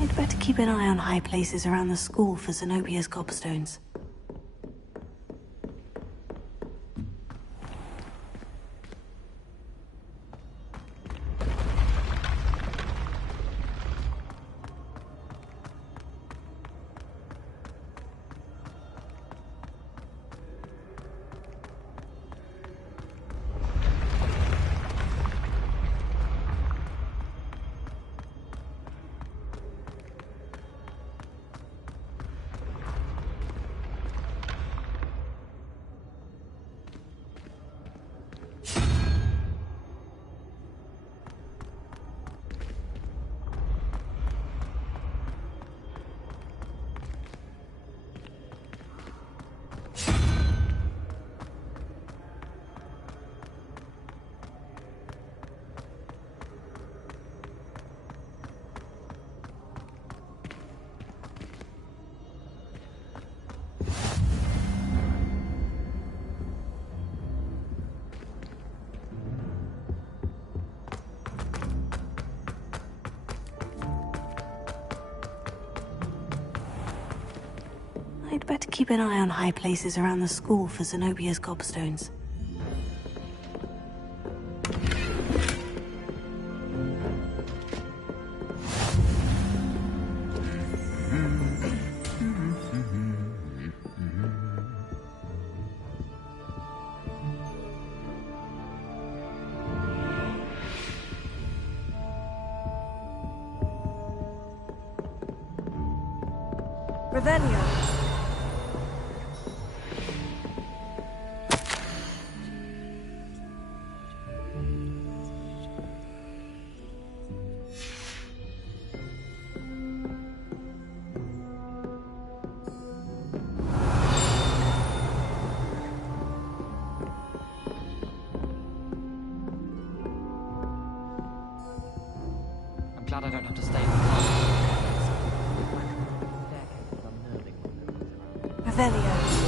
I'd better keep an eye on high places around the school for Zenobia's gobstones. I'd better keep an eye on high places around the school for Zenobia's gobstones. Revelio. I'm glad I don't have to stay in the car. Revelio.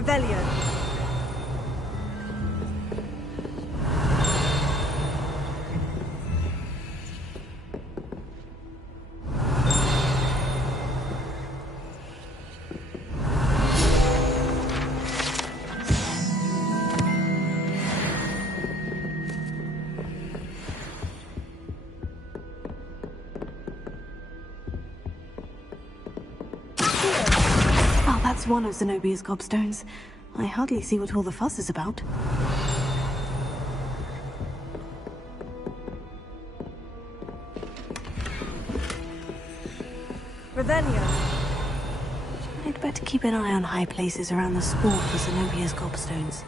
Revelio. Oh, that's one of Zenobia's gobstones. I hardly see what all the fuss is about. Revelio. I'd better keep an eye on high places around the school for Zenobia's gobstones.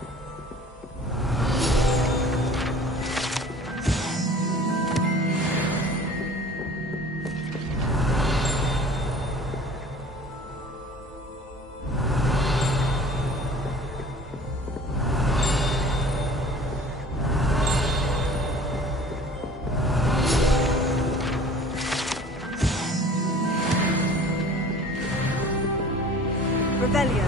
Revelio.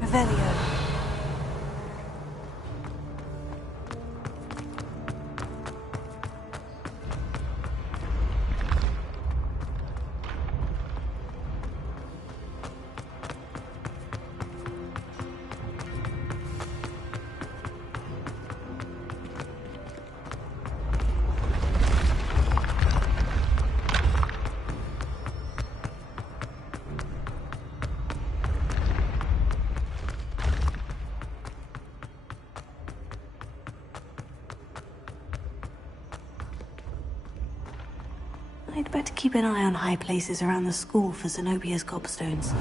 Revelio. I'd better keep an eye on high places around the school for Zenobia's gobstones.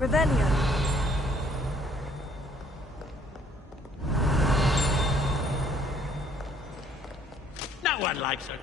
Revelio. No one likes a cop.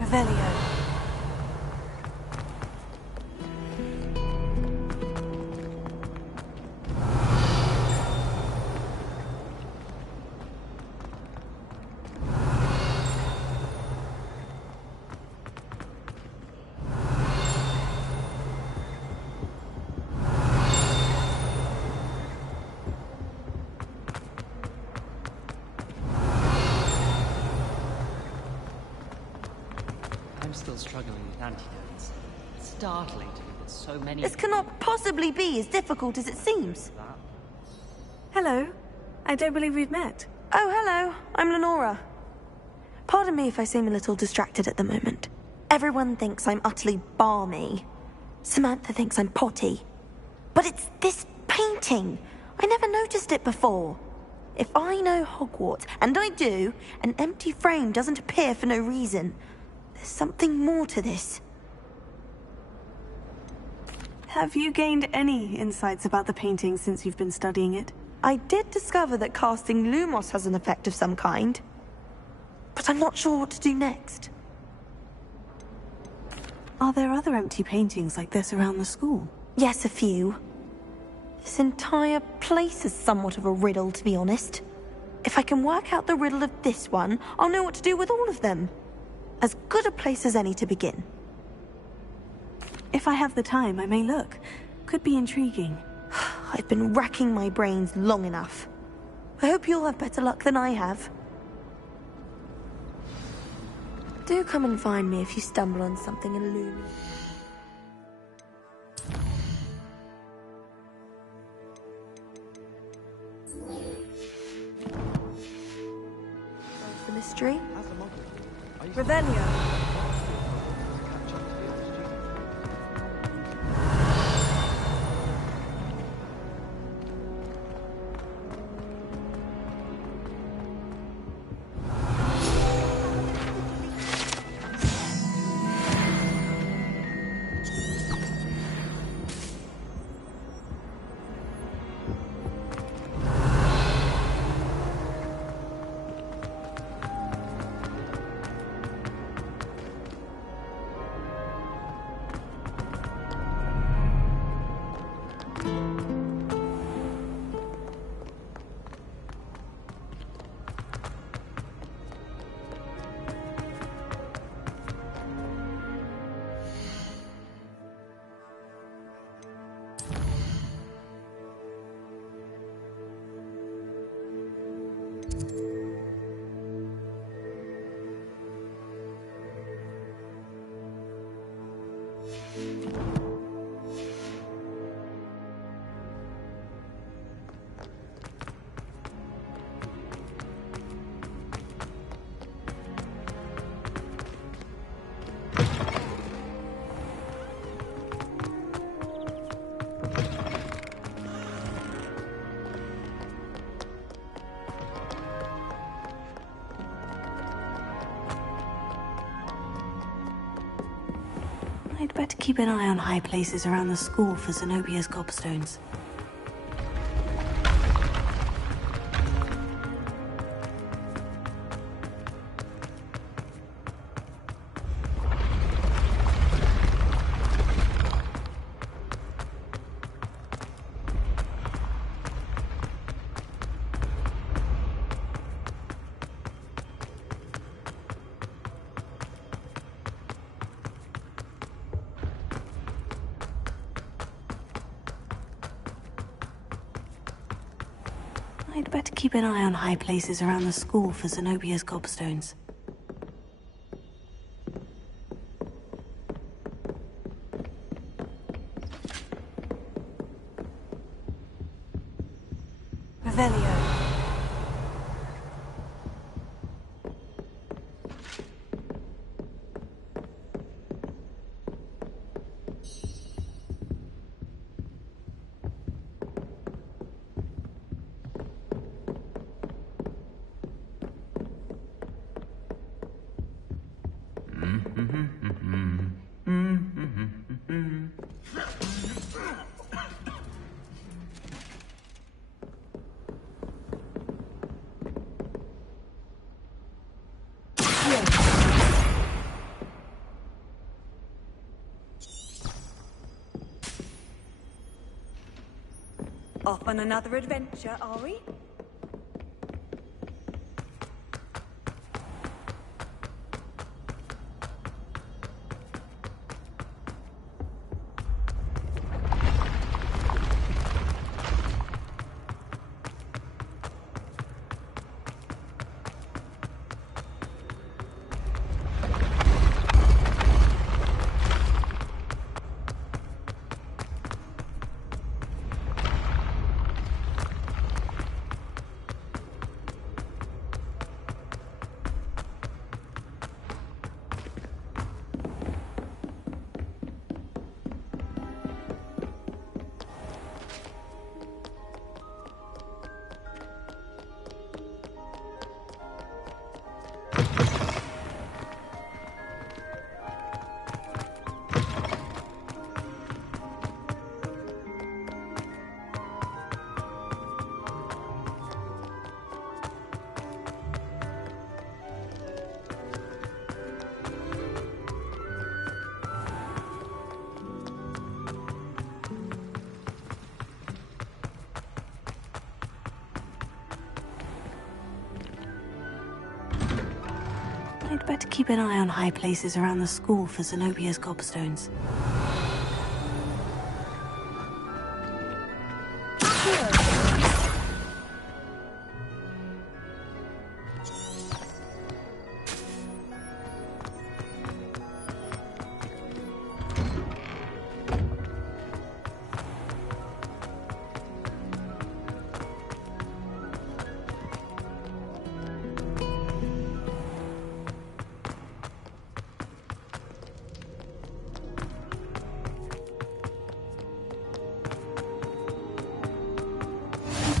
Revelio. I'm still struggling with antidotes. It's startling to me that so many... This cannot possibly be as difficult as it seems. Hello. I don't believe we've met. Oh, hello. I'm Lenora. Pardon me if I seem a little distracted at the moment. Everyone thinks I'm utterly balmy. Samantha thinks I'm potty. But it's this painting. I never noticed it before. If I know Hogwarts, and I do, an empty frame doesn't appear for no reason. There's something more to this. Have you gained any insights about the painting since you've been studying it? I did discover that casting Lumos has an effect of some kind. But I'm not sure what to do next. Are there other empty paintings like this around the school? Yes, a few. This entire place is somewhat of a riddle, to be honest. If I can work out the riddle of this one, I'll know what to do with all of them. As good a place as any to begin. If I have the time, I may look. Could be intriguing. I've been racking my brains long enough. I hope you'll have better luck than I have. Do come and find me if you stumble on something illuminating. What's the mystery? Revelio. I'd better keep an eye on high places around the school for Zenobia's gobstones. I'd better keep an eye on high places around the school for Zenobia's gobstones. Revelio. Off on another adventure, are we? keep an eye on high places around the school for Zenobia's gobstones.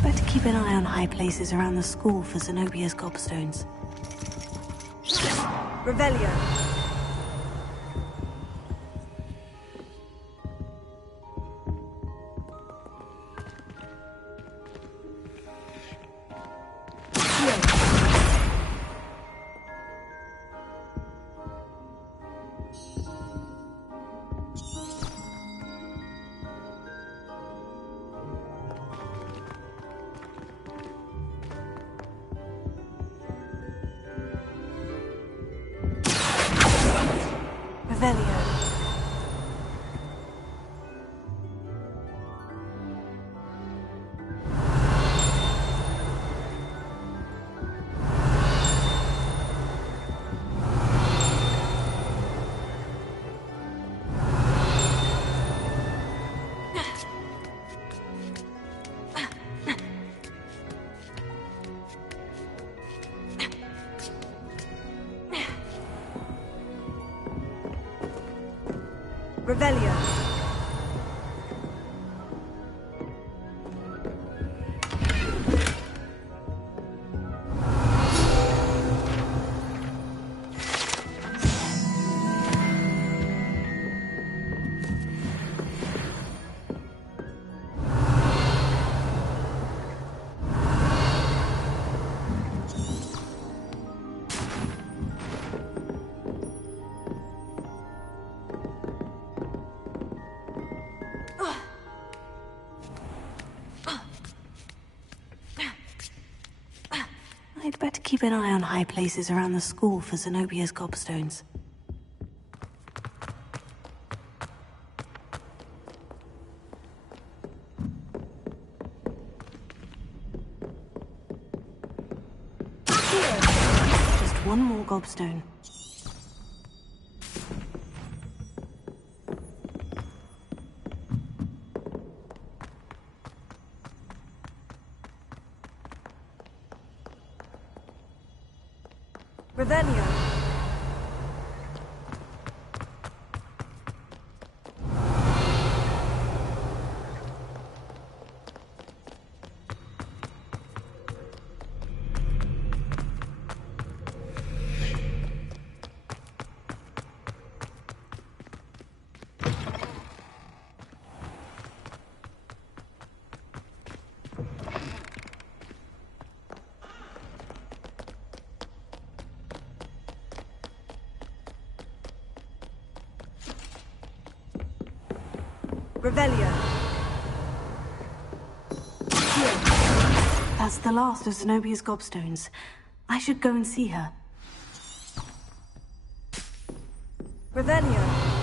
Better keep an eye on high places around the school for Zenobia's gobstones. Revelio. Revelio. Revelio. I'd better keep an eye on high places around the school for Zenobia's gobstones. Just one more gobstone. Revelio. Revelio. That's the last of Zenobia's gobstones. I should go and see her. Revelio.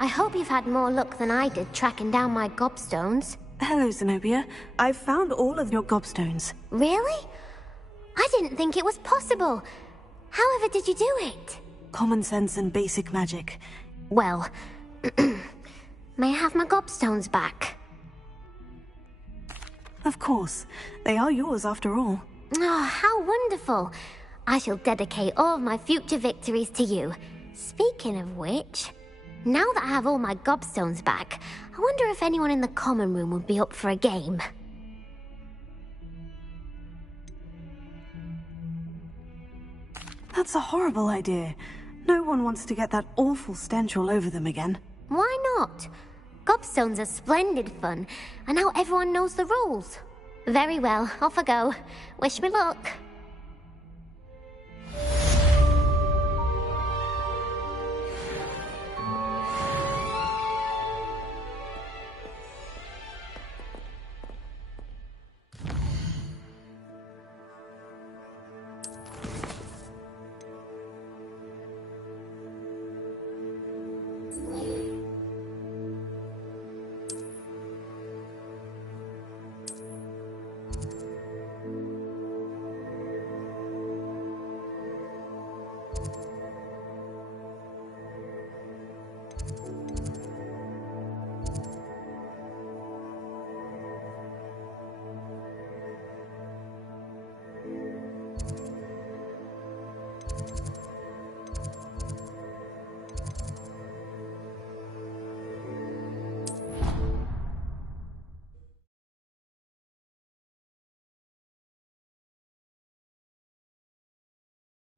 I hope you've had more luck than I did tracking down my gobstones. Hello, Zenobia. I've found all of your gobstones. Really? I didn't think it was possible. However did you do it? Common sense and basic magic. Well, may I have my gobstones back? Of course. They are yours after all. Oh, how wonderful. I shall dedicate all of my future victories to you. Speaking of which, now that I have all my gobstones back, I wonder if anyone in the common room would be up for a game. That's a horrible idea. No one wants to get that awful stench all over them again. Why not? Gobstones are splendid fun, and now everyone knows the rules. Very well, off I go. Wish me luck.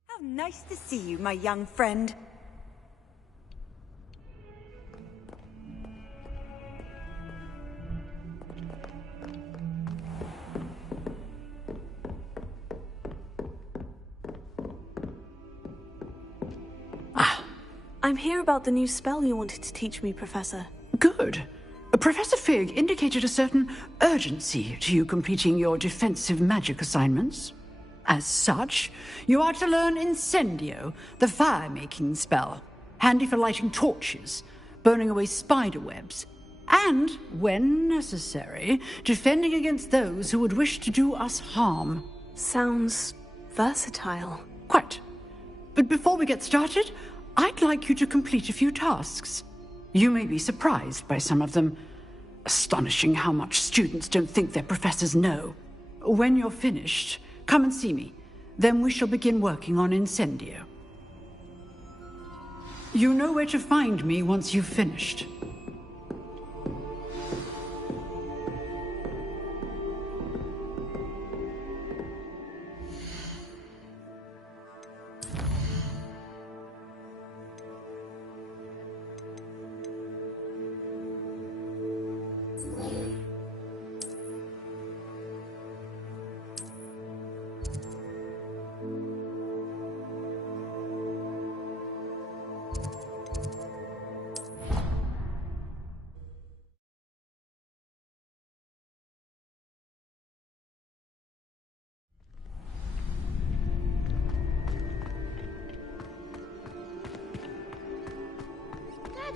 How nice to see you, my young friend. I'm here about the new spell you wanted to teach me, Professor. Good. Professor Fig indicated a certain urgency to you completing your defensive magic assignments. As such, you are to learn Incendio, the fire-making spell, handy for lighting torches, burning away spider webs, and, when necessary, defending against those who would wish to do us harm. Sounds versatile. Quite. But before we get started, I'd like you to complete a few tasks. You may be surprised by some of them. Astonishing how much students don't think their professors know. When you're finished, come and see me. Then we shall begin working on Incendio. You know where to find me once you've finished.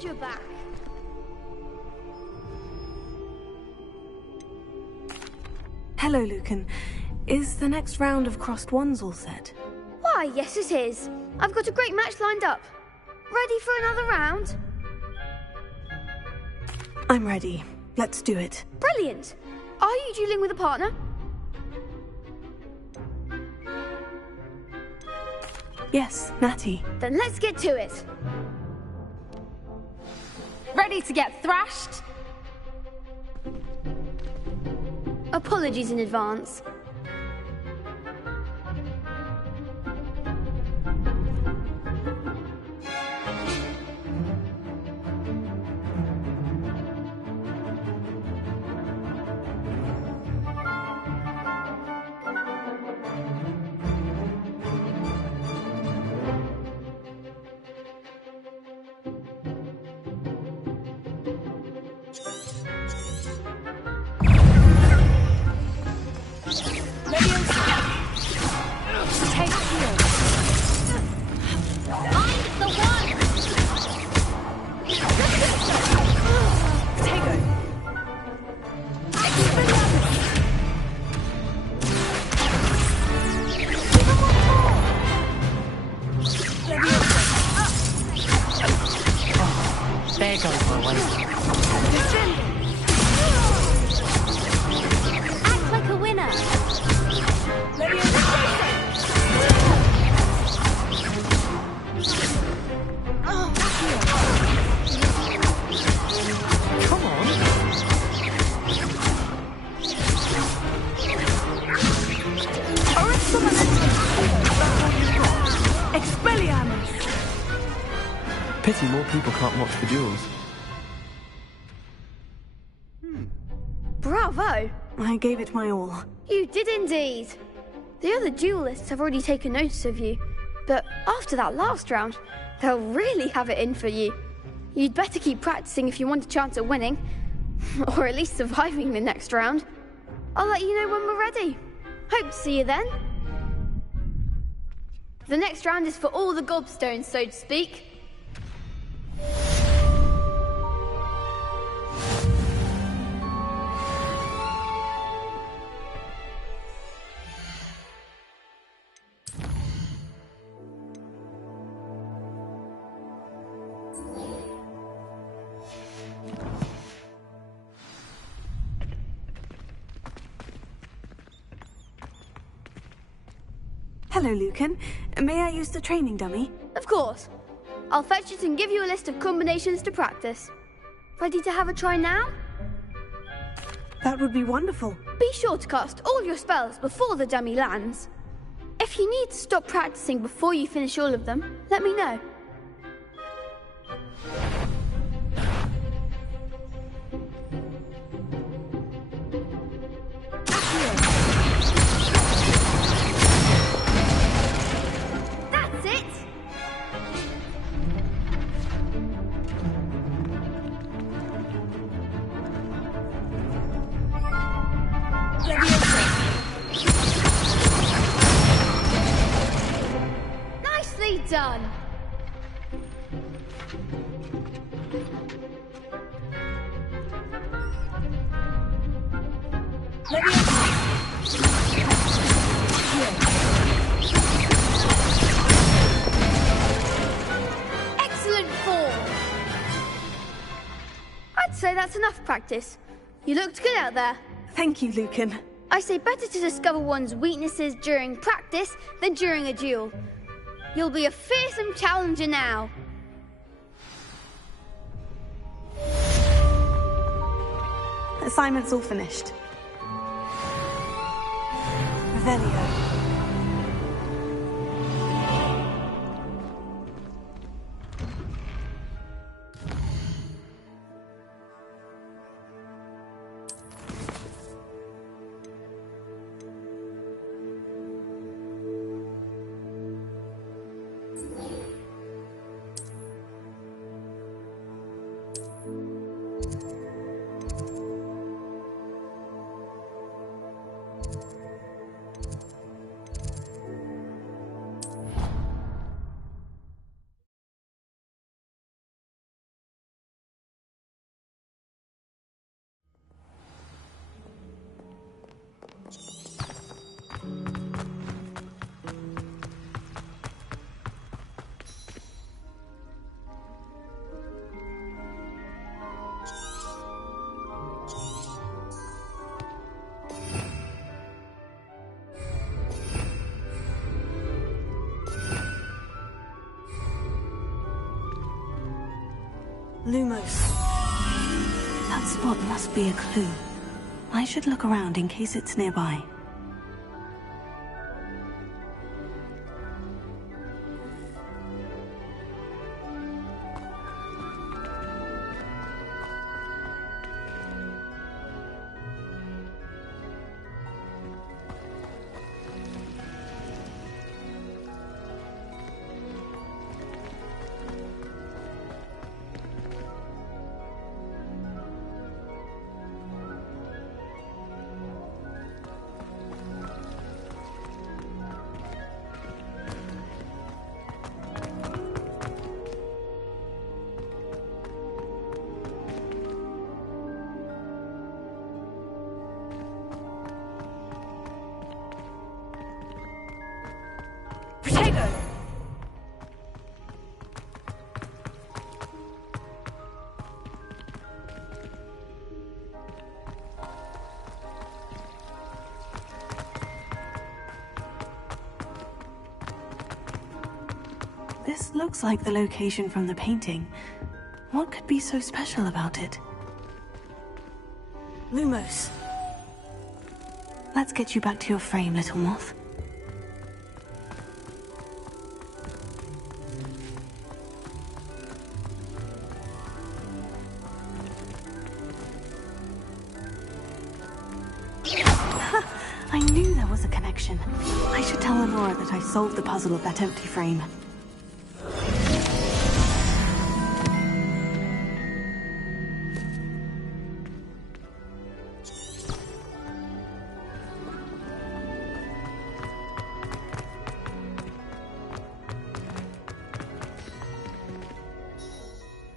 You're back. Hello, Lucan. Is the next round of crossed ones all set? Why, yes it is. I've got a great match lined up. Ready for another round? I'm ready. Let's do it. Brilliant. Are you dueling with a partner? Yes, Natty. Then let's get to it. Ready to get thrashed? Apologies in advance. Pity more people can't watch the duels. Bravo! I gave it my all. You did indeed. The other duelists have already taken notice of you, but after that last round, they'll really have it in for you. You'd better keep practicing if you want a chance at winning, or at least surviving the next round. I'll let you know when we're ready. Hope to see you then. The next round is for all the gobstones, so to speak. Hello, Lucan. May I use the training dummy? Of course. I'll fetch it and give you a list of combinations to practice. Ready to have a try now? That would be wonderful. Be sure to cast all your spells before the dummy lands. If you need to stop practicing before you finish all of them, let me know. That's it! Nicely done! Excellent form! I'd say that's enough practice. You looked good out there. Thank you, Lucan. I say better to discover one's weaknesses during practice than during a duel. You'll be a fearsome challenger now. Assignment's all finished. Revelio. Lumos. That spot must be a clue. I should look around in case it's nearby. This looks like the location from the painting. What could be so special about it? Lumos. Let's get you back to your frame, little moth. connection. I should tell Lenora that I solved the puzzle of that empty frame.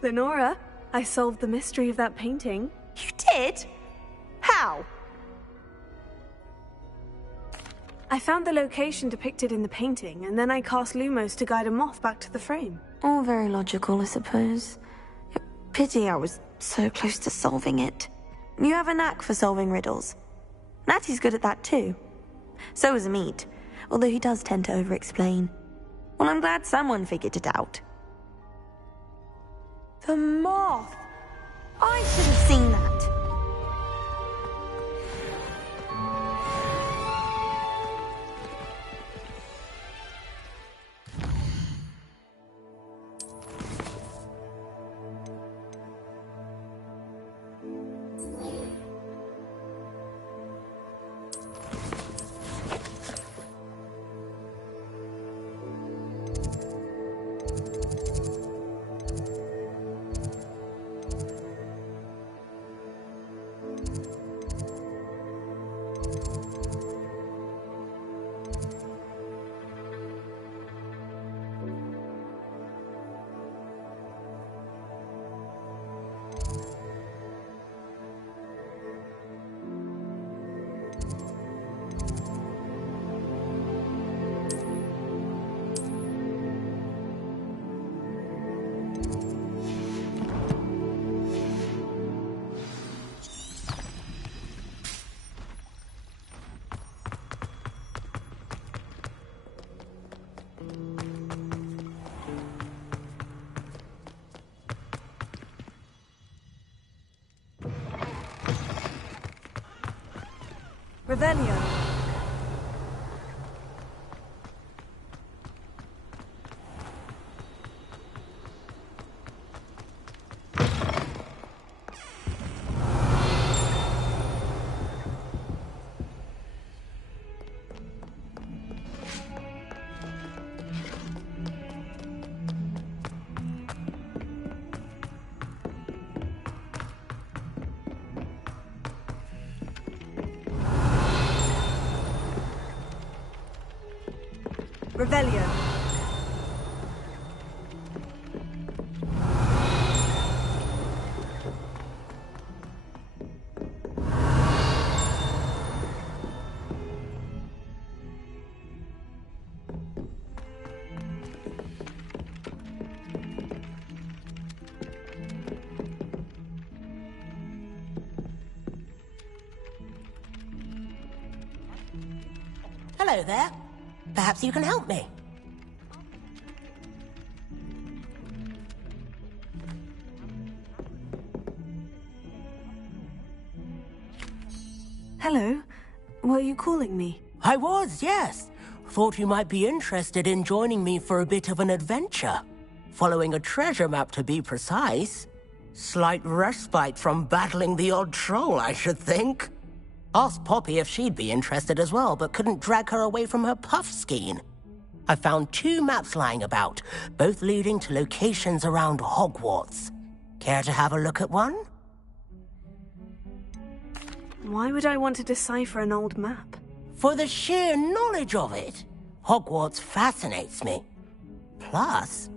Lenora, I solved the mystery of that painting. You did? How? I found the location depicted in the painting, and then I cast Lumos to guide a moth back to the frame. All very logical, I suppose. Pity I was so close to solving it. You have a knack for solving riddles. Natty's good at that too. So is Amit, although he does tend to over-explain. Well, I'm glad someone figured it out. The moth! I should have seen that. Revelio. Revelio. Hello there. Perhaps you can help me. Hello. Were you calling me? I was, yes. Thought you might be interested in joining me for a bit of an adventure. Following a treasure map, to be precise. Slight respite from battling the odd troll, I should think. Asked Poppy if she'd be interested as well, but couldn't drag her away from her puff skein. I found 2 maps lying about, both leading to locations around Hogwarts. Care to have a look at one? Why would I want to decipher an old map? For the sheer knowledge of it. Hogwarts fascinates me. Plus,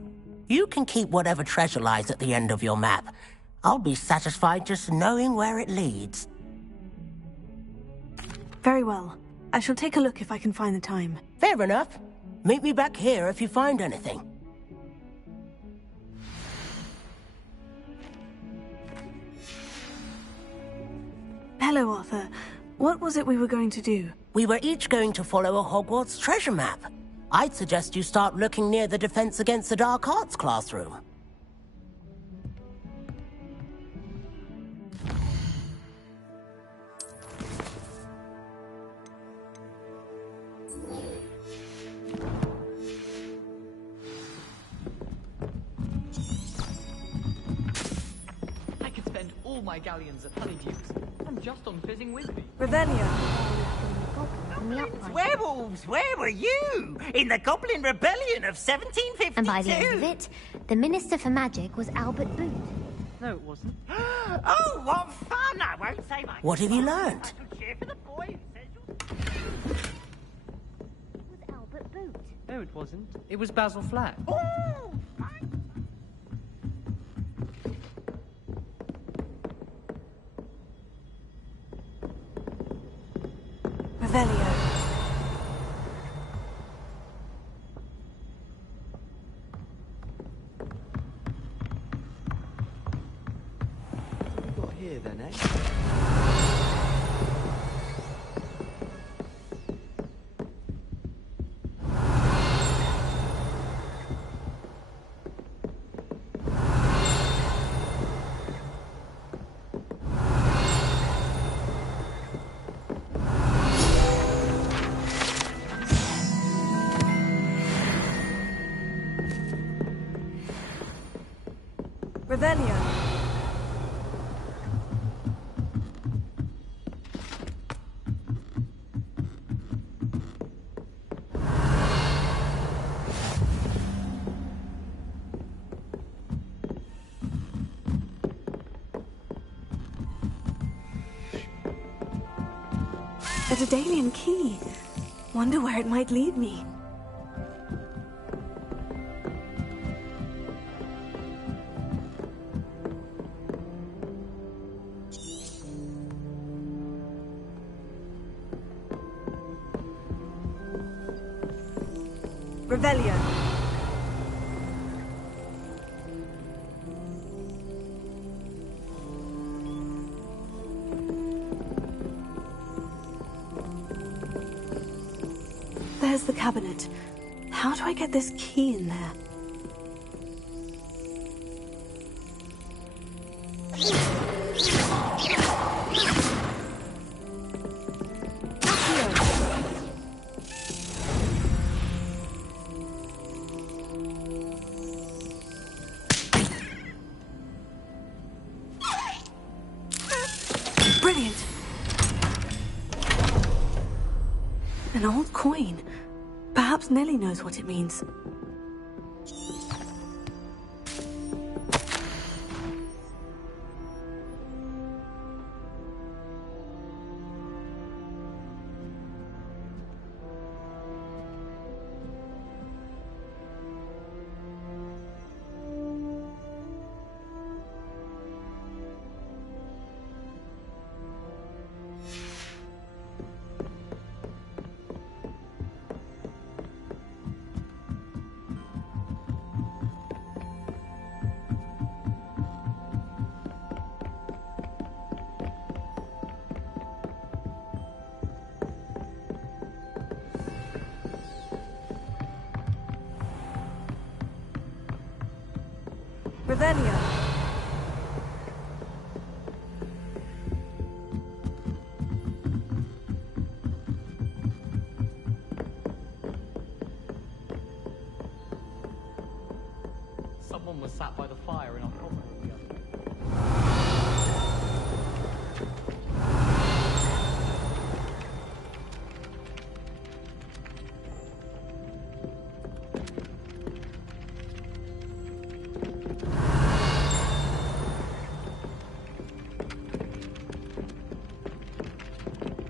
you can keep whatever treasure lies at the end of your map. I'll be satisfied just knowing where it leads. Very well. I shall take a look if I can find the time. Fair enough. Meet me back here if you find anything. Hello, Arthur. What was it we were going to do? We were each going to follow a Hogwarts treasure map. I'd suggest you start looking near the Defense Against the Dark Arts classroom. All my galleons at Honeydukes. I'm just on fizzing with me. Revelio. me up like. Werewolves, where were you? In the Goblin Rebellion of 1752? And by the end of it, the Minister for Magic was Albert Boot. No, it wasn't. Oh, what fun! I won't say much. What have you learnt? Cheer for the boy who says It was Albert Boot. No, it wasn't. It was Basil Flack. Oh! Revelio. What have we got here then, eh? Revelio. A Daedalian key. Wonder where it might lead me. Revelio. There's the cabinet. How do I get this key in there? Brilliant! An old coin. Perhaps Nellie knows what it means. Revelio. Someone was sat by the fire in our common room the other day.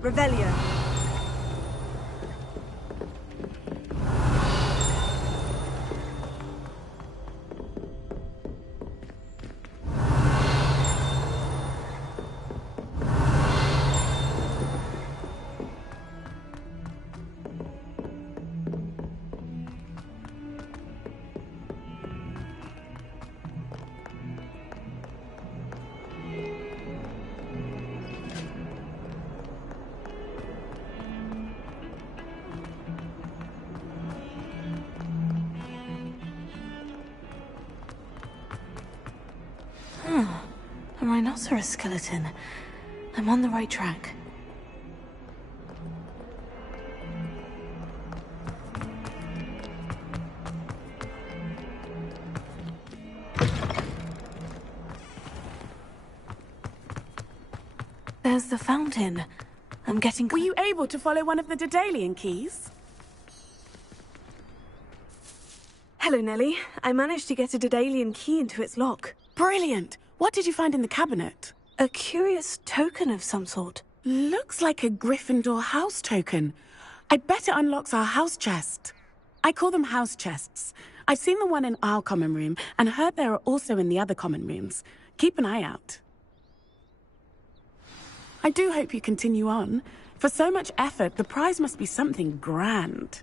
Revelio. A rhinoceros skeleton. I'm on the right track. There's the fountain. I'm getting... Were you able to follow one of the Daedalian keys? Hello, Nellie. I managed to get a Daedalian key into its lock. Brilliant! What did you find in the cabinet? A curious token of some sort. Looks like a Gryffindor house token. I bet it unlocks our house chest. I call them house chests. I've seen the one in our common room and heard there are also in the other common rooms. Keep an eye out. I do hope you continue on. For so much effort, the prize must be something grand.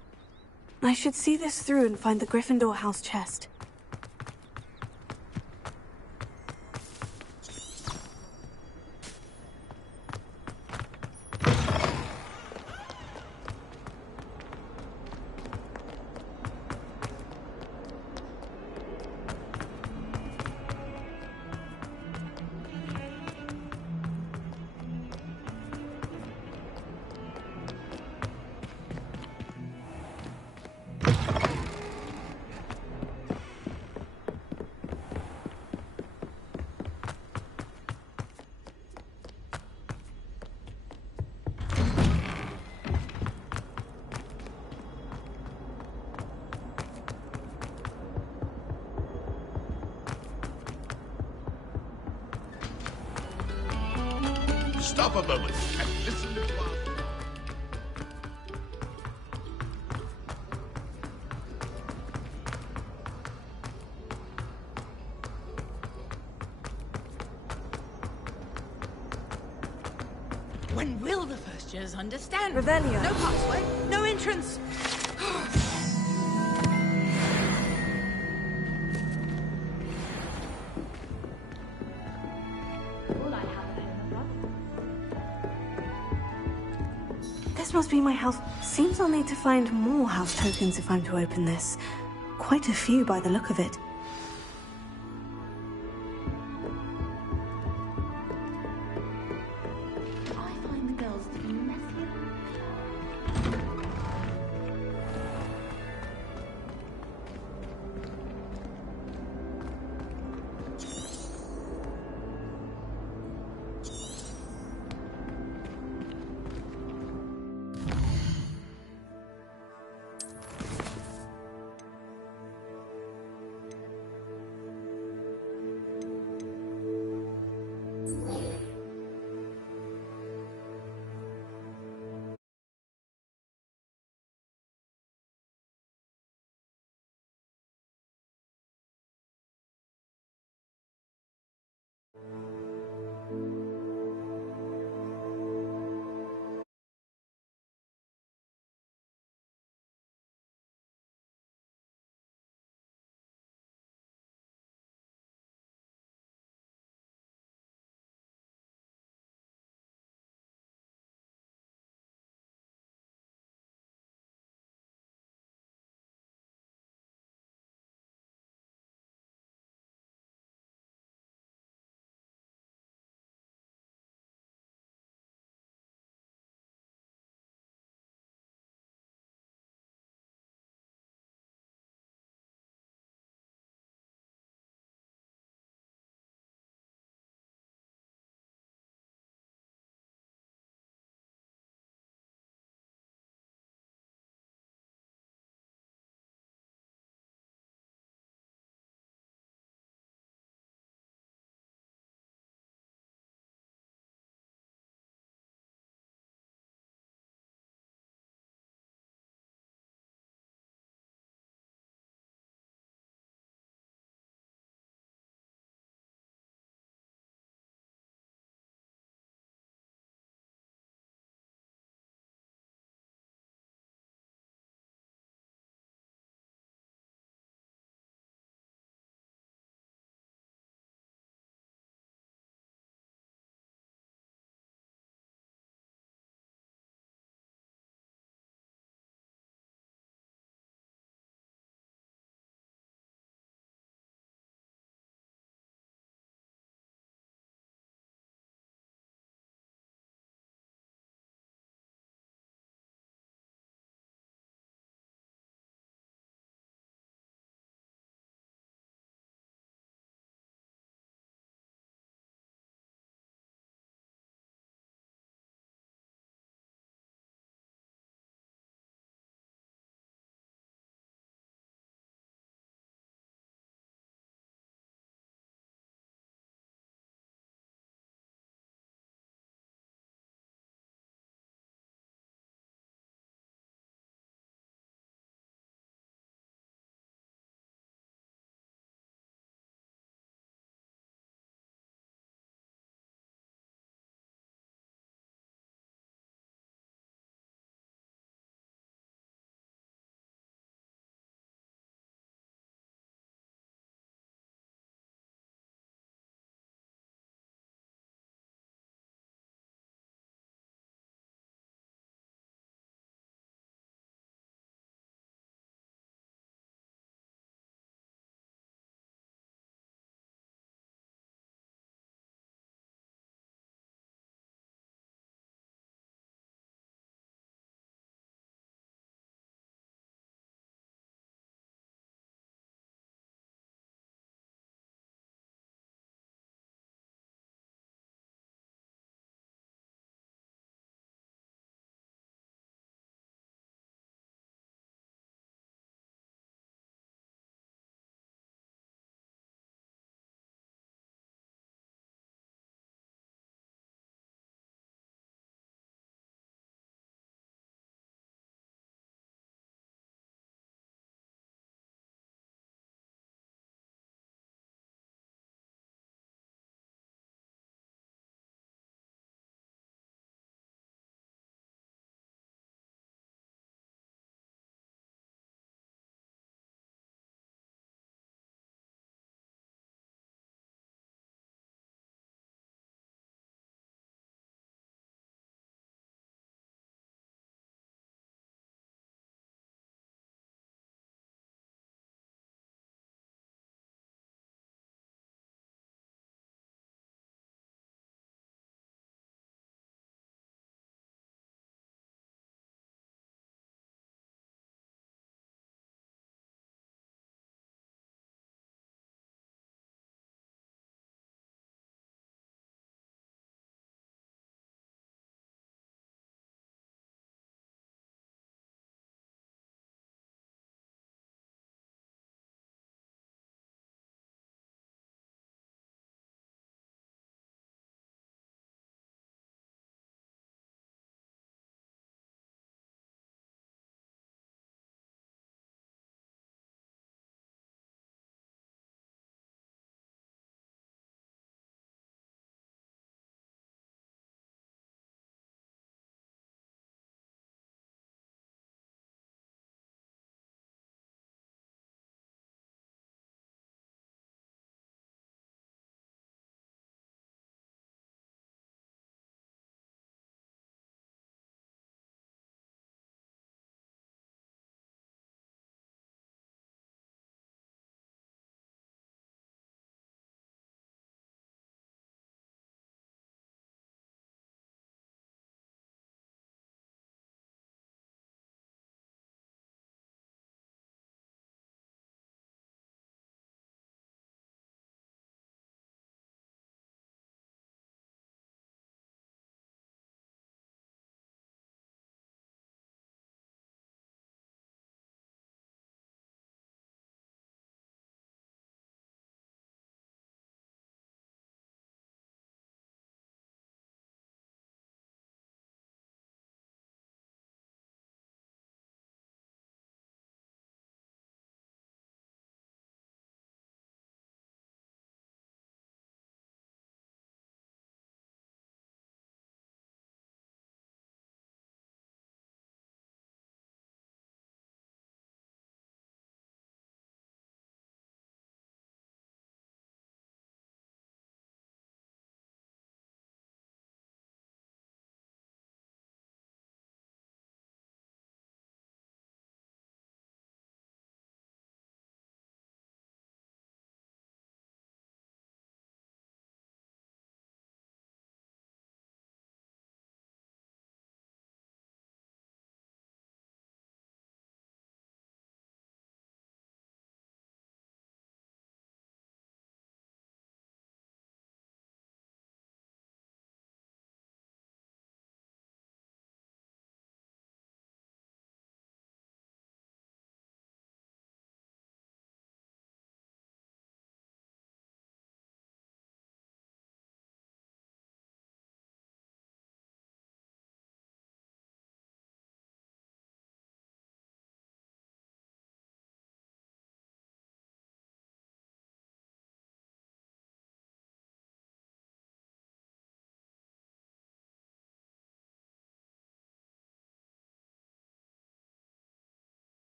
I should see this through and find the Gryffindor house chest. Stop a moment and listen to our... When will the first years understand? Revelio. No pathway, no entrance. This must be my house. Seems I'll need to find more house tokens if I'm to open this. Quite a few by the look of it. I find the girls to be messy.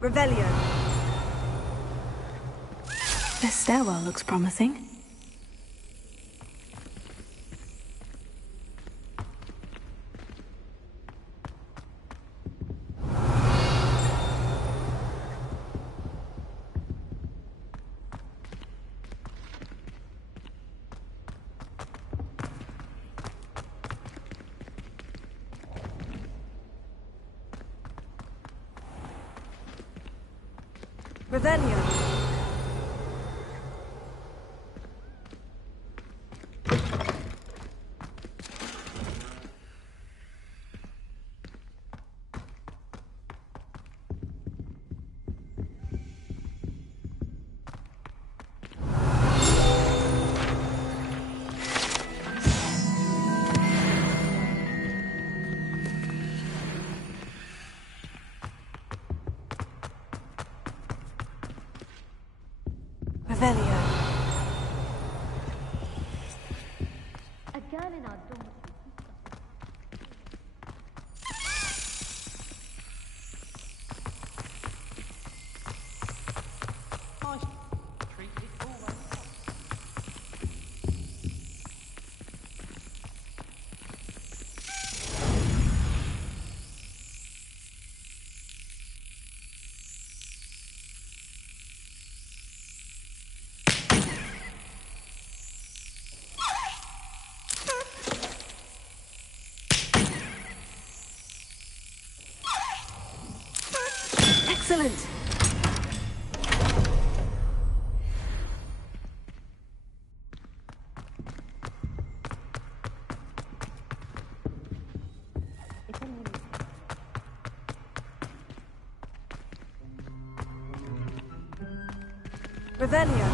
Revelio. This stairwell looks promising. Revelio. Revelio. A girl in our dorm. Excellent! Revelio.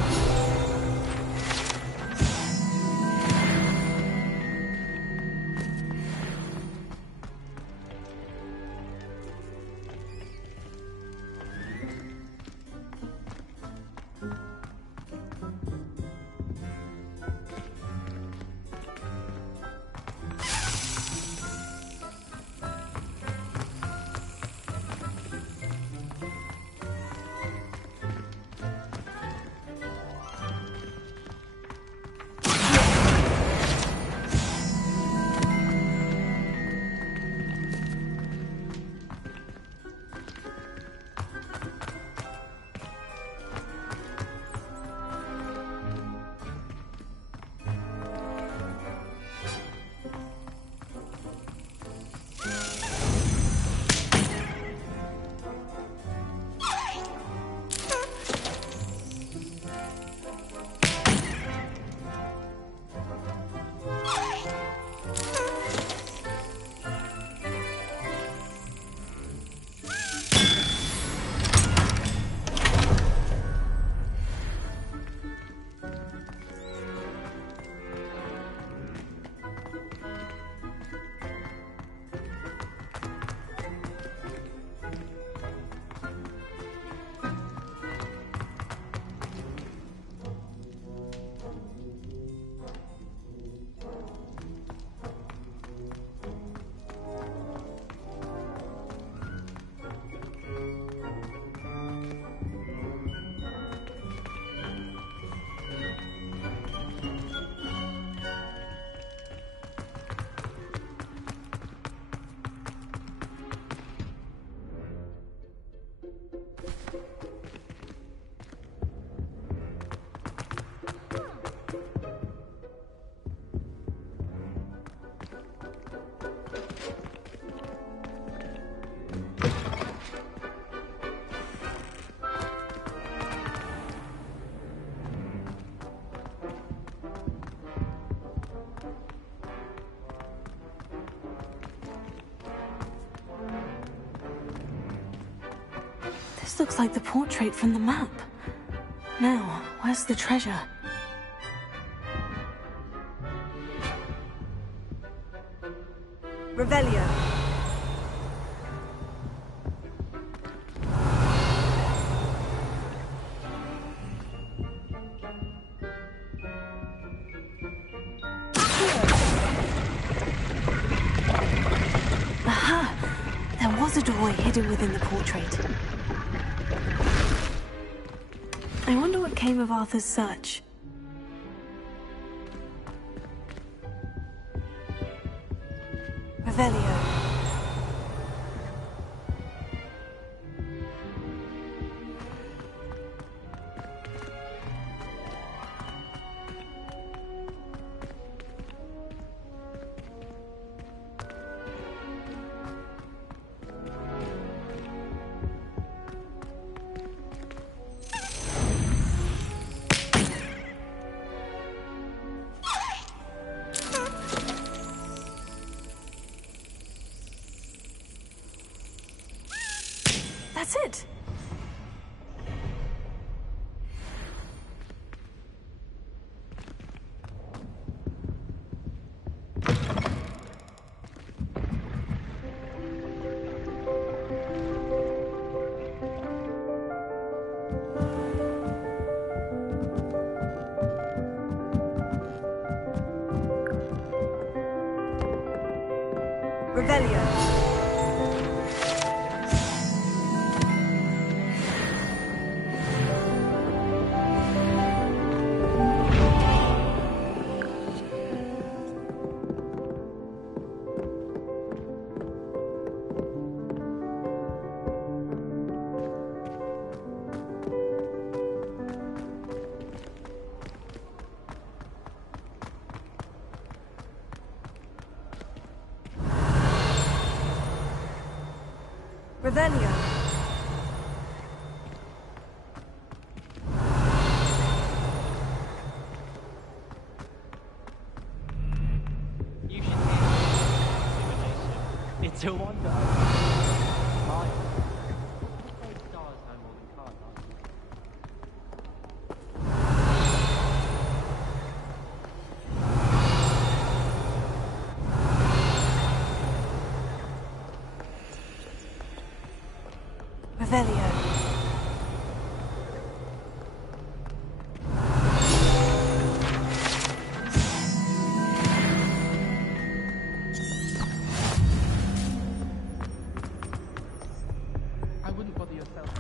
This looks like the portrait from the map. Now, where's the treasure? Revelio. Aha! There was a doorway hidden within the portrait. I wonder what came of Arthur's search. Revelio. That's it! Revelio. You should hear Dejinator. It's a wonder. Mine. Afraid stars know more than cards, aren't you? Revelio. I wouldn't bother yourself.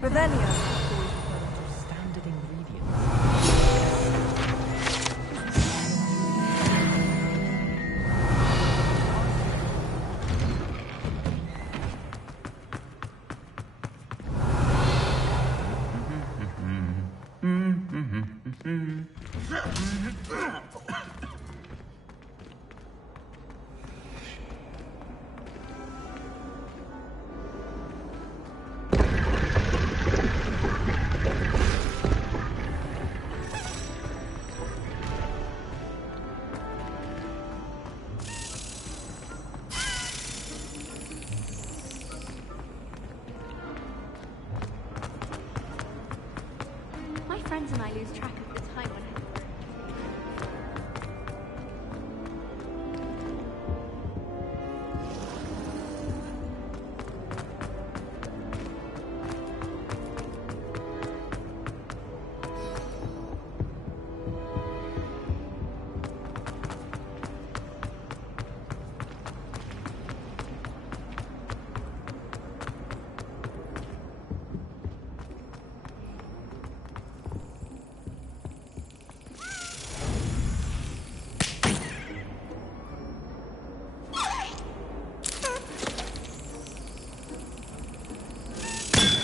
Revelio. Standard ingredients. My friends and I lose track of the time when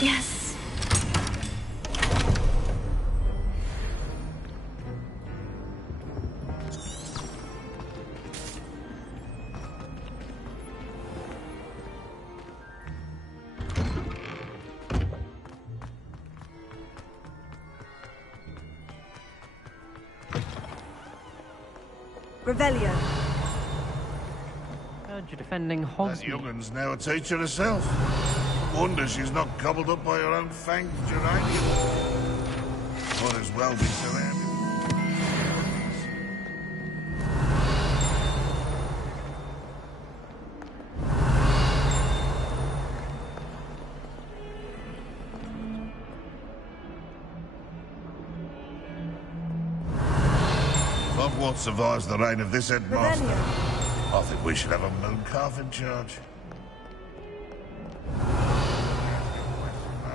Yes. Revelio. Heard you're defending Hogwarts. That young'un's now a teacher herself. Wonder she's not gobbled up by her own fanged geranium. Might as well be surrounded. If Hogwarts survives the reign of this headmaster, I think we should have a moon calf in charge.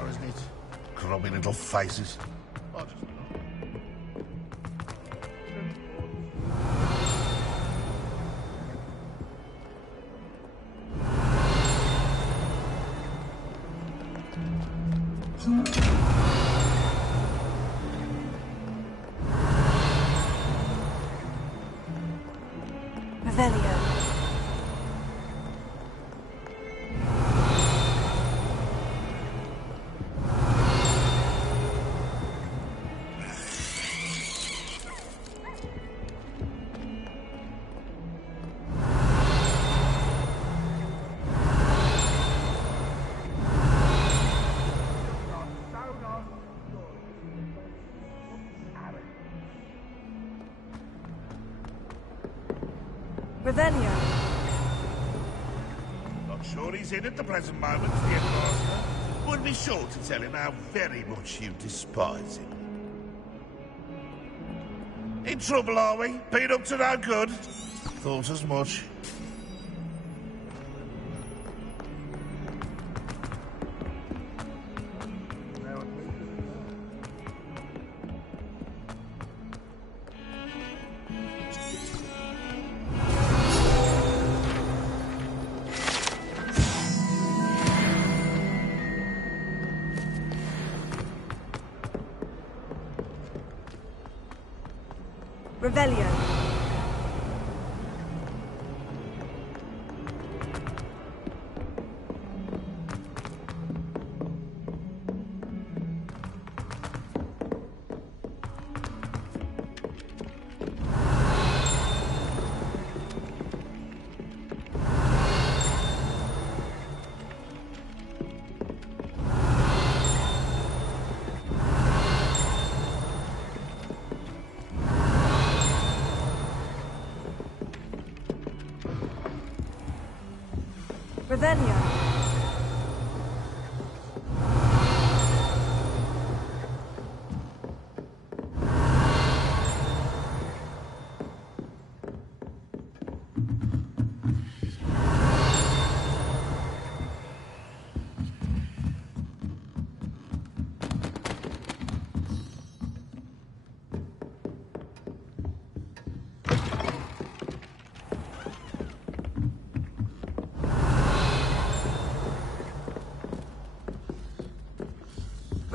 Isn't it? Grubby little faces. I just... Revelio. Revelio. Not sure he's in at the present moment, the headmaster. Would be sure to tell him how very much you despise him. In trouble, are we? Been up to no good? Thought as much. Revelio. Revelio.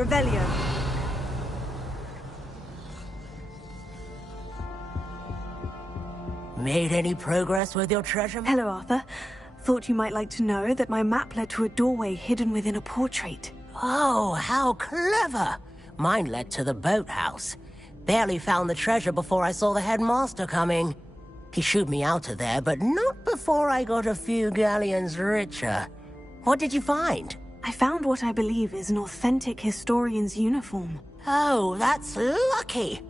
Revelio. Made any progress with your treasure? Hello, Arthur. Thought you might like to know that my map led to a doorway hidden within a portrait. Oh, how clever! Mine led to the boathouse. Barely found the treasure before I saw the headmaster coming. He shooed me out of there, but not before I got a few galleons richer. What did you find? I found what I believe is an authentic historian's uniform. Oh, that's lucky.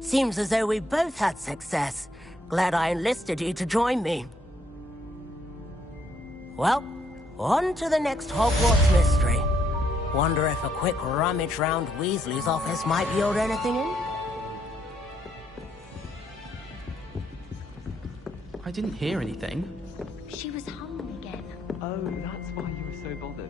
Seems as though we both had success. Glad I enlisted you to join me. Well, on to the next Hogwarts mystery. Wonder if a quick rummage round Weasley's office might yield anything in? I didn't hear anything. She was home again. Oh, that's why you were so bothered.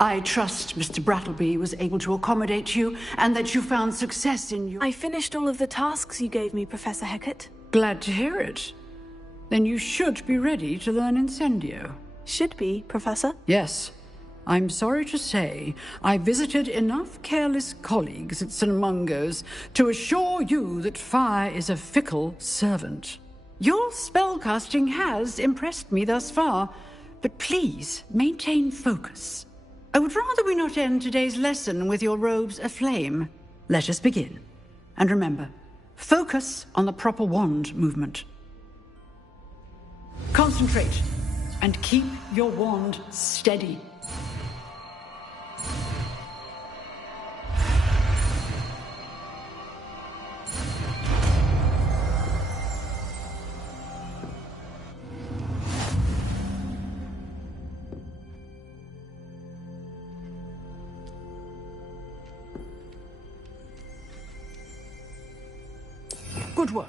I trust Mr. Brattleby was able to accommodate you and that you found success in your... I finished all of the tasks you gave me, Professor Hecat. Glad to hear it. Then you should be ready to learn Incendio. Should be, Professor? Yes. I'm sorry to say, I visited enough careless colleagues at St. Mungo's to assure you that fire is a fickle servant. Your spellcasting has impressed me thus far, but please maintain focus. I would rather we not end today's lesson with your robes aflame. Let us begin. And remember, focus on the proper wand movement. Concentrate, and keep your wand steady. Good work.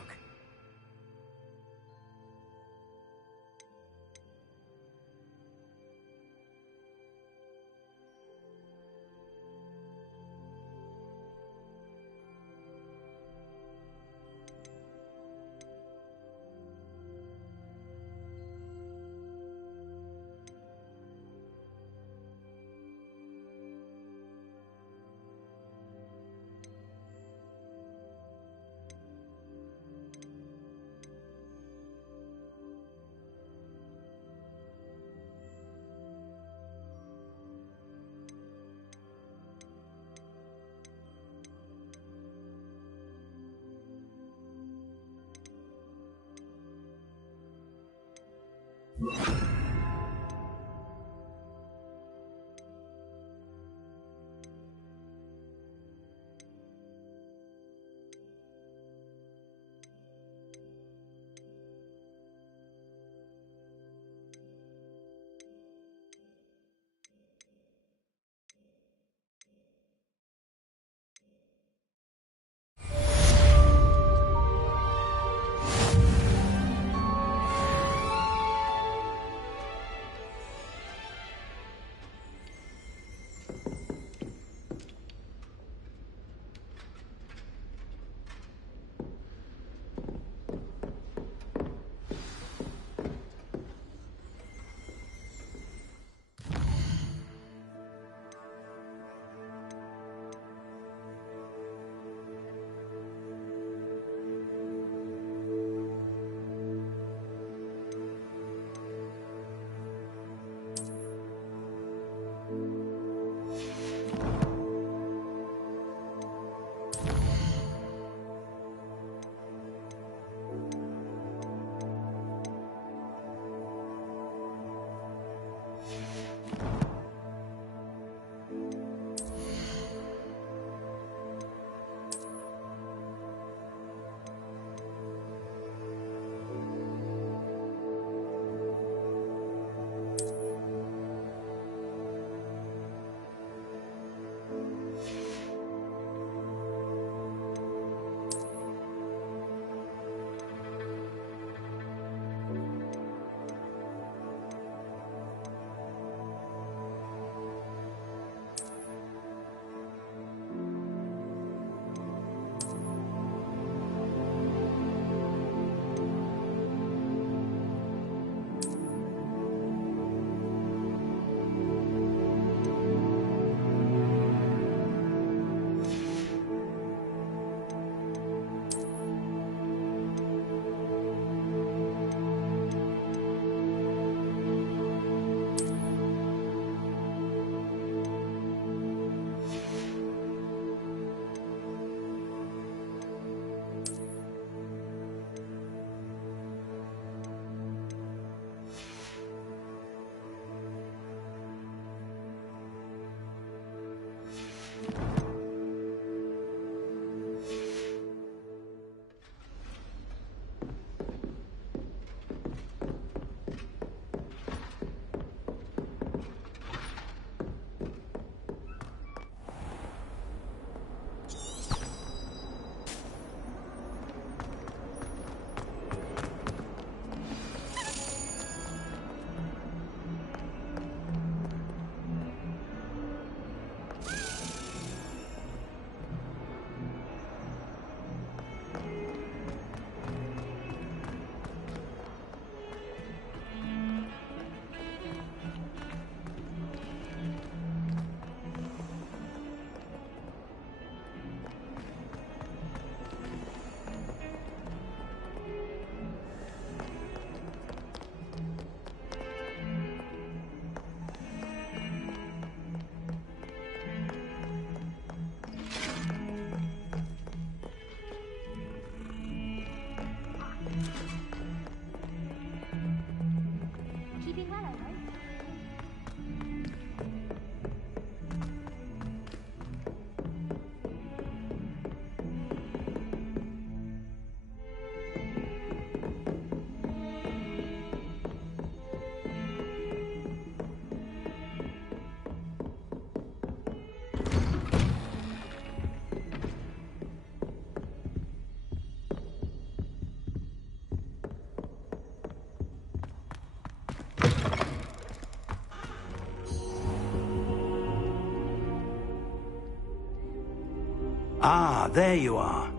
Ah, there you are.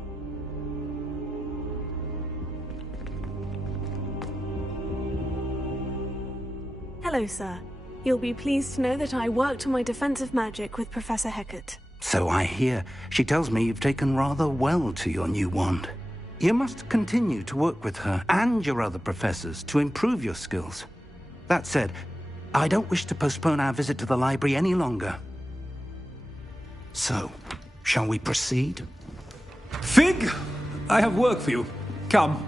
Hello, sir. You'll be pleased to know that I worked on my defensive magic with Professor Hecat. So I hear. She tells me you've taken rather well to your new wand. You must continue to work with her and your other professors to improve your skills. That said, I don't wish to postpone our visit to the library any longer. So, shall we proceed? Fig! I have work for you. Come.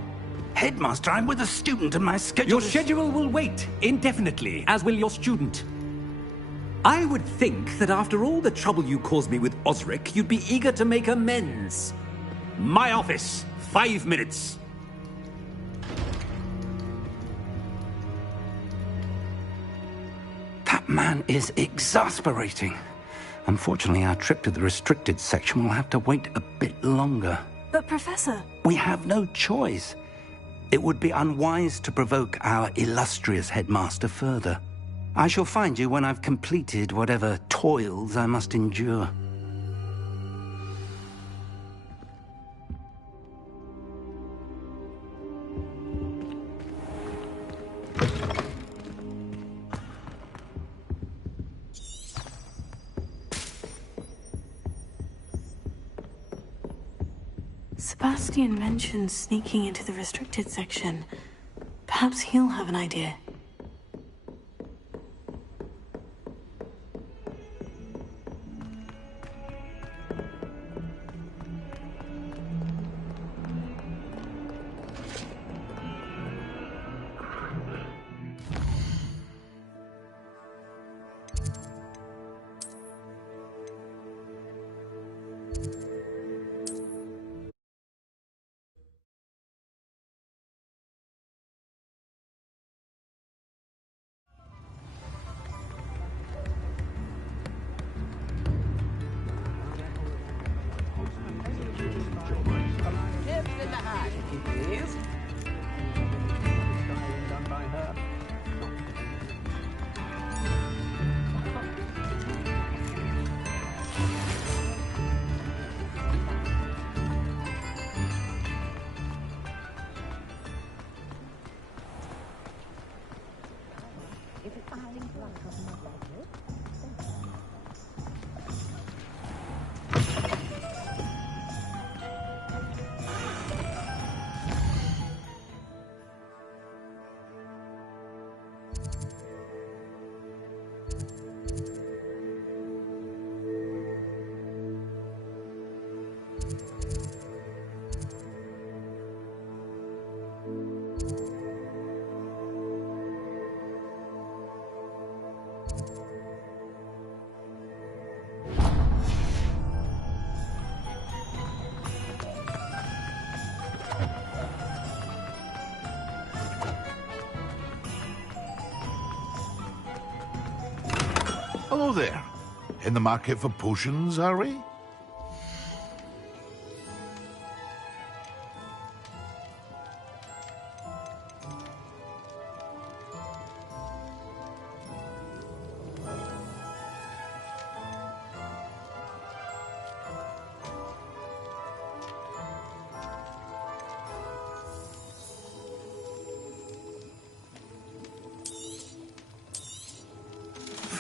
Headmaster, I'm with a student and my schedule Your is... schedule will wait indefinitely, as will your student. I would think that after all the trouble you caused me with Osric, you'd be eager to make amends. My office, 5 minutes. That man is exasperating. Unfortunately, our trip to the restricted section will have to wait a bit longer. But Professor... We have no choice. It would be unwise to provoke our illustrious headmaster further. I shall find you when I've completed whatever toils I must endure. Sebastian mentioned sneaking into the restricted section. Perhaps he'll have an idea. Hello there. In the market for potions, are we?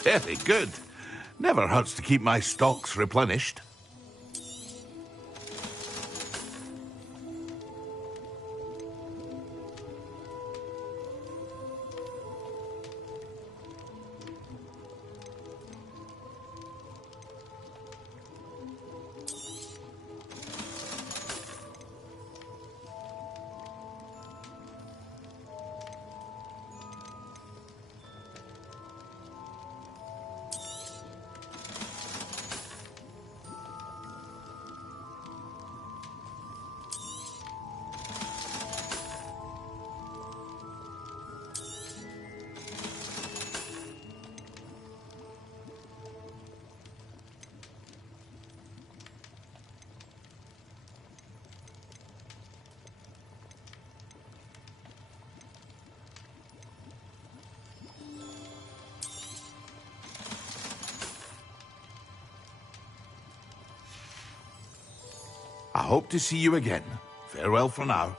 Very good. Never hurts to keep my stocks replenished. I hope to see you again. Farewell for now.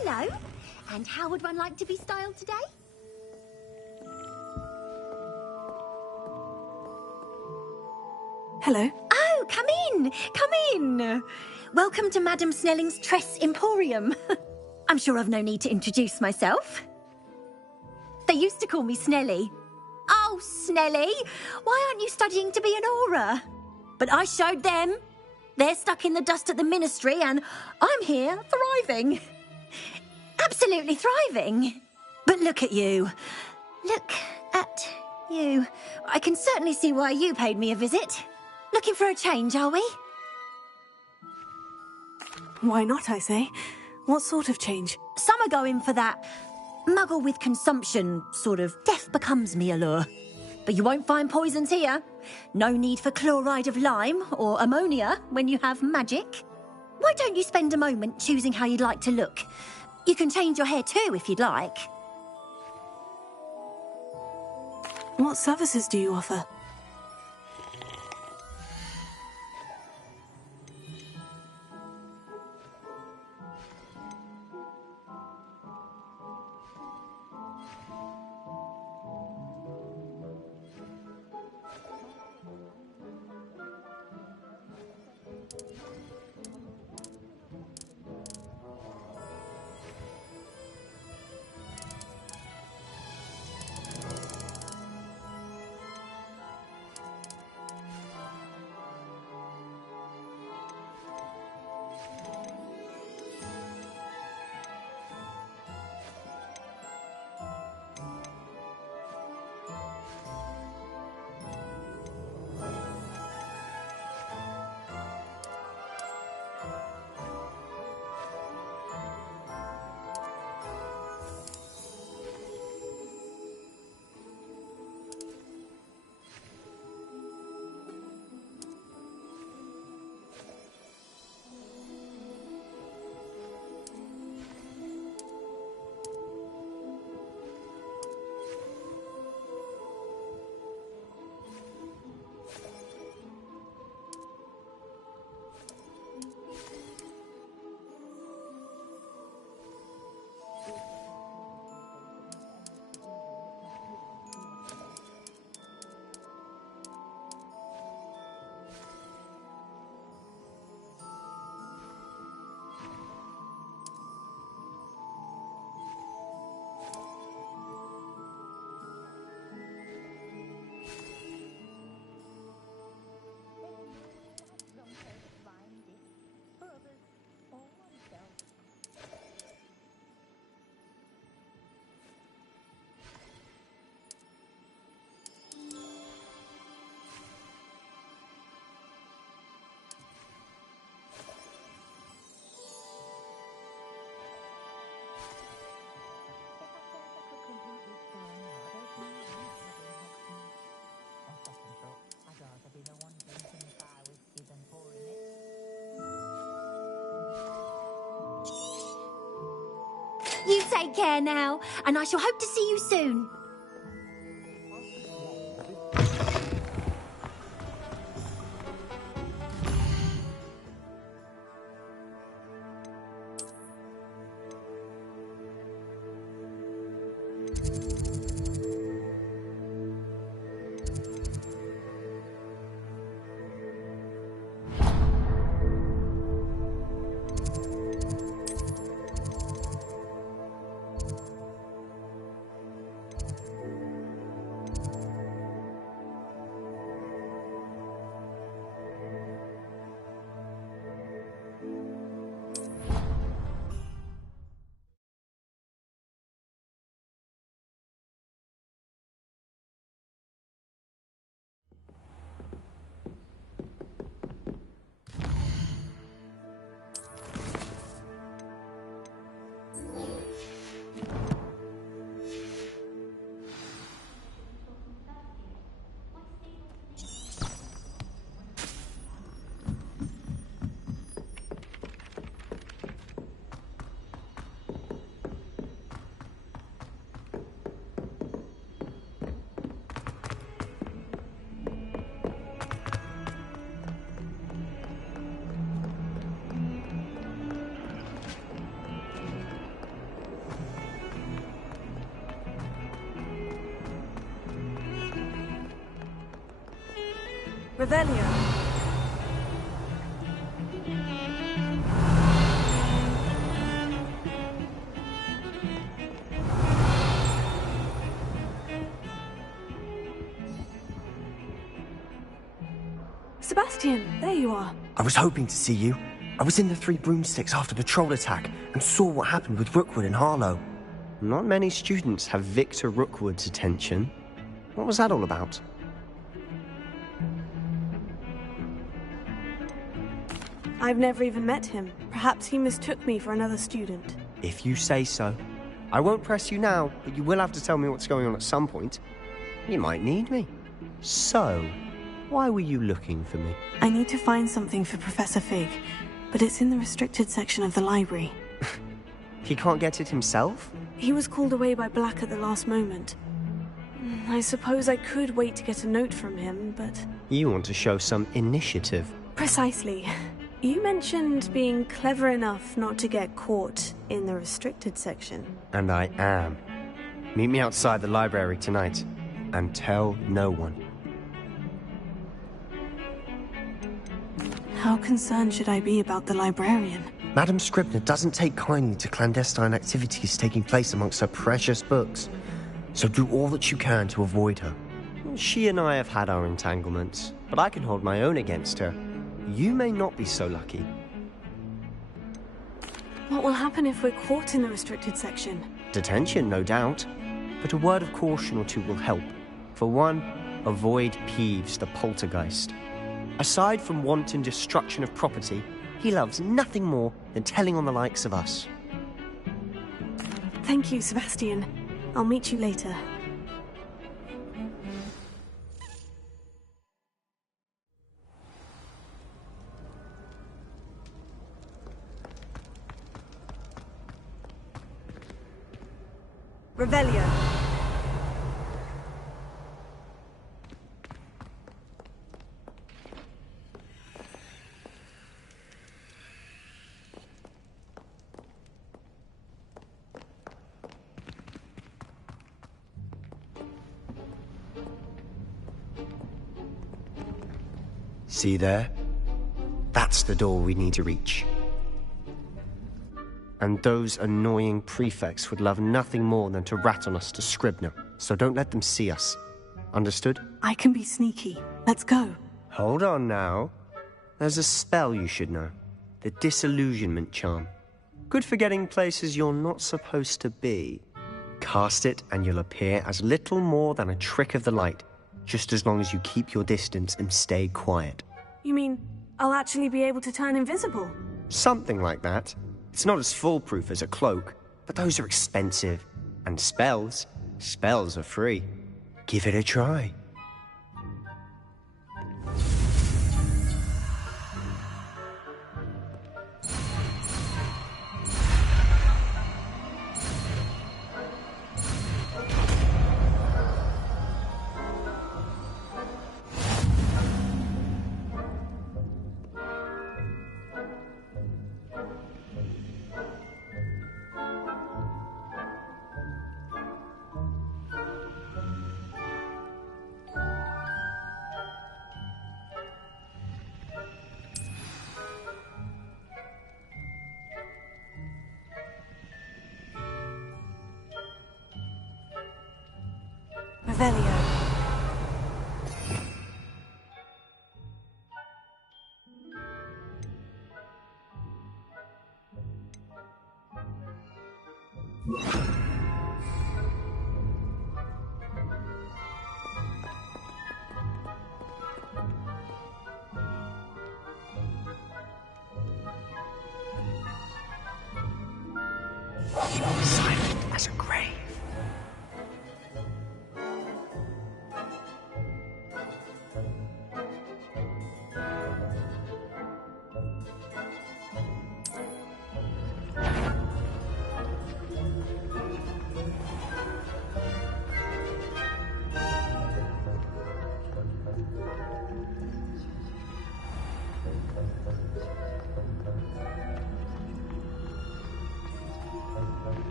Hello. And how would one like to be styled today? Hello. Oh, come in. Come in. Welcome to Madame Snelling's Tress Emporium. I'm sure I've no need to introduce myself. They used to call me Snelly. Oh, Snelly, why aren't you studying to be an aura? But I showed them. They're stuck in the dust at the ministry and I'm here thriving. Absolutely thriving. But look at you. Look at you. I can certainly see why you paid me a visit. Looking for a change, are we? Why not, I say? What sort of change? Some are going for that muggle with consumption, sort of death becomes me allure. But you won't find poisons here. No need for chloride of lime or ammonia when you have magic. Why don't you spend a moment choosing how you'd like to look? You can change your hair too if you'd like. What services do you offer? You take care now, and I shall hope to see you soon. Revelio. Sebastian, there you are. I was hoping to see you. I was in the Three Broomsticks after the troll attack and saw what happened with Rookwood and Harlow. Not many students have Victor Rookwood's attention. What was that all about? I've never even met him. Perhaps he mistook me for another student. If you say so. I won't press you now, but you will have to tell me what's going on at some point. You might need me. So, why were you looking for me? I need to find something for Professor Fig, but it's in the restricted section of the library. He can't get it himself? He was called away by Black at the last moment. I suppose I could wait to get a note from him, but... You want to show some initiative. Precisely. You mentioned being clever enough not to get caught in the restricted section. And I am. Meet me outside the library tonight, and tell no one. How concerned should I be about the librarian? Madame Scribner doesn't take kindly to clandestine activities taking place amongst her precious books. So do all that you can to avoid her. She and I have had our entanglements, but I can hold my own against her. You may not be so lucky. What will happen if we're caught in the restricted section? Detention, no doubt. But a word of caution or two will help. For one, avoid Peeves, the poltergeist. Aside from wanton destruction of property, he loves nothing more than telling on the likes of us. Thank you, Sebastian. I'll meet you later. Revelio. See there? That's the door we need to reach. And those annoying prefects would love nothing more than to rat on us to Scribner, so don't let them see us. Understood? I can be sneaky. Let's go. Hold on now. There's a spell you should know. The Disillusionment Charm. Good for getting places you're not supposed to be. Cast it and you'll appear as little more than a trick of the light, just as long as you keep your distance and stay quiet. You mean I'll actually be able to turn invisible? Something like that. It's not as foolproof as a cloak, but those are expensive. And spells are free. Give it a try. Revelio. Silent as a grave.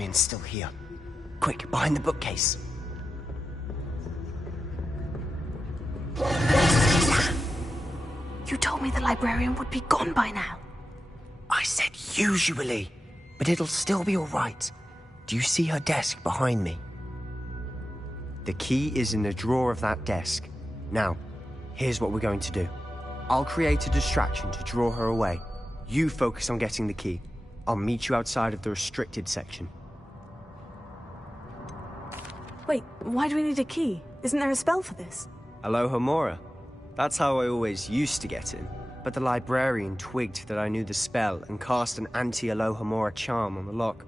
librarian's still here. Quick, behind the bookcase. You told me the librarian would be gone by now. I said usually, but it'll still be all right. Do you see her desk behind me? The key is in the drawer of that desk. Now, here's what we're going to do. I'll create a distraction to draw her away. You focus on getting the key. I'll meet you outside of the restricted section. Wait, why do we need a key? Isn't there a spell for this? Alohomora. That's how I always used to get in. But the librarian twigged that I knew the spell and cast an anti-Alohomora charm on the lock.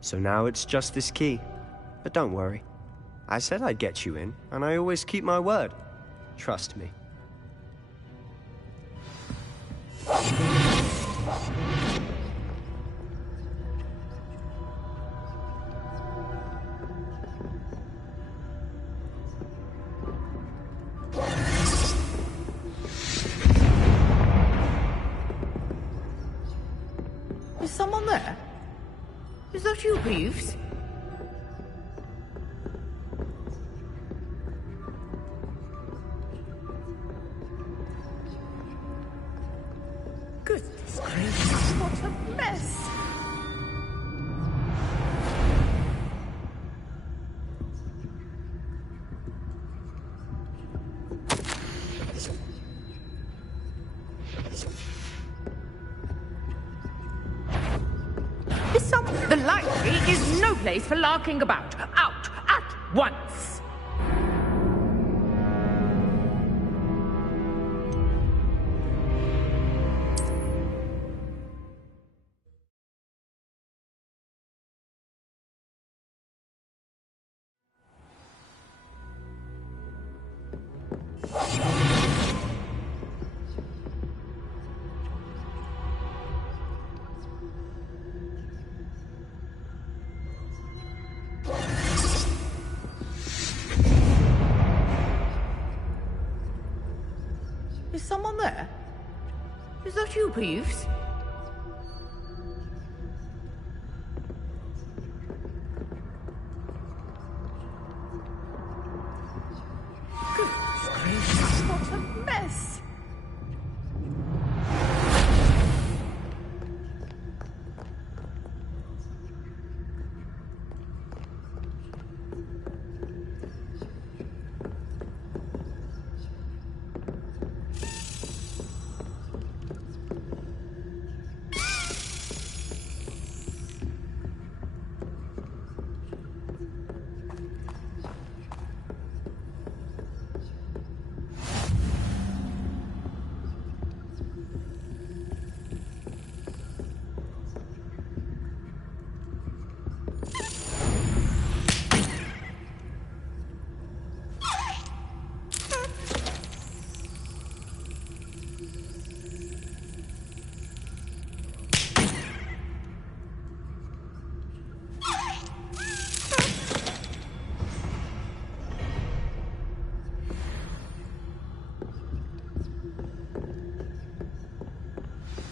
So now it's just this key. But don't worry. I said I'd get you in, and I always keep my word. Trust me. Is someone there? Is that you, Peeves? Goodness gracious, what a mess! The library is no place for larking about. Out at once! Is someone there? Is that you, Peeves? Goodness gracious, what a mess!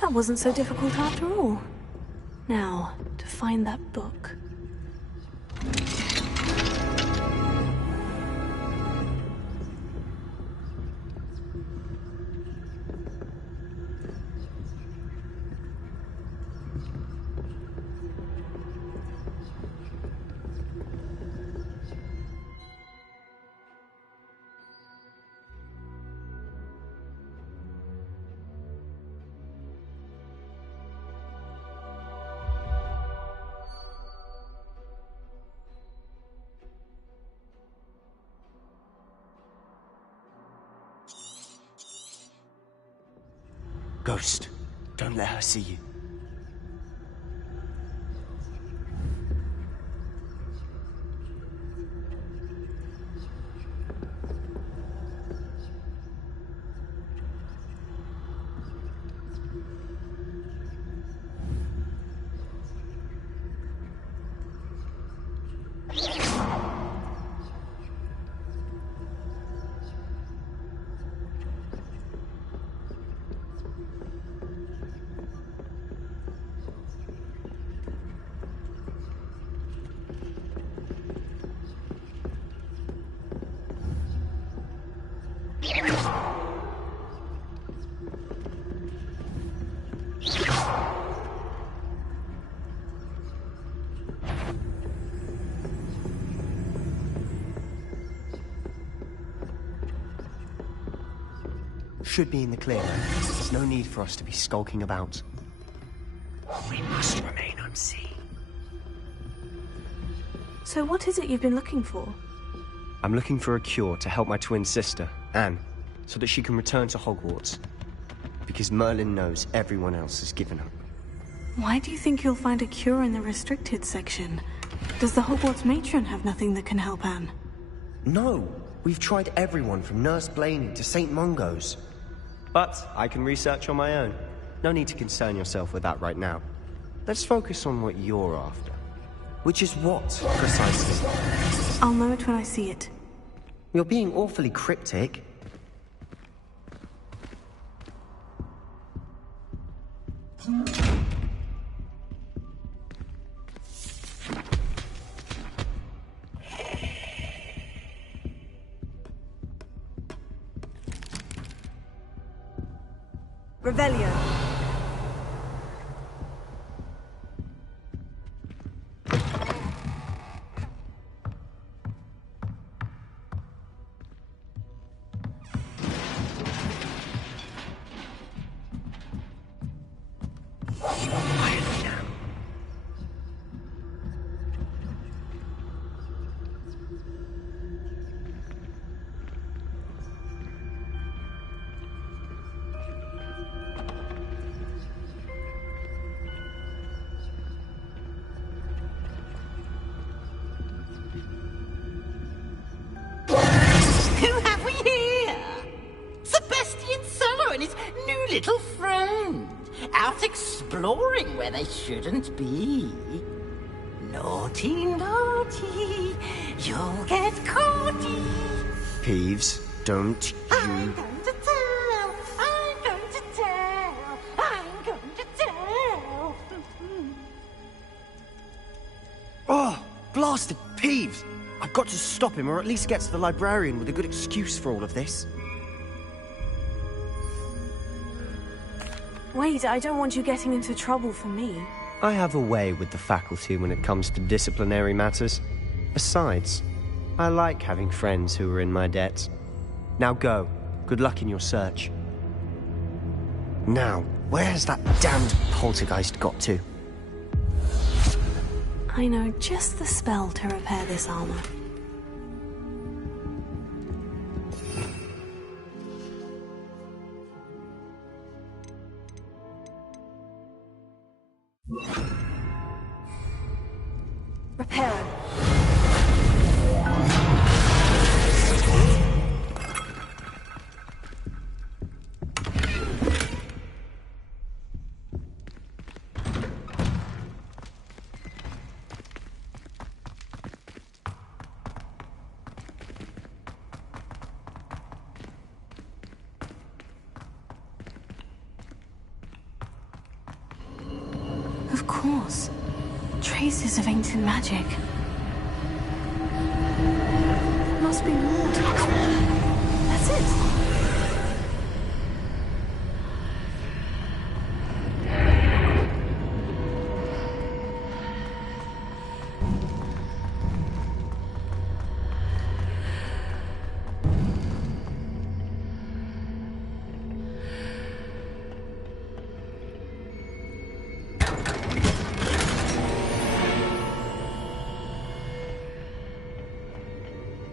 That wasn't so difficult after all. Now, to find that book. Ghost, don't let her see you. should be in the clear. There's no need for us to be skulking about. We must remain unseen. So what is it you've been looking for? I'm looking for a cure to help my twin sister, Anne, so that she can return to Hogwarts. Because Merlin knows everyone else has given up. Why do you think you'll find a cure in the restricted section? Does the Hogwarts matron have nothing that can help Anne? No! We've tried everyone from Nurse Blaney to St. Mungo's. But I can research on my own. No need to concern yourself with that right now. Let's focus on what you're after. Which is what, precisely? I'll know it when I see it. You're being awfully cryptic. Revelio. Who have we here? Sebastian Solo and his new little friend. Out exploring where they shouldn't be. Naughty, naughty. You'll get caughty. Peeves, don't you... I'm going to tell. I'm going to tell. I'm going to tell. Oh, blasted Peeves! I've got to stop him, or at least get to the librarian with a good excuse for all of this. Wait, I don't want you getting into trouble for me. I have a way with the faculty when it comes to disciplinary matters. Besides, I like having friends who are in my debt. Now go. Good luck in your search. Now, where's that damned poltergeist got to? I know just the spell to repair this armor. Repair. Of course. Traces of ancient magic. Must be more to explore. That's it.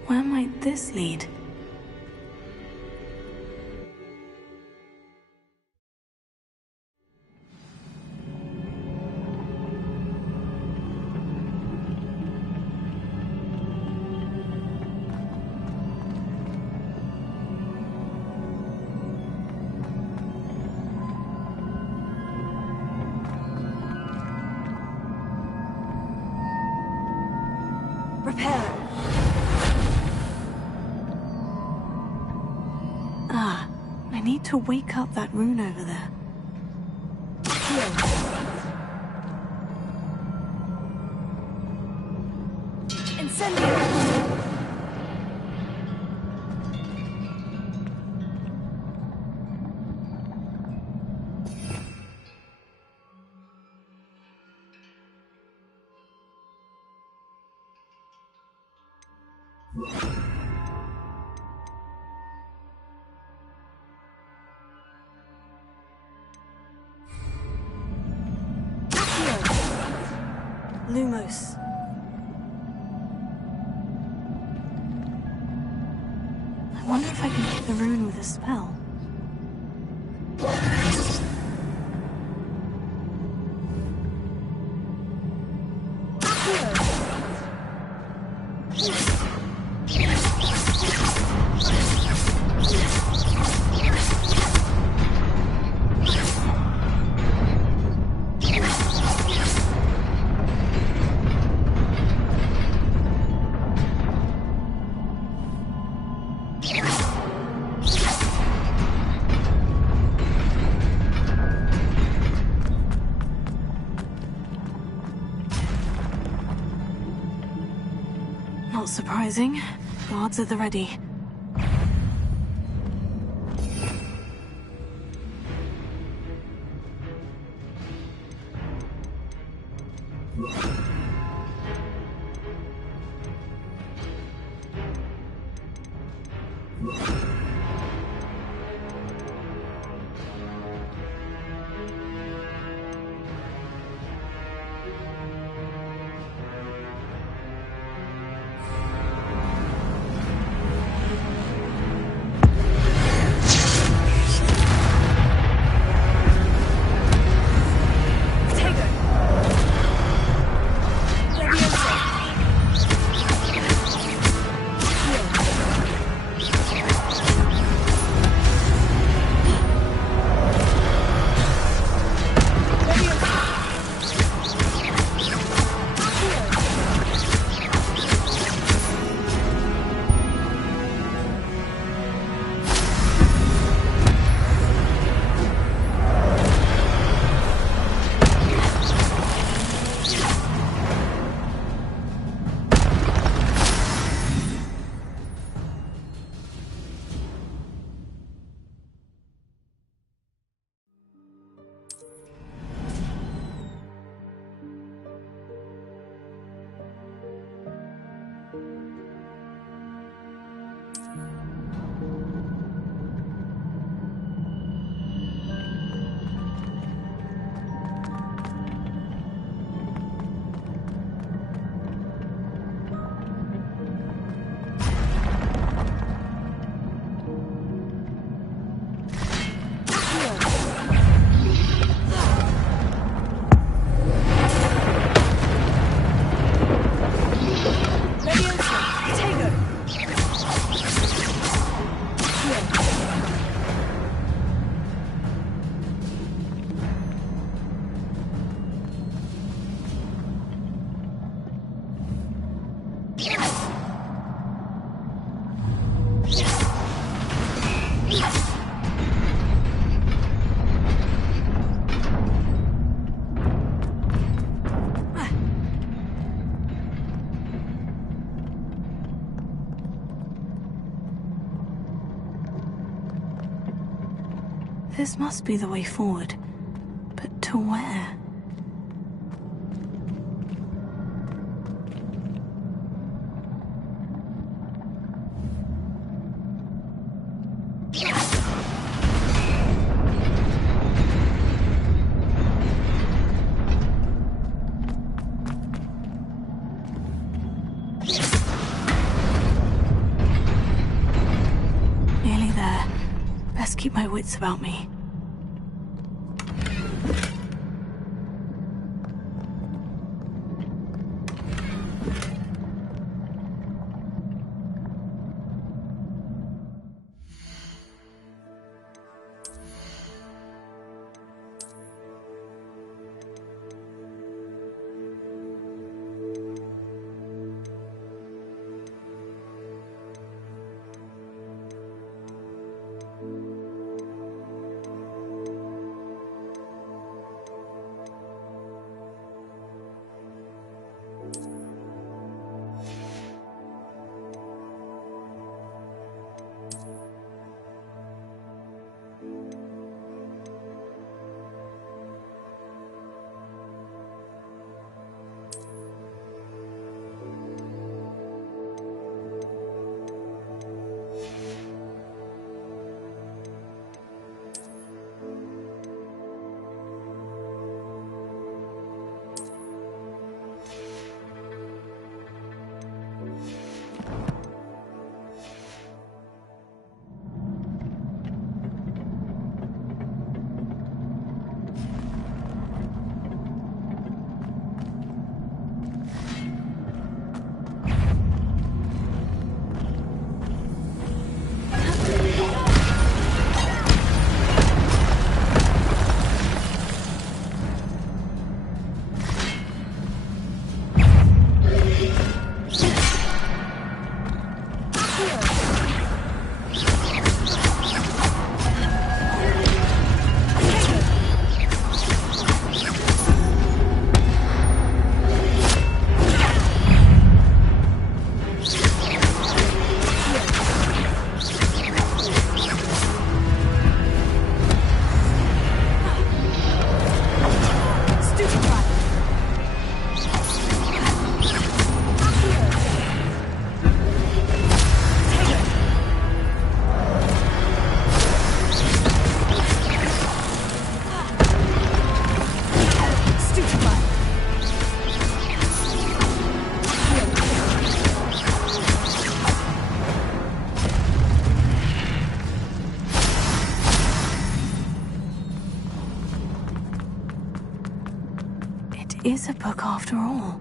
Where might this lead? Repair. Ah, I need to wake up that rune over there. Incendio. Lumos. I wonder if I can hit the rune with a spell. Not surprising. Guards at the ready. This must be the way forward. But to where? Nearly there. Best keep my wits about me. is a book after all.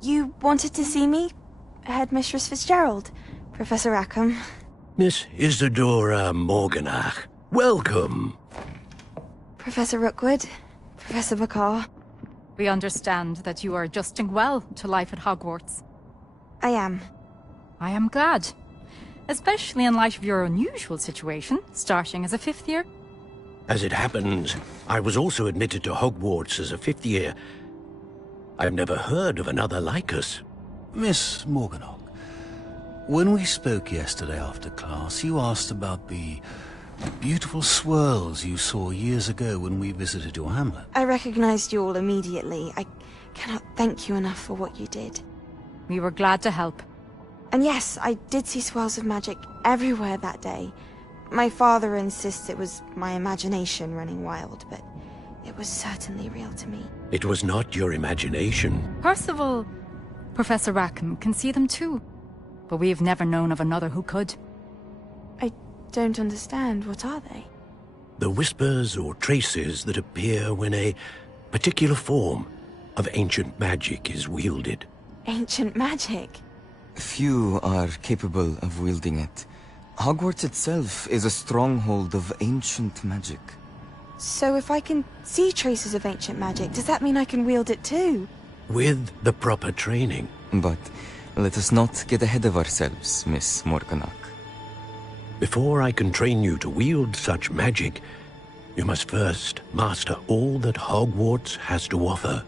You wanted to see me? Headmistress Fitzgerald, Professor Rackham. Miss Isadora Morganach, welcome. Professor Rookwood, Professor Bakar. We understand that you are adjusting well to life at Hogwarts. I am. I am glad. Especially in light of your unusual situation, starting as a 5th year. As it happens, I was also admitted to Hogwarts as a 5th year. I've never heard of another like us. Miss Morganach, when we spoke yesterday after class, you asked about the beautiful swirls you saw years ago when we visited your hamlet. I recognized you all immediately. I cannot thank you enough for what you did. We were glad to help. And yes, I did see swirls of magic everywhere that day. My father insists it was my imagination running wild, but it was certainly real to me. It was not your imagination. Percival, Professor Rackham can see them too. But we have never known of another who could. I don't understand. What are they? The whispers or traces that appear when a particular form of ancient magic is wielded. Ancient magic? Few are capable of wielding it. Hogwarts itself is a stronghold of ancient magic. So if I can see traces of ancient magic, does that mean I can wield it too? With the proper training. But let us not get ahead of ourselves, Miss Morganach. Before I can train you to wield such magic, you must first master all that Hogwarts has to offer.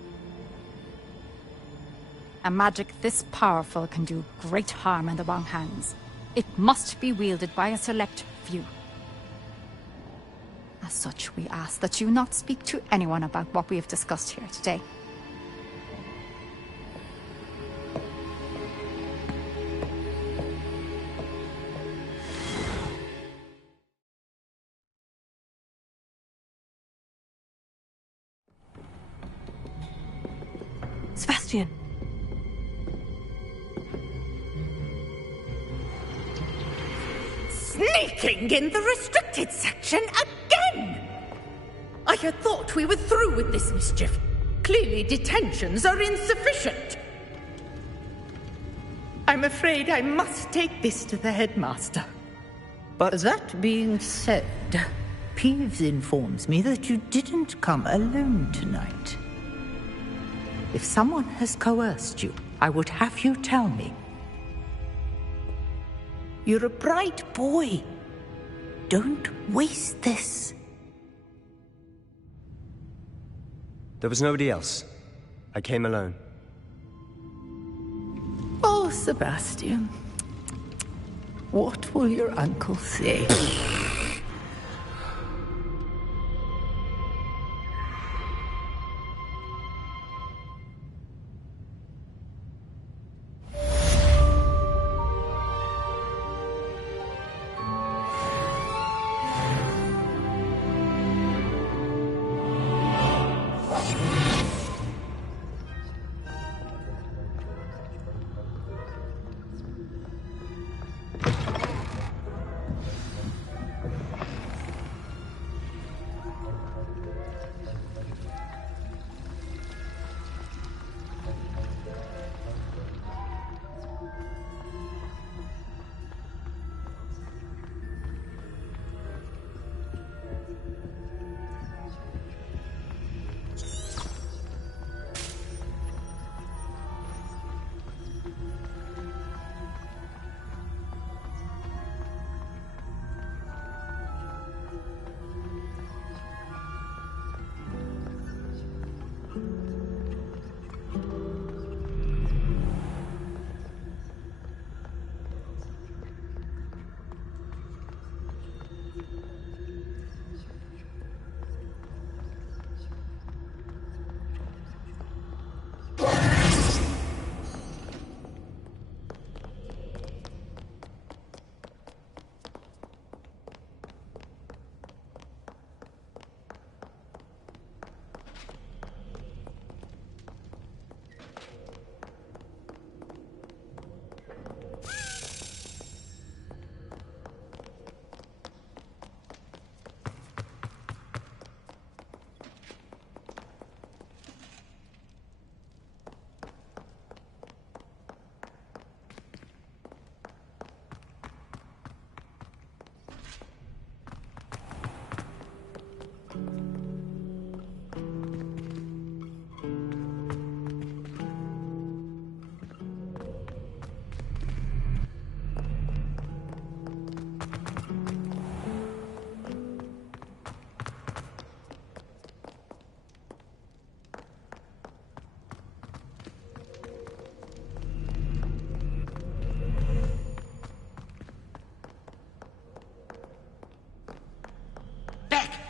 A magic this powerful can do great harm in the wrong hands. It must be wielded by a select few. As such, we ask that you not speak to anyone about what we have discussed here today. Sebastian. Sneaking in the restricted section again! I had thought we were through with this mischief. Clearly detentions are insufficient. I'm afraid I must take this to the headmaster. But that being said, Peeves informs me that you didn't come alone tonight. If someone has coerced you, I would have you tell me. You're a bright boy. Don't waste this. There was nobody else. I came alone. Oh, Sebastian. What will your uncle say?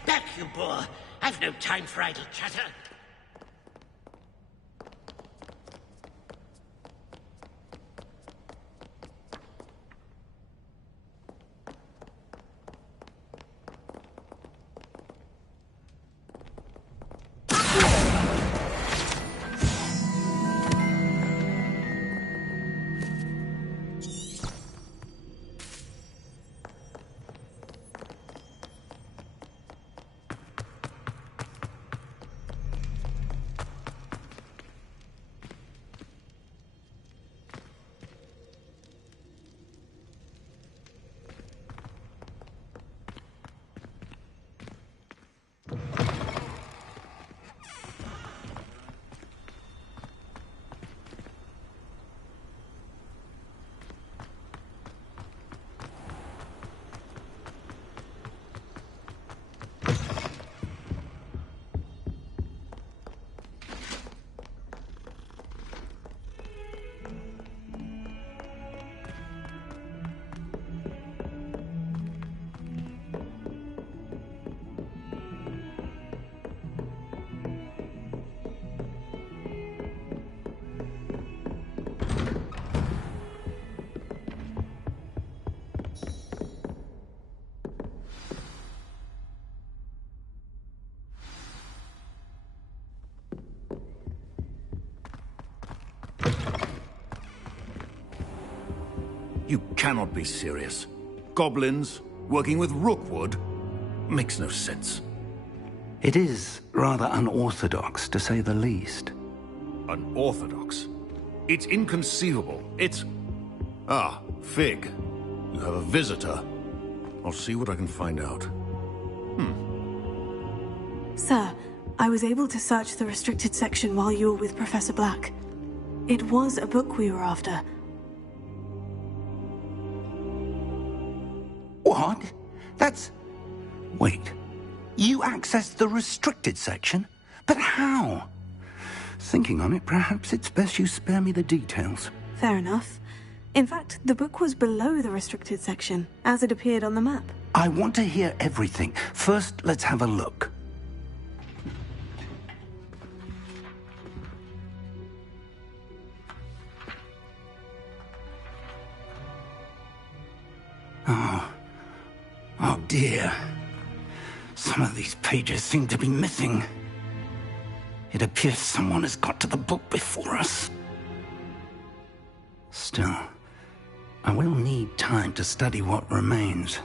Back, you boor! I've no time for idle chatter. You cannot be serious. Goblins working with Rookwood makes no sense. It is rather unorthodox, to say the least. Unorthodox? It's inconceivable. It's... Ah, Fig. You have a visitor. I'll see what I can find out. Sir, I was able to search the restricted section while you were with Professor Black. It was a book we were after. What? That's... Wait. You accessed the restricted section? But how? Thinking on it, perhaps it's best you spare me the details. Fair enough. In fact, the book was below the restricted section, as it appeared on the map. I want to hear everything. First, let's have a look. Oh dear. Some of these pages seem to be missing. It appears someone has got to the book before us. Still, I will need time to study what remains.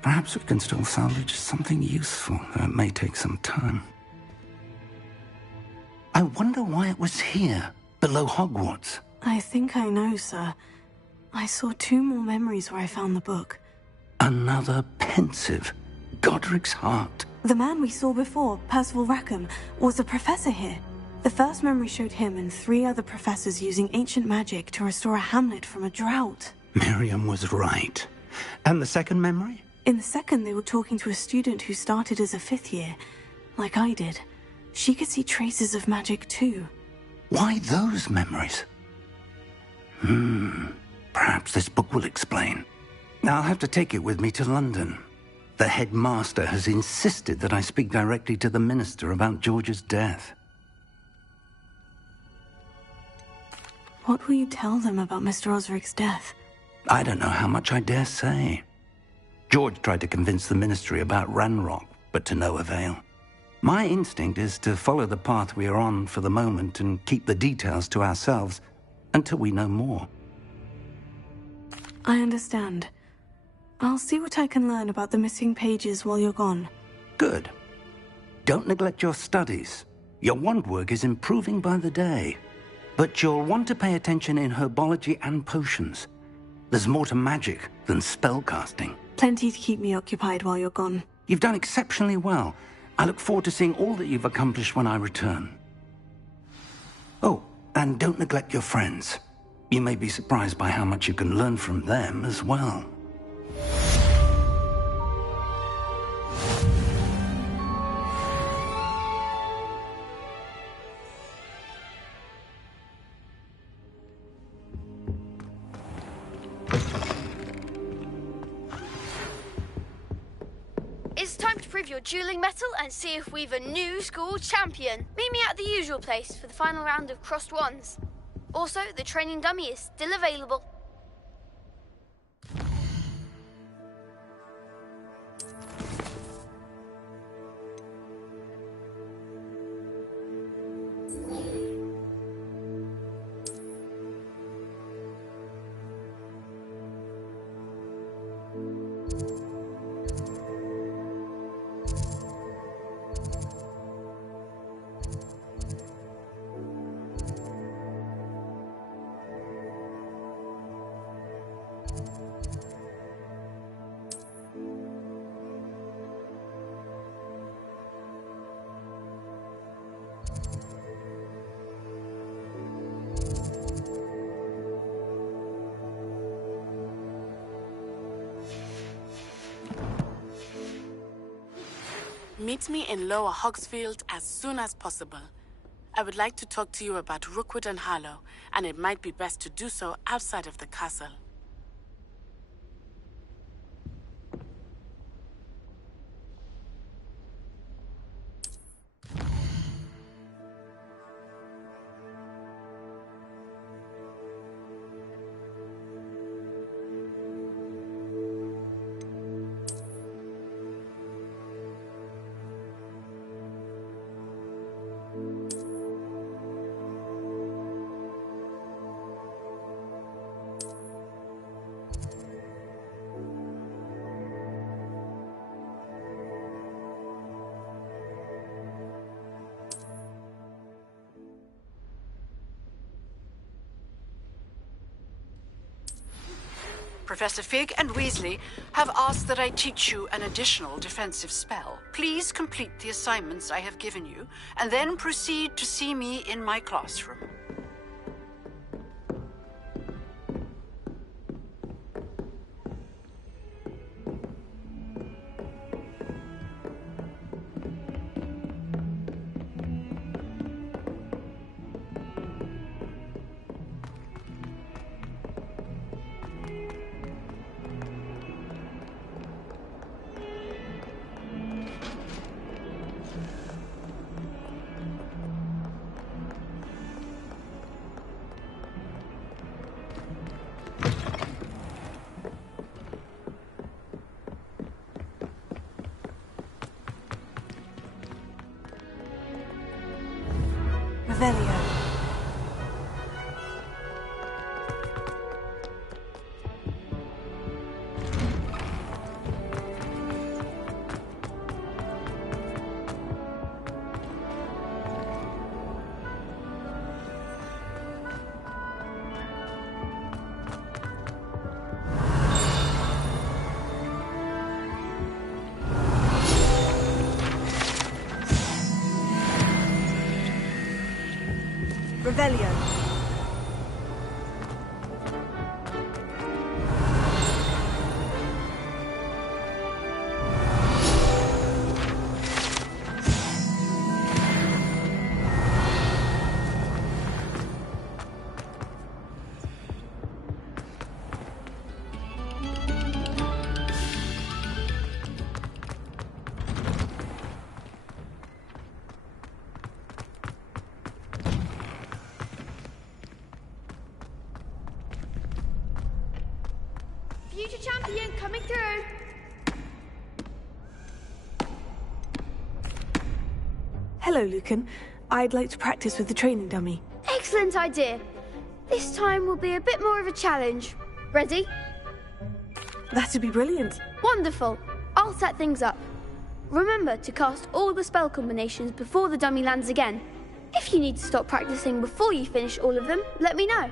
Perhaps we can still salvage something useful, though it may take some time. I wonder why it was here, below Hogwarts. I think I know, sir. I saw 2 more memories where I found the book. Another pensive. Godric's heart. The man we saw before, Percival Rackham, was a professor here. The first memory showed him and 3 other professors using ancient magic to restore a hamlet from a drought. Miriam was right. And the second memory? In the second, they were talking to a student who started as a 5th year, like I did. She could see traces of magic too. Why those memories? Perhaps this book will explain. I'll have to take it with me to London. The headmaster has insisted that I speak directly to the minister about George's death. What will you tell them about Mr. Osric's death? I don't know how much I dare say. George tried to convince the ministry about Ranrock, but to no avail. My instinct is to follow the path we are on for the moment and keep the details to ourselves until we know more. I understand. I'll see what I can learn about the missing pages while you're gone. Good. Don't neglect your studies. Your wand work is improving by the day. But you'll want to pay attention in herbology and potions. There's more to magic than spellcasting. Plenty to keep me occupied while you're gone. You've done exceptionally well. I look forward to seeing all that you've accomplished when I return. Oh, and don't neglect your friends. You may be surprised by how much you can learn from them as well. It's time to prove your dueling mettle and see if we've a new school champion. Meet me at the usual place for the final round of crossed wands. Also, the training dummy is still available. Meet me in Lower Hogsfield as soon as possible. I would like to talk to you about Rookwood and Harlow, and it might be best to do so outside of the castle. Professor Fig and Weasley have asked that I teach you an additional defensive spell. Please complete the assignments I have given you, and then proceed to see me in my classroom. Revelio. Revelio. Future champion coming through. Hello, Lucan. I'd like to practice with the training dummy. Excellent idea. This time will be a bit more of a challenge. Ready? That'd be brilliant. Wonderful. I'll set things up. Remember to cast all the spell combinations before the dummy lands again. If you need to stop practicing before you finish all of them, let me know.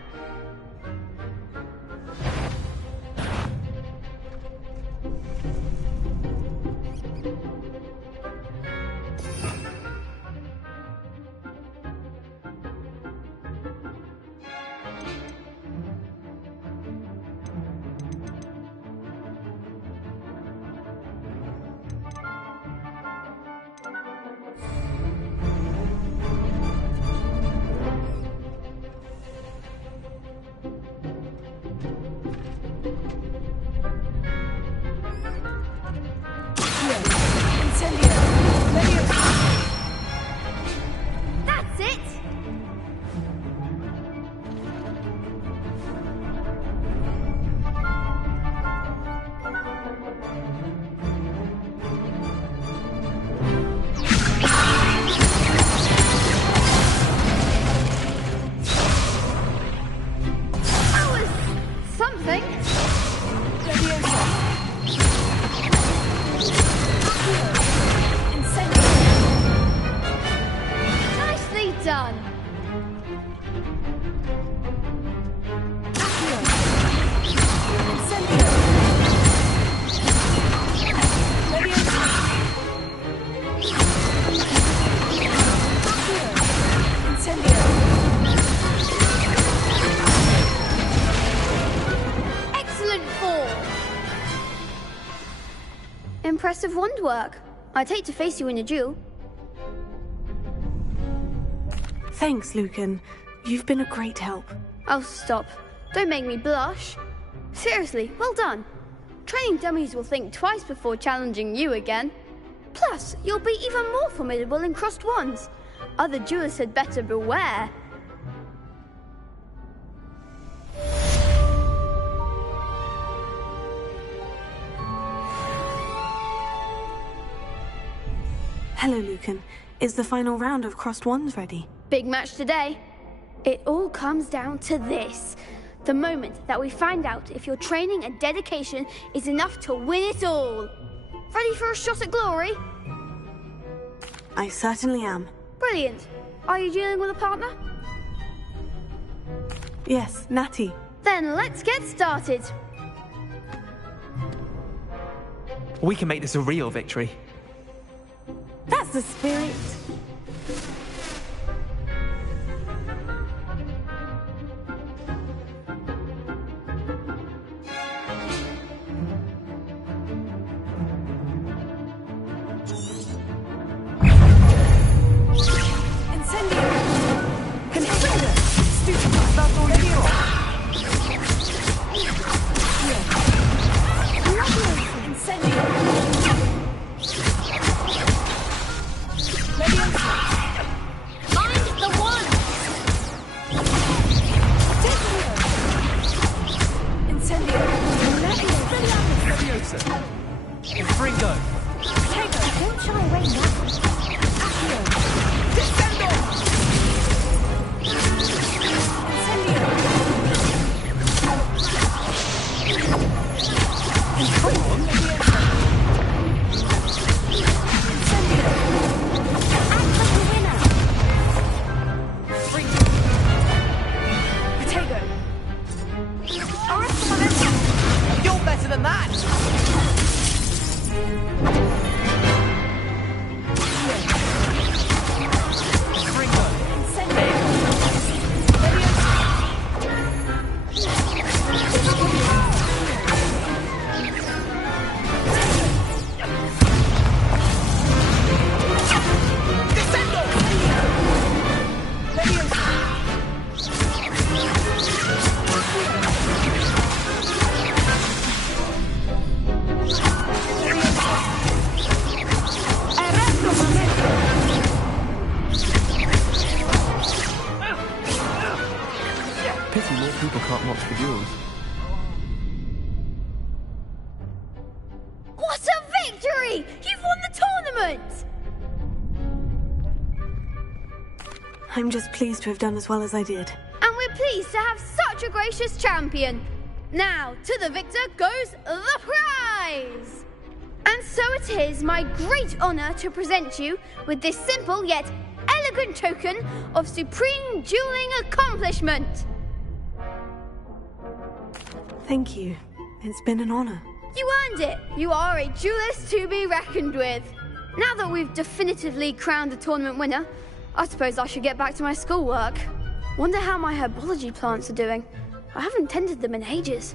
That's it! That was something. Nicely done. Excellent form. Impressive wand work. I'd hate to face you in a duel. Thanks, Lucan. You've been a great help. Oh, stop. Don't make me blush. Seriously, well done. Training dummies will think twice before challenging you again. Plus, you'll be even more formidable in crossed wands. Other duelists had better beware. Hello, Lucan. Is the final round of crossed wands ready? Big match today. It all comes down to this. The moment that we find out if your training and dedication is enough to win it all. Ready for a shot at glory? I certainly am. Brilliant. Are you dealing with a partner? Yes, Natty. Then let's get started. We can make this a real victory. That's the spirit. I'm just pleased to have done as well as I did. And we're pleased to have such a gracious champion. Now, to the victor goes the prize! And so it is my great honour to present you with this simple yet elegant token of supreme dueling accomplishment. Thank you. It's been an honour. You earned it. You are a duelist to be reckoned with. Now that we've definitively crowned the tournament winner, I suppose I should get back to my schoolwork. Wonder how my herbology plants are doing. I haven't tended them in ages.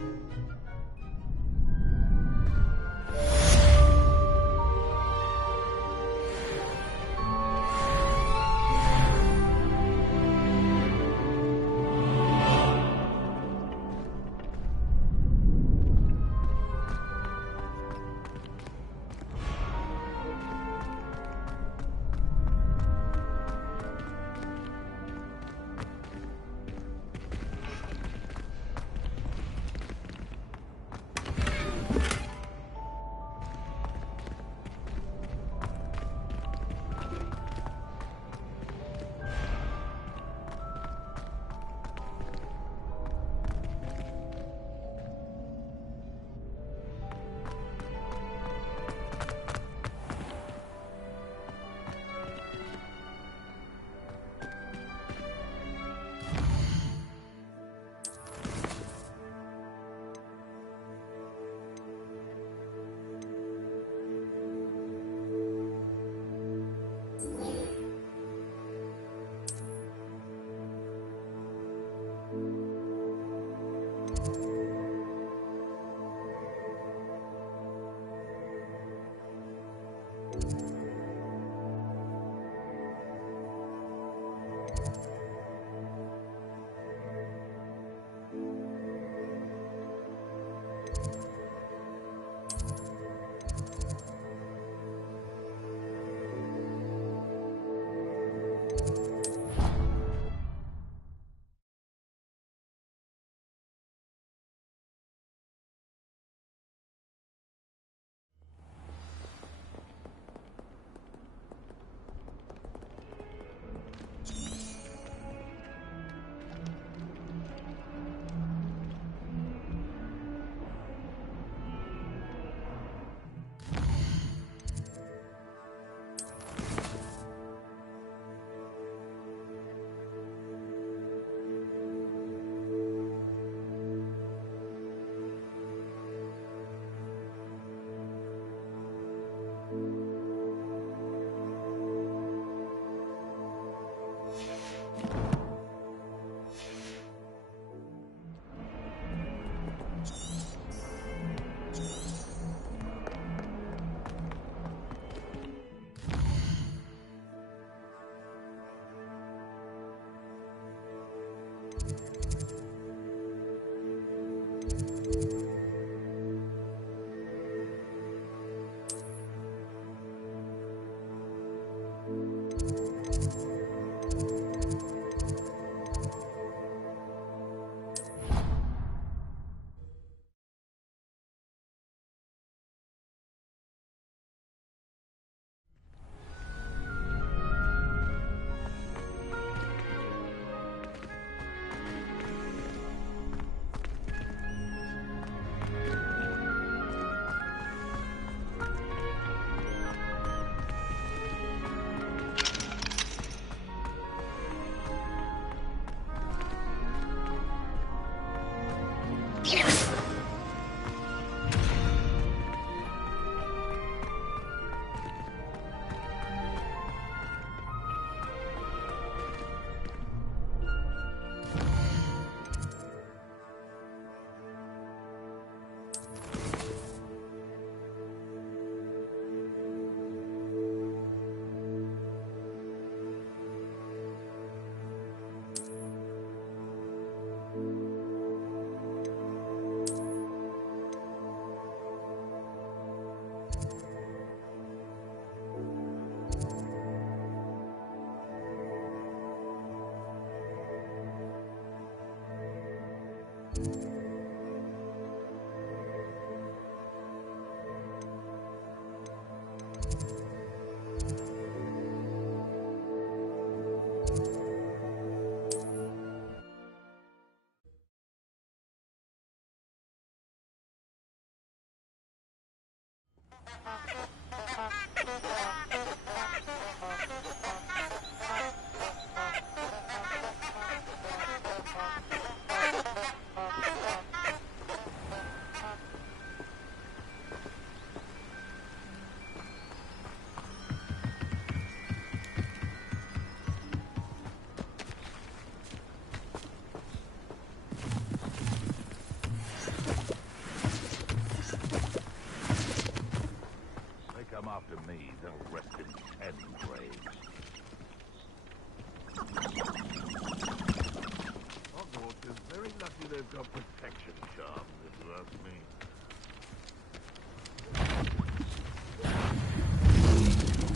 they've got protection charms, if you ask me.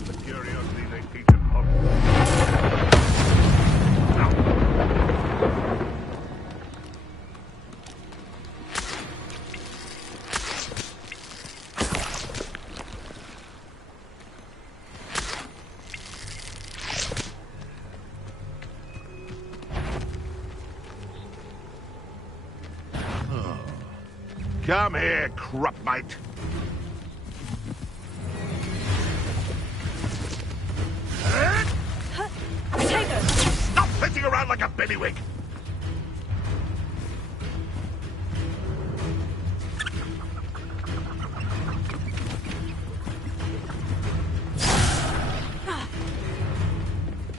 The curiosity they teach at Hogwarts. Come here, Crupmite. Stop flitting around like a billywig!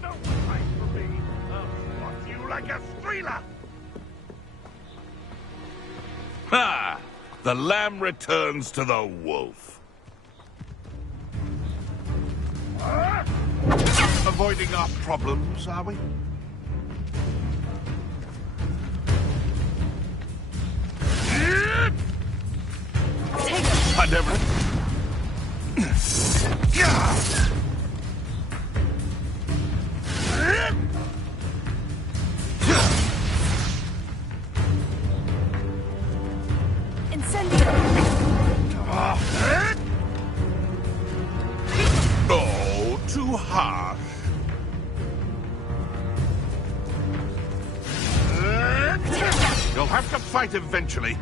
No fight for me. I'll swat you like a streeler! Ha! The lamb returns to the wolf. Avoiding our problems, are we? I never... Oh, too harsh. You'll have to fight eventually.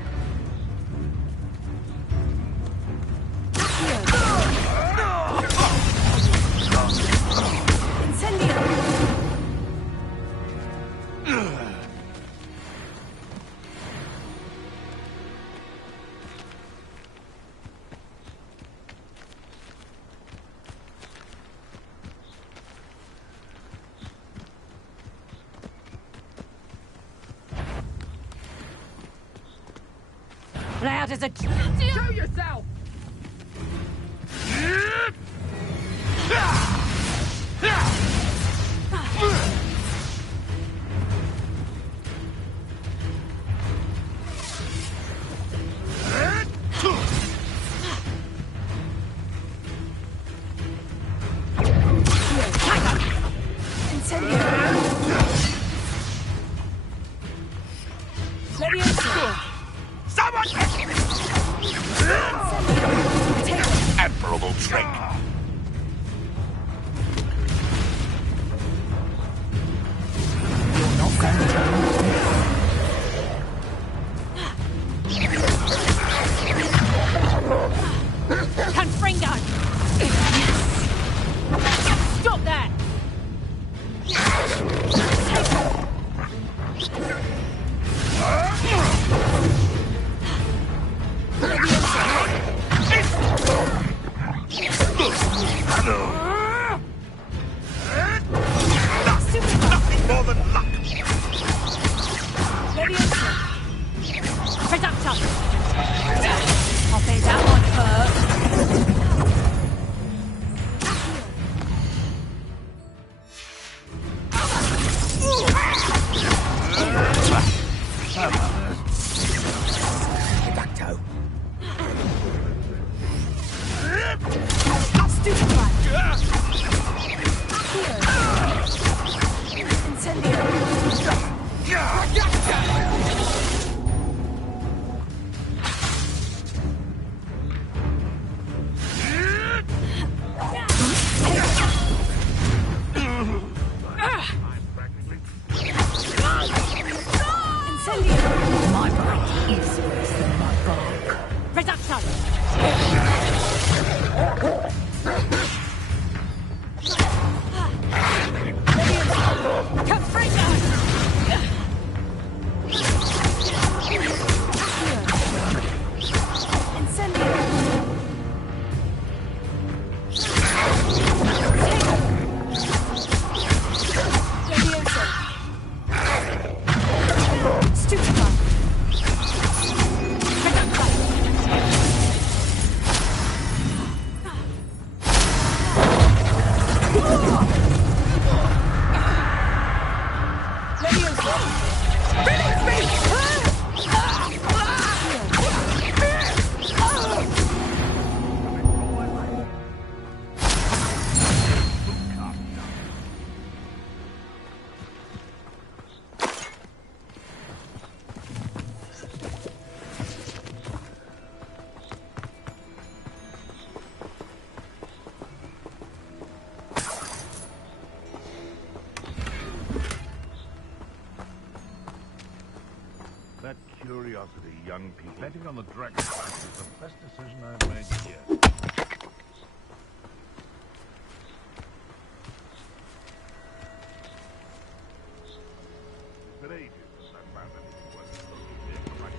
Loud as a... Show yourself! I'll say that one hurt. That curiosity, young people. Betting on the dragon is the best decision I've made yet. It's been ages since I found anything worth looking at.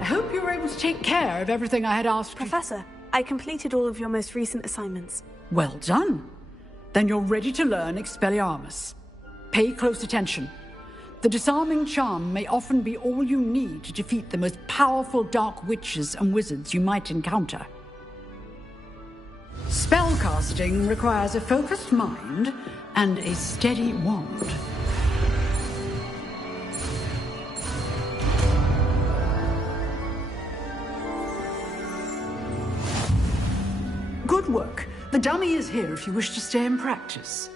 I hope you were able to take care of everything I had asked Professor, I completed all of your most recent assignments. Well done. Then you're ready to learn Expelliarmus. Pay close attention. The disarming charm may often be all you need to defeat the most powerful dark witches and wizards you might encounter. Spellcasting requires a focused mind and a steady wand. Good work. The dummy is here if you wish to stay and practice.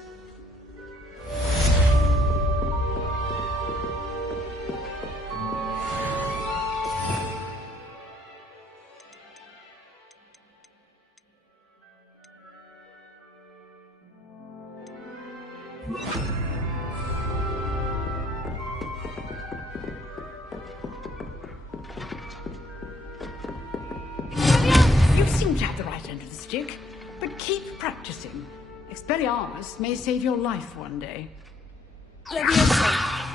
seem to have the right end of the stick, but keep practicing. Expelliarmus may save your life one day. Leviosa!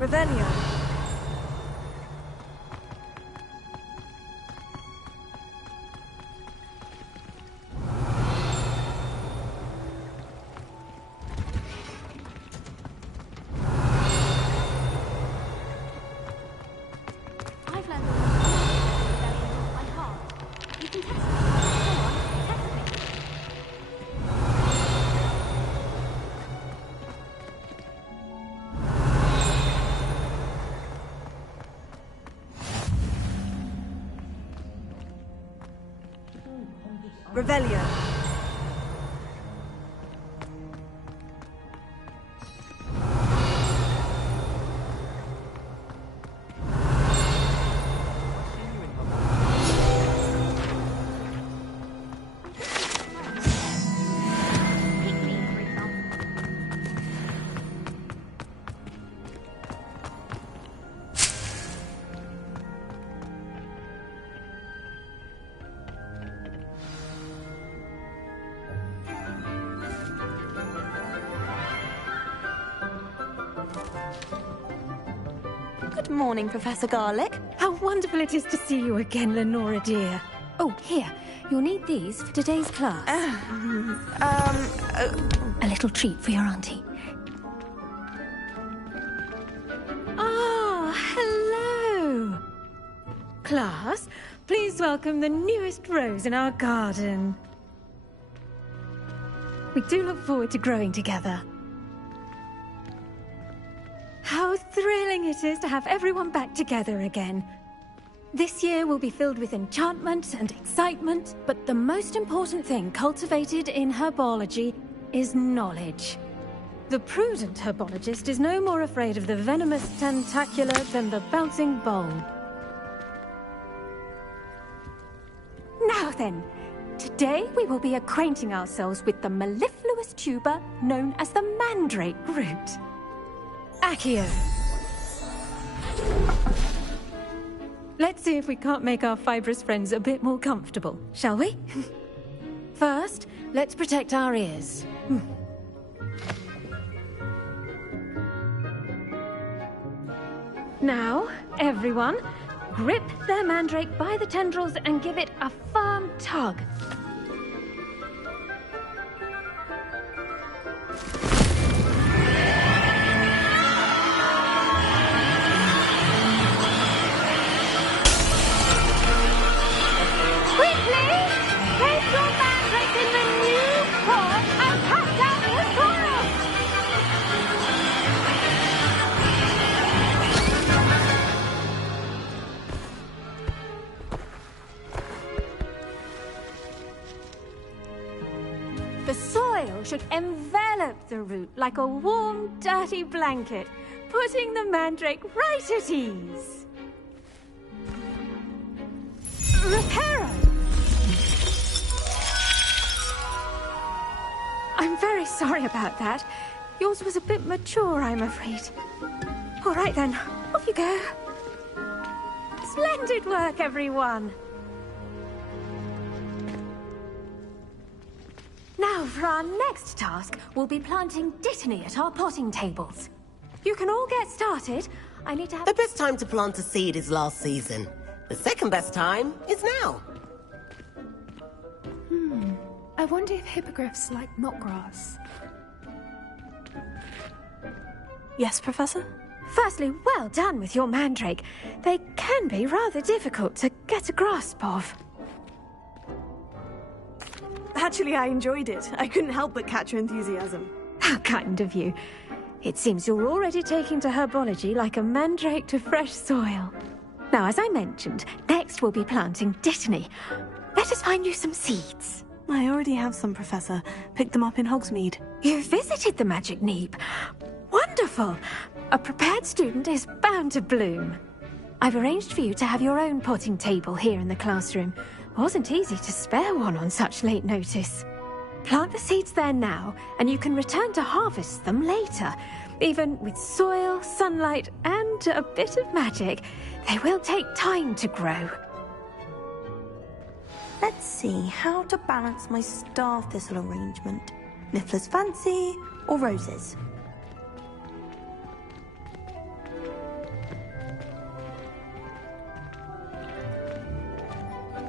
Revelio. I've learned all Revelio by heart. You can test it. Go on, test me. Revelio. Good morning, Professor Garlick. How wonderful it is to see you again, Lenora dear. Oh, here. You'll need these for today's class. A little treat for your auntie. Ah, hello. Class, please welcome the newest rose in our garden. We do look forward to growing together. How thrilling it is to have everyone back together again. This year will be filled with enchantment and excitement, but the most important thing cultivated in herbology is knowledge. The prudent herbologist is no more afraid of the venomous tentacula than the bouncing bulb. Now then, today we will be acquainting ourselves with the mellifluous tuber known as the mandrake root. Accio. Let's see if we can't make our fibrous friends a bit more comfortable, shall we? First, let's protect our ears. Now, everyone, grip their mandrake by the tendrils and give it a firm tug. should envelop the root like a warm, dirty blanket, putting the mandrake right at ease. Reparo! I'm very sorry about that. Yours was a bit mature, I'm afraid. All right then, off you go. Splendid work, everyone. Now, for our next task, we'll be planting Dittany at our potting tables. You can all get started. I need to have... The best time to plant a seed is last season. The second best time is now. I wonder if hippogriffs like knotgrass. Yes, Professor? Firstly, well done with your mandrake. They can be rather difficult to get a grasp of. Actually, I enjoyed it. I couldn't help but catch your enthusiasm. How kind of you. It seems you're already taking to herbology like a mandrake to fresh soil. Now, as I mentioned, next we'll be planting Dittany. Let us find you some seeds. I already have some, Professor. Picked them up in Hogsmeade. You visited the Magic Neep. Wonderful! A prepared student is bound to bloom. I've arranged for you to have your own potting table here in the classroom. Wasn't easy to spare one on such late notice. Plant the seeds there now, and you can return to harvest them later. Even with soil, sunlight, and a bit of magic, they will take time to grow. Let's see how to balance my star thistle arrangement. Niffler's fancy or roses?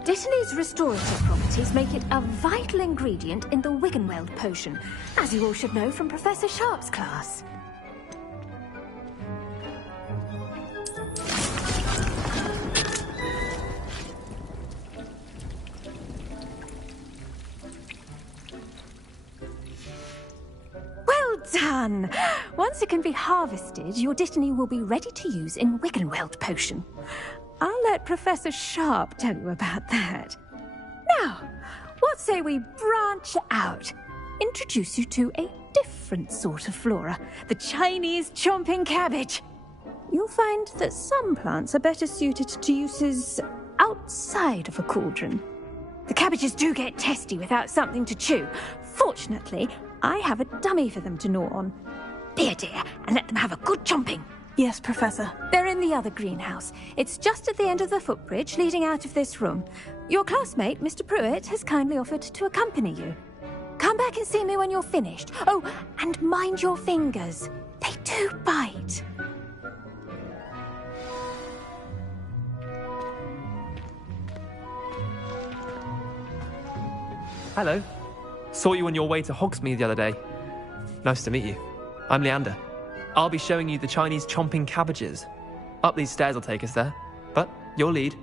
Dittany's restorative properties make it a vital ingredient in the Wiggenweld potion, as you all should know from Professor Sharp's class. Well done! Once it can be harvested, your Dittany will be ready to use in Wiggenweld potion. I'll let Professor Sharp tell you about that. Now, what say we branch out? Introduce you to a different sort of flora, the Chinese chomping cabbage. You'll find that some plants are better suited to uses outside of a cauldron. The cabbages do get testy without something to chew. Fortunately, I have a dummy for them to gnaw on. Be a dear and let them have a good chomping. Yes, Professor. They're in the other greenhouse. It's just at the end of the footbridge leading out of this room. Your classmate, Mr. Pruitt, has kindly offered to accompany you. Come back and see me when you're finished. Oh, and mind your fingers. They do bite. Hello. Saw you on your way to Hogsmeade the other day. Nice to meet you. I'm Leander. I'll be showing you the Chinese chomping cabbages. Up these stairs will take us there, but your lead.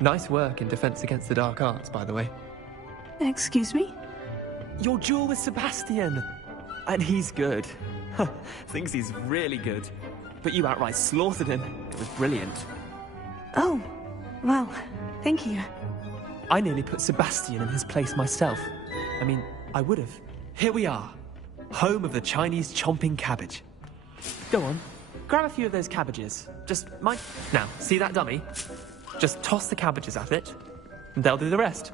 Nice work in Defense Against the Dark Arts, by the way. Excuse me? Your duel with Sebastian! And he's good. Thinks he's really good. But you outright slaughtered him. It was brilliant. Oh, well, thank you. I nearly put Sebastian in his place myself. I mean, I would have. Here we are. Home of the Chinese chomping cabbage. Go on, grab a few of those cabbages. Just mind... Now, see that dummy? Just toss the cabbages at it, and they'll do the rest.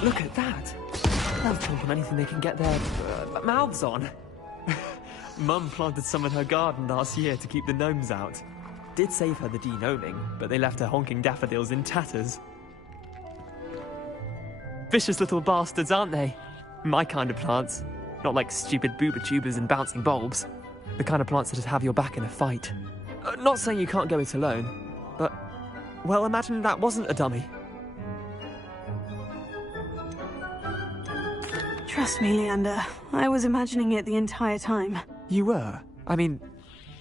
Look at that! They'll jump on anything they can get their mouths on. Mum planted some in her garden last year to keep the gnomes out. Did save her the de-gnoming, but they left her honking daffodils in tatters. Vicious little bastards, aren't they? My kind of plants. Not like stupid booba tubers and bouncing bulbs. The kind of plants that just have your back in a fight. Not saying you can't go it alone, but, well, imagine that wasn't a dummy. Trust me, Leander. I was imagining it the entire time. You were? I mean,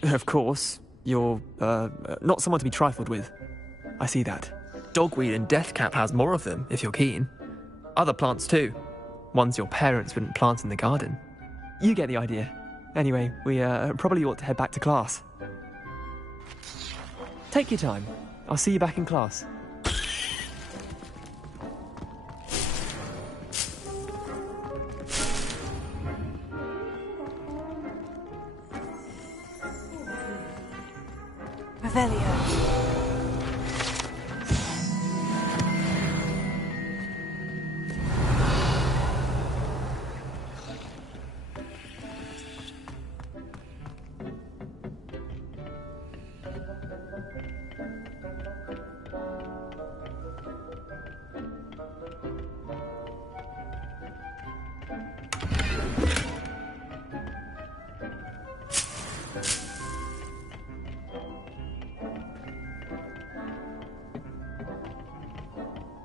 of course, you're, not someone to be trifled with. I see that. Dogweed and deathcap has more of them, if you're keen. Other plants too. Ones your parents wouldn't plant in the garden. You get the idea. Anyway, we probably ought to head back to class. Take your time. I'll see you back in class. Revelio.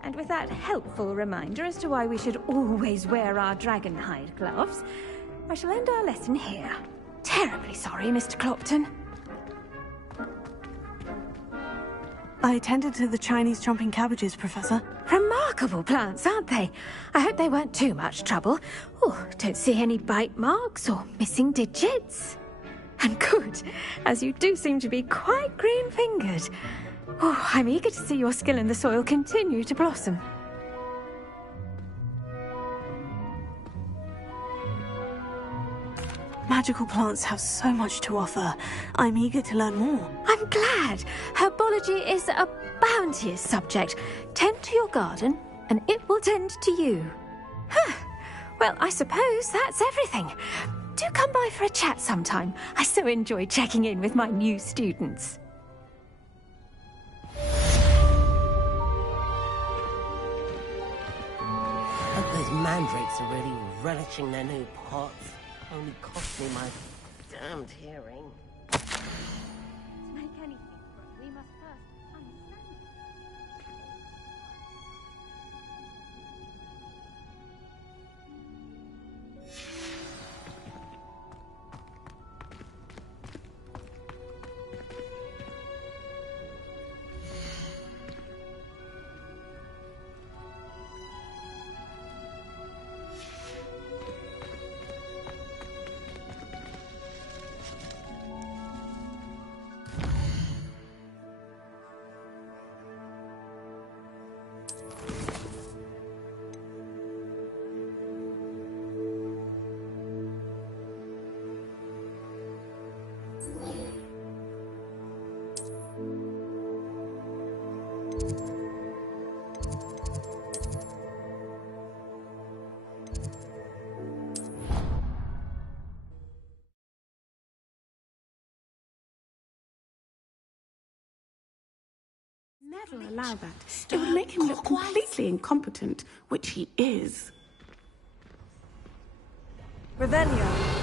And with that helpful reminder as to why we should always wear our dragon hide gloves, I shall end our lesson here. Terribly sorry, Mr. Clopton. I attended to the Chinese chomping cabbages, Professor. Remarkable plants, aren't they? I hope they weren't too much trouble. Oh, don't see any bite marks or missing digits. And good, as you do seem to be quite green-fingered. Oh, I'm eager to see your skill in the soil continue to blossom. Magical plants have so much to offer. I'm eager to learn more. I'm glad. Herbology is a bounteous subject. Tend to your garden, and it will tend to you. Huh. Well, I suppose that's everything. Do come by for a chat sometime. I so enjoy checking in with my new students. Hope those mandrakes are really relishing their new pots. Only cost me my damned hearing. Make anything, we must first understand. Never allow that. It would make him look completely incompetent, which he is. Revelio.